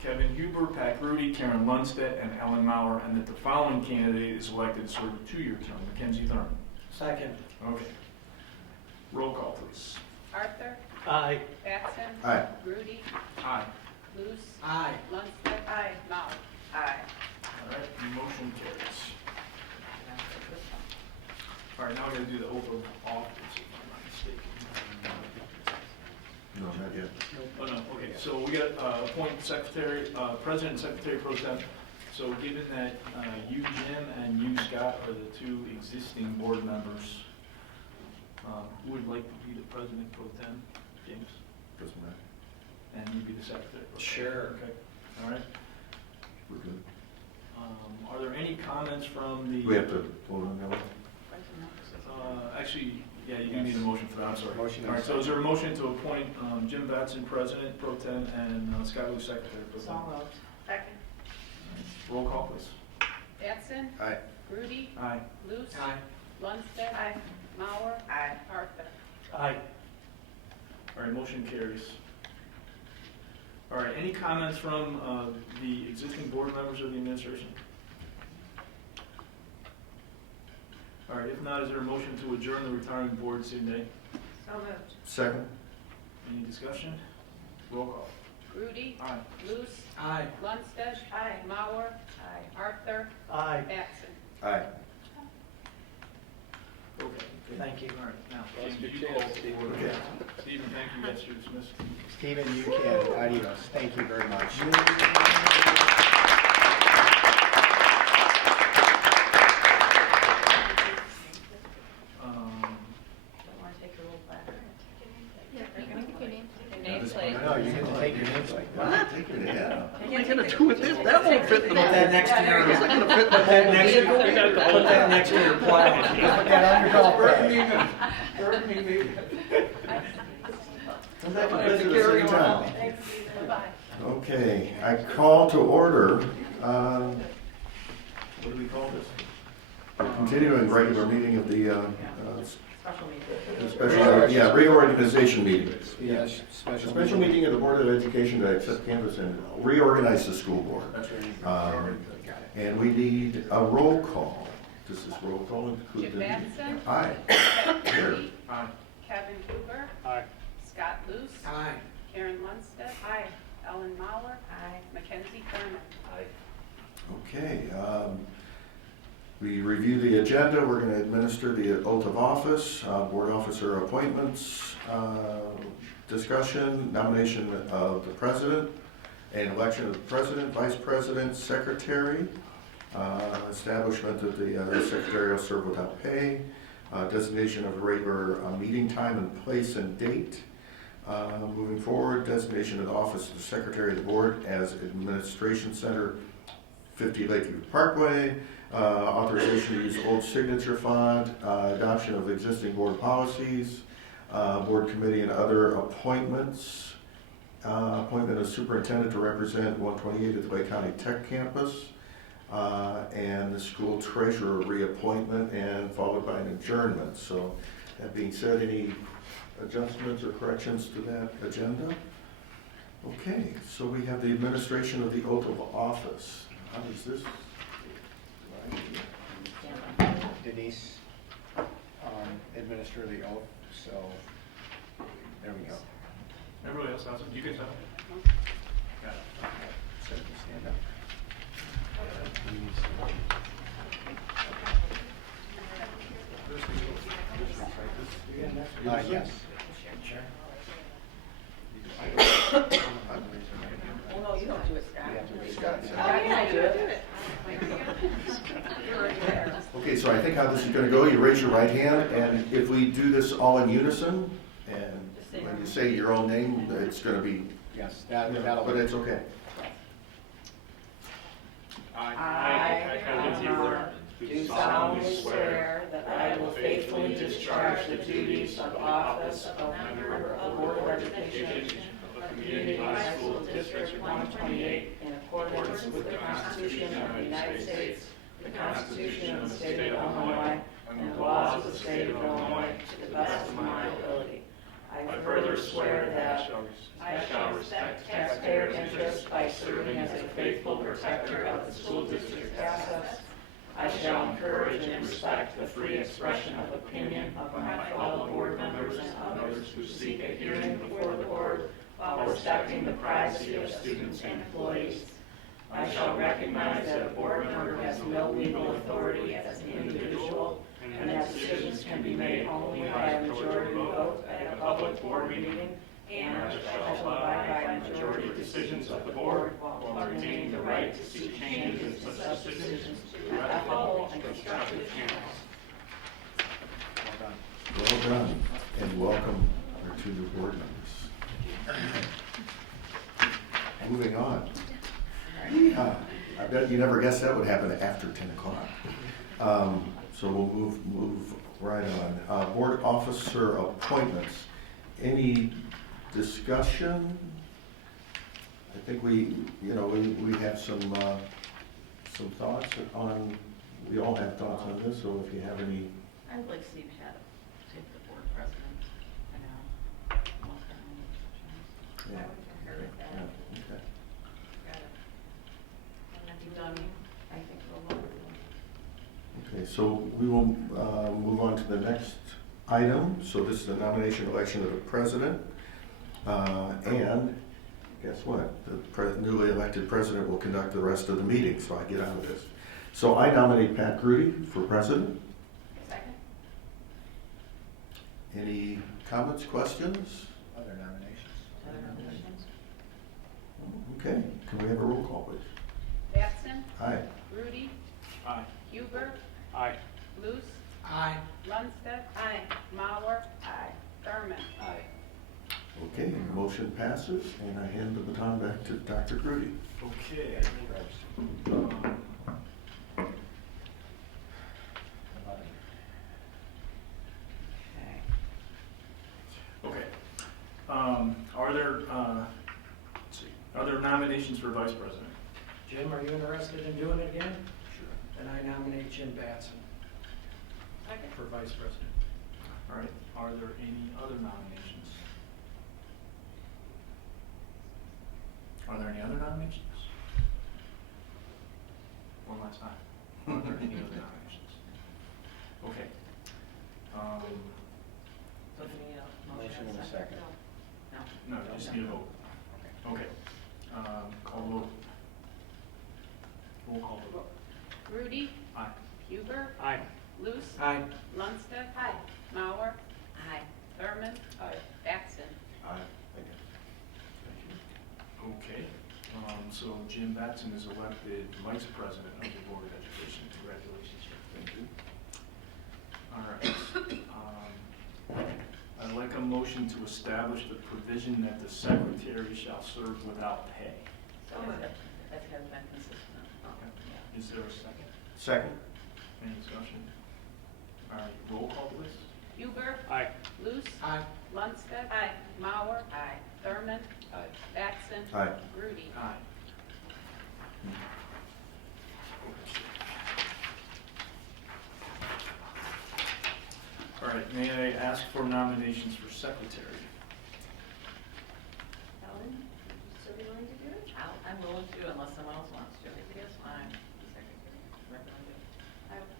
Kevin Huber, Pat Grudy, Karen Lundstedt, and Ellen Maurer, and that the following candidate is elected to serve a 2-year term, Mackenzie Thurman. Second. Okay. Roll call, please. Arthur? Aye. Batson? Aye. Grudy? Aye. Luce? Aye. Lundstedt? Aye. Mauer? Aye. All right, the motion carries. All right, now we're going to do the oath of office, if I'm not mistaken. No, not yet. Oh, no, okay, so we got appoint secretary, president and secretary pro tem. So given that you, Jim, and you, Scott, are the 2 existing board members, who would like to be the president pro tem? James? Doesn't matter. And you be the secretary pro tem? Sure. Okay, all right. We're good. Are there any comments from the? We have to vote on that one? Actually, yeah, you do need a motion for that, I'm sorry. Motion. All right, so is there a motion to appoint Jim Batson, President Pro Tem, and Scott Luce, Secretary Pro Tem? Second. Roll call, please. Batson? Aye. Grudy? Aye. Luce? Aye. Lundstedt? Aye. Mauer? Aye. Arthur? Aye. All right, motion carries. All right, any comments from the existing board members of the administration? All right, if not, is there a motion to adjourn the retiring board same day? So moved. Second. Any discussion? Roll call. Grudy? Aye. Luce? Aye. Lundstedt? Aye. Mauer? Aye. Arthur? Aye. Batson? Aye. Okay. Thank you. All right, now, That's James, a you good call chance, the Stephen. board. Okay. Stephen, thank you, yes, you're dismissed. Stephen, you can. Adios. Thank you very much. Don't want to take your old plaque. No, you get to take your nameplate. Yeah. What are you gonna do with this? That won't fit in the. Put that next to your, It's not gonna fit in the. put that next to your plaque. Put that on your golf bag. This is the second time. Okay, I call to order, What do we call this? continuing regular meeting of the, Special meeting. reorganization meeting. Yes, Special meeting of the Board of Education to accept canvas and reorganize the school board. That's right. And we need a roll call Does this roll call include Jim the? Batson. Aye. Ted Here. Rudy. Aye. Kevin Cooper. Aye. Scott Luce. Aye. Karen Lundstedt. Aye. Ellen Mauer. Aye. Mackenzie Thurman. Aye. Okay, we review the agenda. We're going to administer the oath of office, board officer appointments, discussion, nomination of the president, and election of the president, vice president, secretary, establishment of the secretary will serve without pay, designation of the regular meeting time and place and date. Moving forward, designation of the office of the secretary of the board as administration center, 50 Lakeview Parkway, authorization to use old signature font, adoption of existing board policies, board committee and other appointments, appointment of superintendent to represent 128 at the Lake County Tech Campus, and the school treasurer reappointment, and followed by an adjournment. So that being said, any adjustments or corrections to that agenda? Okay, so we have the administration of the oath of office. How does this? Denise administer the oath, so there we go. Everybody else has it. You can tell. Got it. So you stand up. Yes. Well, no, you don't do it, Scott. You have to do Scott. Oh, yeah, I do it. You're right there. Okay, so I think how this is going to go, you raise your right hand, and if we do this all in unison, and when you say your own name, it's going to be, Yes, that'll. but it's okay. I, Mackenzie Thurman, Do solemnly swear that I will faithfully discharge the duties of office of member of the Board of Education of the Community High School District 128 in accordance with the Constitution of the United States, the Constitution of the State of Illinois, and the laws of the State of Illinois to the best of my ability. I further swear that I shall respect taxpayer interests by serving as a faithful protector of the school district assets. I shall encourage and respect the free expression of opinion of my fellow board members and others who seek a hearing before the board while respecting the privacy of students and employees. I shall recognize that a board member has no legal authority as an individual and that decisions can be made only by a majority vote at a public board meeting, and I shall abide by majority decisions of the board while retaining the right to seek changes in such decisions through ethical and constructive channels. Well done, and welcome our two new board members. Moving on. I bet you never guessed that would happen after 10 o'clock. So we'll move right on. Board officer appointments. Any discussion? I think we have some thoughts on, we all have thoughts on this, so if you have any. I would like to see Pat take the board president. I know. Yeah. I would concur with that. Yeah, okay. Got it. And if you've done, I think for a while. Okay, so we will move on to the next item. So this is the nomination election of the president. And guess what? The newly elected president will conduct the rest of the meeting, so I get out of this. So I nominate Pat Grudy for president. Second. Any comments, questions? Other nominations? Other nominations? Okay, can we have a roll call, please? Batson. Aye. Rudy. Aye. Huber. Aye. Luce. Aye. Lundstedt. Aye. Mauer. Aye. Thurman. Aye. Okay, motion passes, and I hand the baton back to Dr. Grudy. Okay. Okay. Are there nominations for vice president? Jim, are you interested in doing it again? Sure. Then I nominate Jim Batson for vice president. All right. Are there any other nominations? Are there any other nominations? One last time. Are there any other nominations? Okay. Motion in a second. No, just need a vote. Okay. Call the vote. Roll call the vote. Rudy? Aye. Huber? Aye. Luce? Aye. Lundstedt? Aye. Mauer? Aye. Thurman? Aye. Batson? Aye. Okay. So Jim Batson is elected Vice President of the Board of Education. Congratulations, sir. Thank you. All right. I'd like a motion to establish the provision that the secretary shall serve without pay. So moved. That has been consistent. Is there a second? Second? Any discussion? All right, roll call, please. Huber? Aye. Luce? Aye. Lundstedt? Aye. Mauer? Aye. Thurman? Aye. Batson? Aye. Rudy? Aye. All right, may I ask for nominations for secretary? Ellen, would you still be willing to do it? I'm willing to, unless someone else wants to. Yes, I'm the secretary. Recommended. I would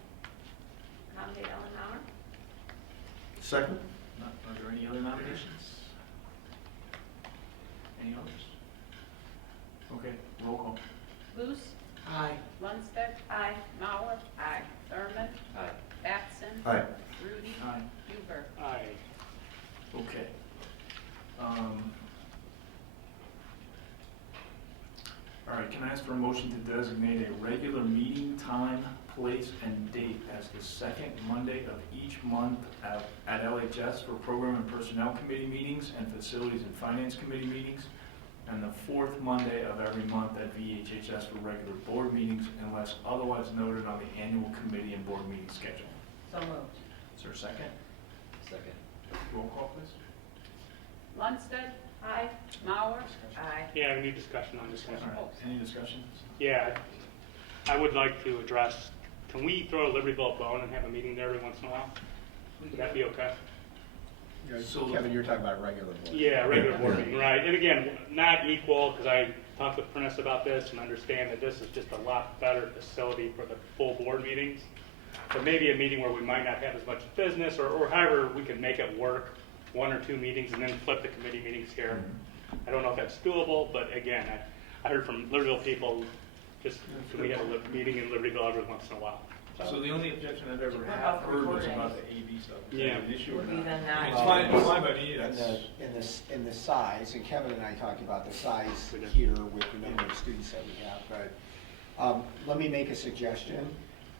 nominate Ellen Mauer. Second? Are there any other nominations? Any others? Okay, roll call. Luce? Aye. Lundstedt? Aye. Mauer? Aye. Thurman? Aye. Batson? Aye. Rudy? Aye. Huber? Aye. Okay. All right, can I ask for a motion to designate a regular meeting time, place, and date as the second Monday of each month at LHS for Program and Personnel Committee meetings and Facilities and Finance Committee meetings, and the fourth Monday of every month at VHHS for regular board meetings unless otherwise noted on the annual committee and board meeting schedule? So moved. Is there a second? Second. Roll call, please. Lundstedt? Aye. Mauer? Aye. Yeah, we need discussion on this one. All right, any discussion? Yeah, I would like to address, can we throw Libertyville a bone and have a meeting there every once in a while? Would that be okay? So Kevin, you're talking about regular board. Yeah, regular board meeting, right. And again, not equal, because I talked with Prentice about this and understand that this is just a lot better facility for the full board meetings. But maybe a meeting where we might not have as much business, or however we can make it work, 1 or 2 meetings and then flip the committee meetings here. I don't know if that's doable, but again, I heard from Libertyville people, just can we have a meeting in Libertyville every once in a while? So the only objection I've ever heard was about the AV stuff. Is Yeah. that an issue or Would we not? then I mean, not- it's fine by me, In the size, and Kevin and I talked about the size here with the number of students that we have, but let me make a suggestion.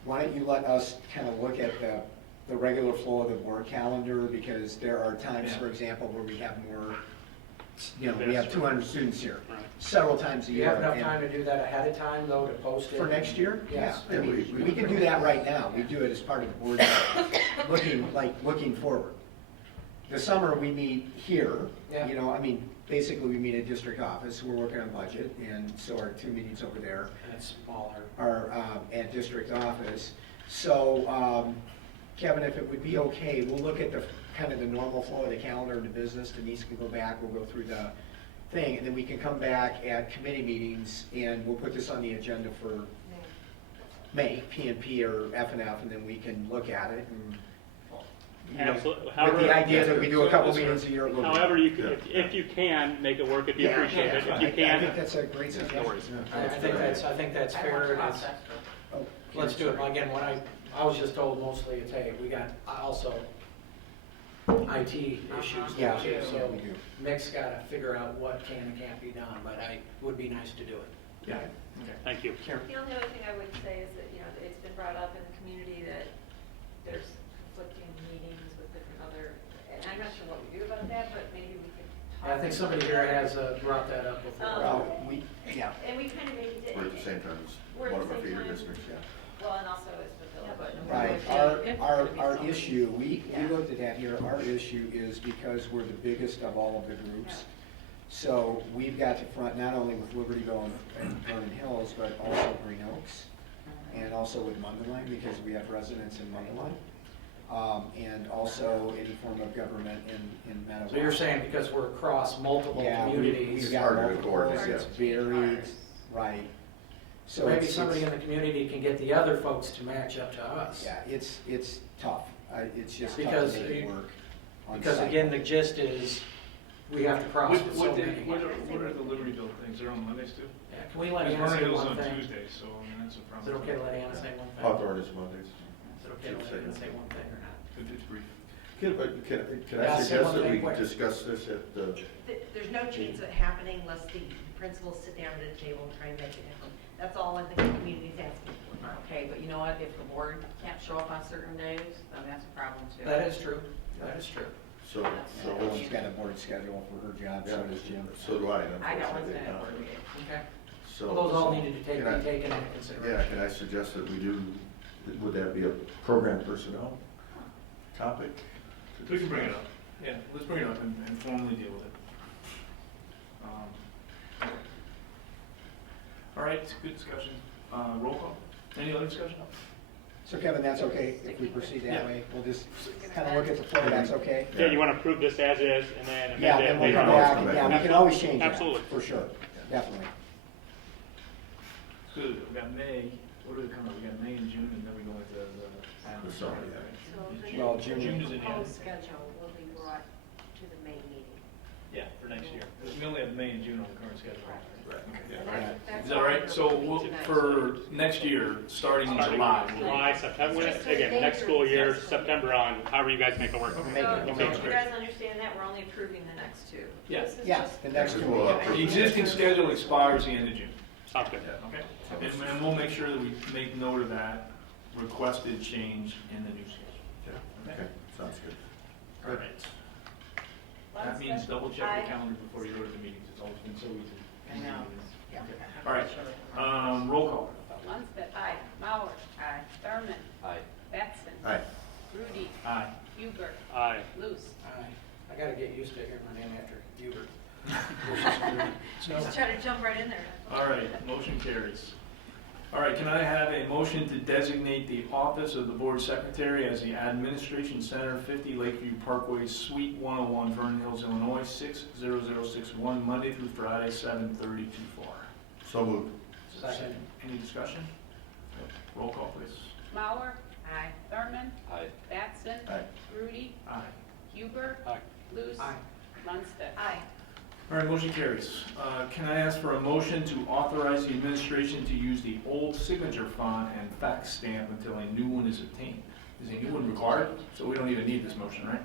Why don't you let us kind of look at the regular flow of the board calendar, because there are times, for example, where we have more, we have 200 students here, several times a Do you year. have enough and- time to do that ahead of time, though, to post it? For next year? Yes. Yeah, I mean, we can do that right now. We do it as part of the board, looking forward. The summer, we meet here, Yeah. I mean, basically, we meet at district office. We're working on budget, and so our 2 meetings over there And it's smaller. are at district office. So, Kevin, if it would be okay, we'll look at the kind of the normal flow of the calendar of the business. Denise can go back, we'll go through the thing, and then we can come back at committee meetings, and we'll put this on the agenda for May, P&P or F&F, and then we can look at it and, Absolutely. with However- the idea that we do a couple meetings a year. we'll do it. However, you can, if you can, make it work, it'd be Yeah, appreciated. If you I can. think that's a great No suggestion. worries. I think that's fair, and it's, Oh, let's do it. Again, when I was just told mostly it's, hey, we got also IT issues Yeah, too, yeah, so we do. Mick's gotta figure out what can and can't be done, but it would be nice to do it. Yeah. Okay. Thank you. The only other thing I would say is that, it's been brought up in the community that there's conflicting meetings with different other, and I'm not sure what we do about that, but maybe we could talk. I think somebody here has brought that up before. Well, yeah. And we kind of maybe did. We're at the same time as We're one at of our the same feeder time. districts, yeah. Well, and also it's the village. Right, our issue, we looked at that here, our issue is because we're the biggest of all of the groups. So we've got to front not only with Libertyville and Vernon Hills, but also Green Oaks, and also with Mundelein, because we have residents in Mundelein, and also any form of government in Meadow. So you're saying because we're across multiple Yeah, communities. we've got harder to multiple, coordinate, it's yeah. varied, right. So Maybe it's- somebody in the community can get the other folks to match up to us. Yeah, it's tough. It's just Because tough to make it work. on Because site. again, the gist is, we have to cross What, with so what, many. what are the Libertyville things? They're on Mondays too? Yeah, can we let Because Anna say Vernon Hills one on thing? Tuesdays, so I mean, that's a Is problem. it okay to let Anna say one thing? Hawthorne is Mondays. Is it okay to let Anna say one thing or not? It's brief. Can Yeah, I say suggest one that thing we quick. discuss this at the, There's no change that happening unless the principals sit down at a table and try and make it happen. That's all I think the community's asking for. Okay, but you know what, if the board can't show up on certain days, then that's a problem too. That is true. That is true. so She's got a board schedule for her job, so does Jim. So do I. I got one unfortunately. today at board meeting. Okay. So. Well, those all needed to can I- be taken into consideration. Yeah, can I suggest that we do, would that be a program personnel topic? We can bring it up. Yeah, let's bring it up and formally deal with it. All right, it's a good discussion. Roll call. Any other discussion? So Kevin, that's okay if we proceed that Yeah. way? We'll just kind of look at the flow, that's okay? Yeah, you want to approve this as is and then Yeah, amend it then we'll later come on? back, yeah, we can always change that. Absolutely. For sure, definitely. Good, we got May, what do we come up, we got May and June, and then we go into the summer, Well, June is in the end. Proposed schedule will be brought to the May meeting. Yeah, for next year. We only have May and June on the current schedule. Right. Is that all right? So we'll, for next year, starting in July. July, September, again, next school year, September on, however you guys make it work. So, Okay, you great. guys understand that, we're only approving the next two. Yeah. Yeah, the next two. The existing schedule expires the end of June. Sounds good. Okay? And we'll make sure that we make note of that requested change in the new schedule. Okay, sounds good. All right. That means double check your calendar before you go to the meetings. It's always been so easy. I know. Okay. All right. Roll call. Lundstedt. Aye. Mauer. Aye. Thurman. Aye. Batson. Aye. Rudy. Aye. Huber. Aye. Luce. Aye. I gotta get used to hearing my name after Hubert. Just try to jump right in there. All right, motion carries. All right, can I have a motion to designate the office of the board secretary as the Administration Center, 50 Lakeview Parkway, Suite 101, Vernon Hills, Illinois, 60061, Monday through Friday, 7:30 to 4. So moved. Second. Any discussion? Roll call, please. Mauer. Aye. Thurman. Aye. Batson. Aye. Rudy. Aye. Huber. Aye. Luce. Aye. Lundstedt. Aye. All right, motion carries. Can I ask for a motion to authorize the administration to use the old signature font and fax stamp until a new one is obtained? Is a new one required? So we don't even need this motion, right?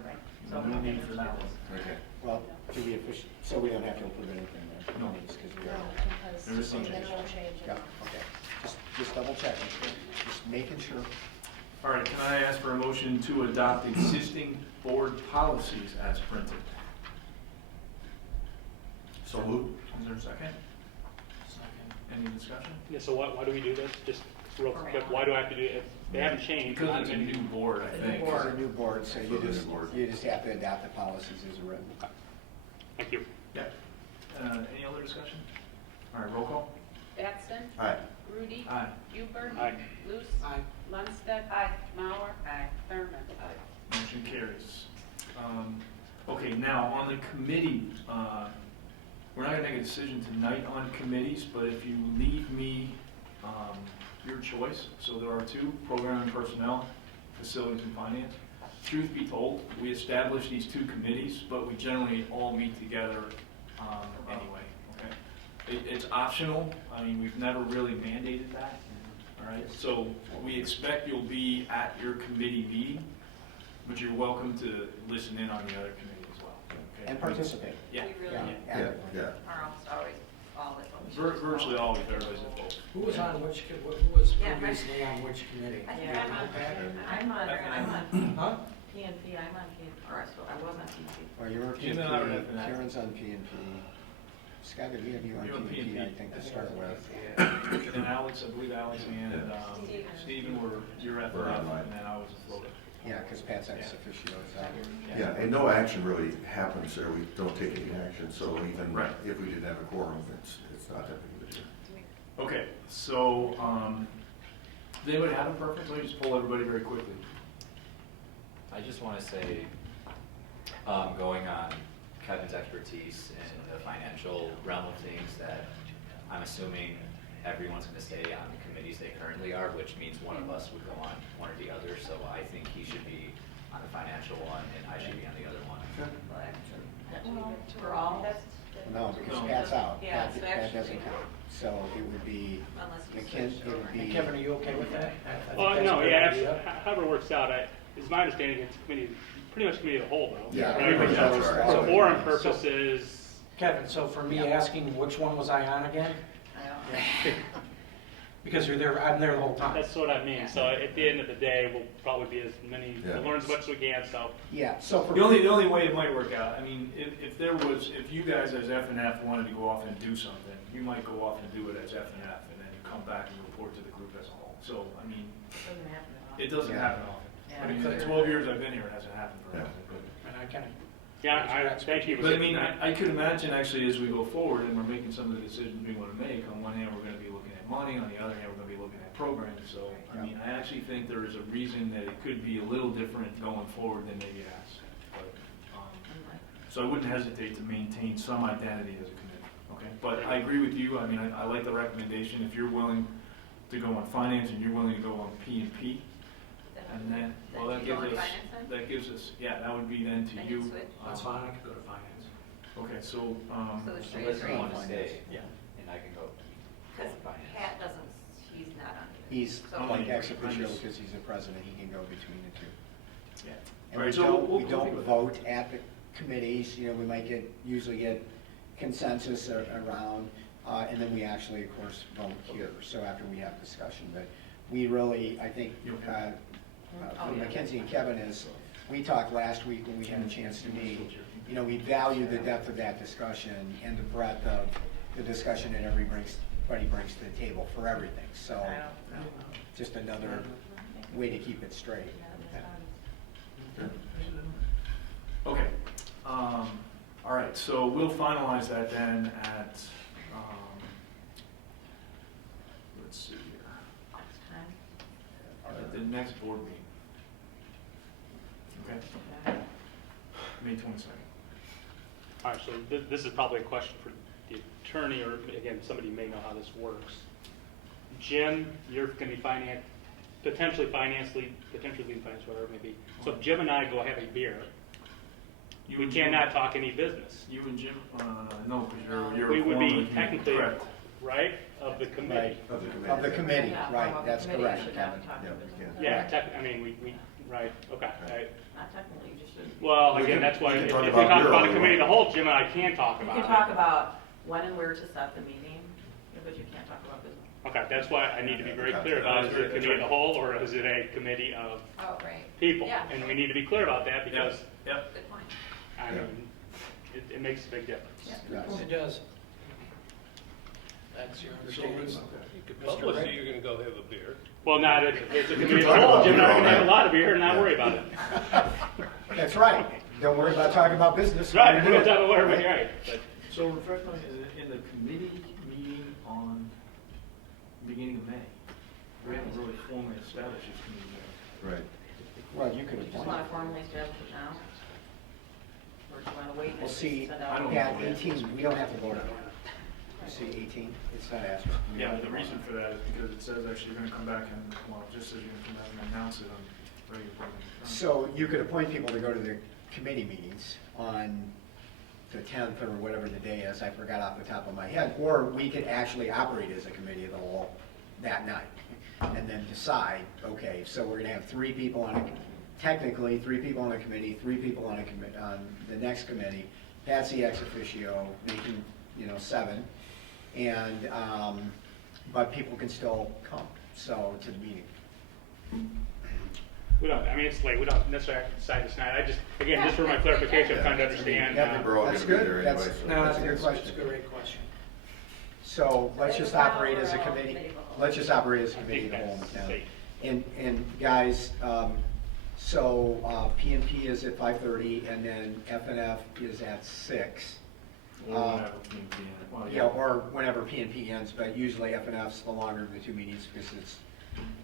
So no need for that one. Okay. Well, do we officially, so we don't have to approve anything there? No. Because we No, are. because There is some they change. won't change it. Yeah, okay. Just double checking, just making sure. All right, can I ask for a motion to adopt existing board policies as printed? So moved. Is there a second? Any discussion? Yeah, so why do we do this? Just real quick, why do I have to do it? They haven't changed. Because it's a new board, I think. It's a new board, so you For the just, new board. you just have to adopt the policies as written. Thank you. Yeah. Any other discussion? All right, roll call. Batson. Aye. Rudy. Aye. Huber. Aye. Luce. Aye. Lundstedt. Aye. Mauer. Aye. Thurman. Aye. Motion carries. Okay, now on the committee, we're not gonna make a decision tonight on committees, but if you leave me your choice, so there are two, program and personnel, facilities and finance. Truth be told, we established these two committees, but we generally all meet together anyway, okay? It's optional, I mean, we've never really mandated that, all right? So we expect you'll be at your committee meeting, but you're welcome to listen in on the other committee as well, okay? And participate. Yeah. We really, Yeah. Yeah. are almost always all at once. Virtually always, everybody's involved. Who was on which, who was Yeah, previously on which committee? I think I'm on Huh? PNP, I'm on PNP, or I was on PNP. Or you're on Jim and I are PNP, looking at- Karen's on PNP. Scott, did we have you on You're on PNP, I PNP. think, to start with? And Alex, I believe Alex and Stephen were, you're at the We're left, online. and then I was a floater. Yeah, because Pat's ex officio is out. Yeah, and no action really happens there. We don't take any action, so even Right. if we didn't have a quorum, it's not that big of a deal. Okay, so, does anybody have a preference? Let me just pull everybody very quickly. I just want to say, going on Kevin's expertise in the financial realm of things, that I'm assuming everyone's going to stay on the committees they currently are, which means one of us would go on one or the other. So I think he should be on the financial one, and I should be on the other one. For all? No, because Pat's out. Yeah, so Pat actually- doesn't count. So it would be, Unless you McKin- switch it would over. be. Kevin, are you okay with that? I think Well, that's a no, good yeah, idea. however it works out, it's my understanding it's committee, pretty much committee of the whole, though. Yeah, Right? everybody So knows that. for forum purposes, Kevin, so for me asking which one was I on again? Because you're there, I'm there the whole time. that's what I mean. So at the end of the day, we'll probably be as many, we'll learn as much as we can, so. Yeah, so for. The only way it might work out, I mean, if you guys as F and F wanted to go off and do something, you might go off and do it as F and F, and then you come back and report to the group as a whole. So, I mean, it doesn't happen often. I mean, in the 12 years I've been here, it hasn't happened very often. And I kind of. Yeah, thank you. But I mean, I could imagine actually as we go forward and we're making some of the decisions we want to make, on one hand, we're going to be looking at money, on the other hand, we're going to be looking at programs. So, I mean, I actually think there is a reason that it could be a little different going forward than maybe it has. But, so I wouldn't hesitate to maintain some identity as a committee, okay? But I agree with you, I mean, I like the recommendation, if you're willing to go on finance and you're willing to go on P&P, and then, well, that gives us, yeah, that would be then to you. That's fine, I could go to finance. Okay, so, So let's want to stay, and I can go. Because finance. Pat doesn't, he's not on it. He's So- like ex officio because he's the president, he can go between the two. Yeah. And Right, we so don't, we'll we go don't with vote at the committees, you know, we might usually get consensus around, and then we actually, of course, vote here, so after we have discussion, but we really, I think, for Mackenzie and Kevin is, we talked last week when we had a chance to meet, you know, we value the depth of that discussion and the breadth of the discussion that everybody brings to the table for everything, so just another way to keep it straight. Okay, all right, so we'll finalize that then at, let's see here, at the next board meeting. Okay? May 22nd. All right, so this is probably a question for the attorney, or again, somebody may know how this works. Jim, you're going to be potentially finance lead, potentially lead finance, whatever it may be. So if Jim and I go have a beer, we cannot talk any business. You and Jim, no, because you're. We would be formally- technically, correct. right, of the committee. Right, of the committee, right, that's correct, Kevin. Yeah, I mean, we, right, okay. Not technically, you just should. Well, We again, can- that's why, we if can we talk talk about beer about all a we committee, want. the whole, Jim and I can talk You about can it. talk about when and where to set the meeting, but you can't talk about business. Okay, that's why I need to be very clear about, is it a committee of the whole, or is it a committee of Oh, right. people? Yeah. And we need to be clear about that, because, Yep. Good point. I mean, it makes a big difference. Yes. It does. That's your understanding. You could publish that you're gonna go have a beer. Well, not if it's a committee of the whole, Jim and I are gonna have a lot of beer and not worry about it. That's right, don't worry about talking about business. Right, we don't talk about whatever, right, but. So refresh my, in the committee meeting on beginning of May, we haven't really formally established this committee yet. Right. Well, you could You just appoint. want to formally establish it now? Or do you want to wait? We'll see, send out- Pat, 18, we don't have to vote on it. You see 18, it's not asked. Yeah, the reason for that is because it says actually you're gonna come back and, well, it just says you're gonna come back and announce it on regular board meeting. So you could appoint people to go to the committee meetings on the 10th or whatever the day is, I forgot off the top of my head, or we could actually operate as a committee of the whole that night, and then decide, okay, so we're gonna have 3 people on technically 3 people on a committee, 3 people on on the next committee, that's the ex officio, making, 7, and, but people can still come, so, to the meeting. We don't, I mean, it's late, we don't necessarily have to decide this night, I just, again, just for my clarification, I'm trying to understand. I think we're all That's gonna be good. there That's- anyway, so. No, That's a good it's question. a great question. So let's just operate as a committee, let's just operate as a committee of the whole town. And guys, so P&P is at 5:30 and then F&F is at 6. Or whenever P&P ends. Well, Yeah, or whenever P&P ends, but usually F&F's the longer of the 2 meetings because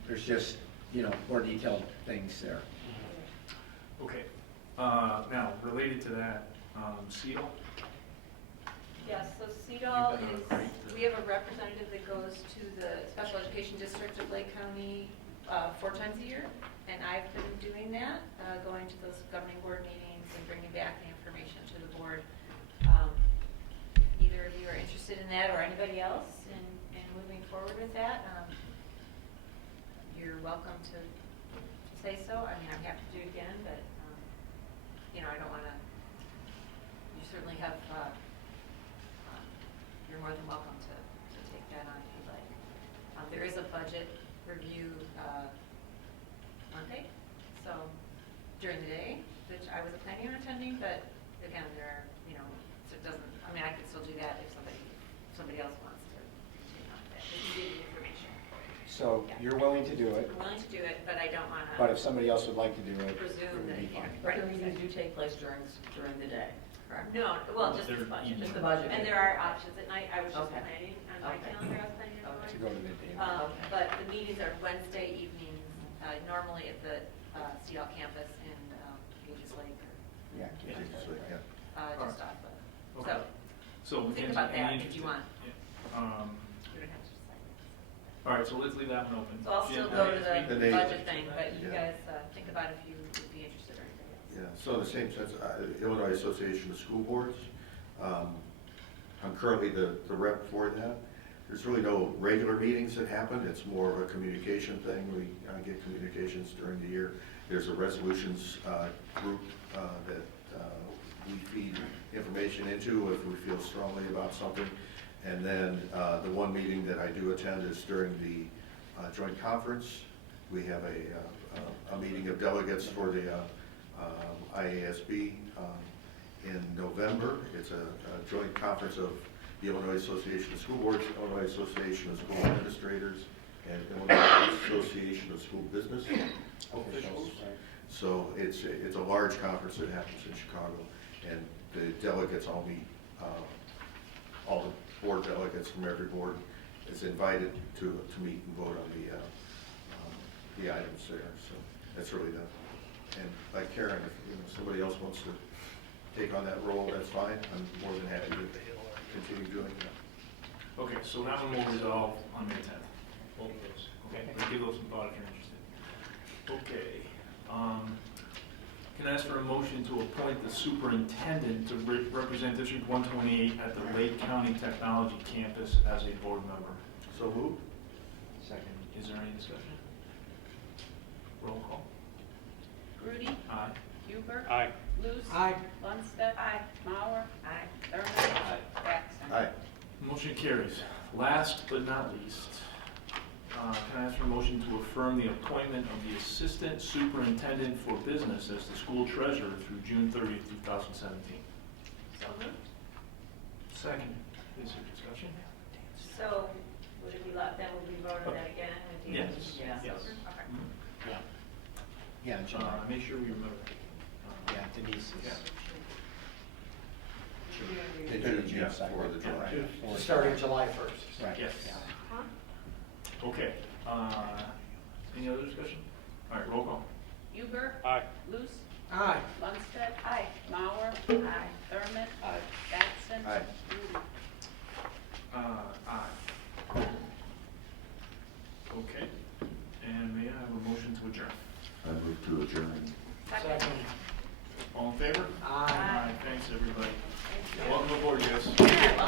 there's just, more detailed things there. Okay, now, related to that, CEDAW? Yes, so You've CEDAW been is, great. we have a representative that goes to the Special Education District of Lake County 4 times a year, and I've been doing that, going to those governing board meetings and bringing back the information to the board. Either of you are interested in that, or anybody else in moving forward with that, you're welcome to say so. I mean, I'm happy to do it again, but I don't want to. You certainly have. You're more than welcome to take that on if you'd like. There is a budget review Monday, so during the day, which I was planning on attending, but again, there are, so it doesn't. I mean, I could still do that if somebody else wants to continue on that. Just give you information. So you're willing to do it, I'm willing to do it, but I don't want to. but if somebody else would like to do it, Presume that it would be you fine. But the meetings do take place during the day, correct? No, well, just the budget. Just the budget. And there are options at night. I was just Okay. planning on my calendar, I was planning on To going. go to midday. But the meetings are Wednesday evenings, normally at the Seattle campus in Cages Lake, Yeah. just off of. Okay. So think Mackenzie, about that any if you interest want. in- You don't have to decide. All right, so let's leave that one open. So I'll still Jim, go to The the name- budget thing, but you Yeah. guys think about if you would be interested or anything else. Yeah, so in the same sense, Illinois Association of School Boards, I'm currently the rep for that. There's really no regular meetings that happen, it's more of a communication thing. We get communications during the year. There's a resolutions group that we feed information into if we feel strongly about something. And then the one meeting that I do attend is during the joint conference. We have a meeting of delegates for the IASB in November. It's a joint conference of the Illinois Association of School Boards, Illinois Association of School Administrators, and Illinois Association of School Business Officials. So it's a large conference that happens in Chicago, and the delegates all meet. All the board delegates from every board is invited to meet and vote on the items there. So that's really that. And like Karen, if somebody else wants to take on that role, that's fine. I'm more than happy to continue doing that. Okay, so that one will resolve on May 10th. Both of those. Okay, let's give those some thought if you're interested. Okay. Can I ask for a motion to appoint the superintendent to represent District 128 at the Lake County Technology Campus as a board member? So moved. Second. Is there any discussion? Roll call. Grudy. Aye. Huber. Aye. Luce. Aye. Lundstedt. Aye. Mauer. Aye. Thurman. Aye. Batson. Aye. Motion carries. Last but not least, can I ask for a motion to affirm the appointment of the Assistant Superintendent for Business as the school treasurer through June 30th, 2017? So moved. Second. Is there discussion? So would it be, then would we vote on that again? With the- Yes. Yeah. Yes. Okay. Yeah. Yeah, July. Make sure we remember that. Yeah, Denise is. Yeah. Yeah, for the July. Starting July 1st. Right. Yes. Yeah. Okay. Any other discussion? All right, roll call. Huber. Aye. Luce. Aye. Lundstedt. Aye. Mauer. Aye. Thurman. Aye. Batson. Aye. Grudy. Aye. Okay. And may I have a motion to adjourn? I move to adjourn. Second. All in favor? Aye. Thanks, everybody. Welcome aboard, guys. Yeah, well,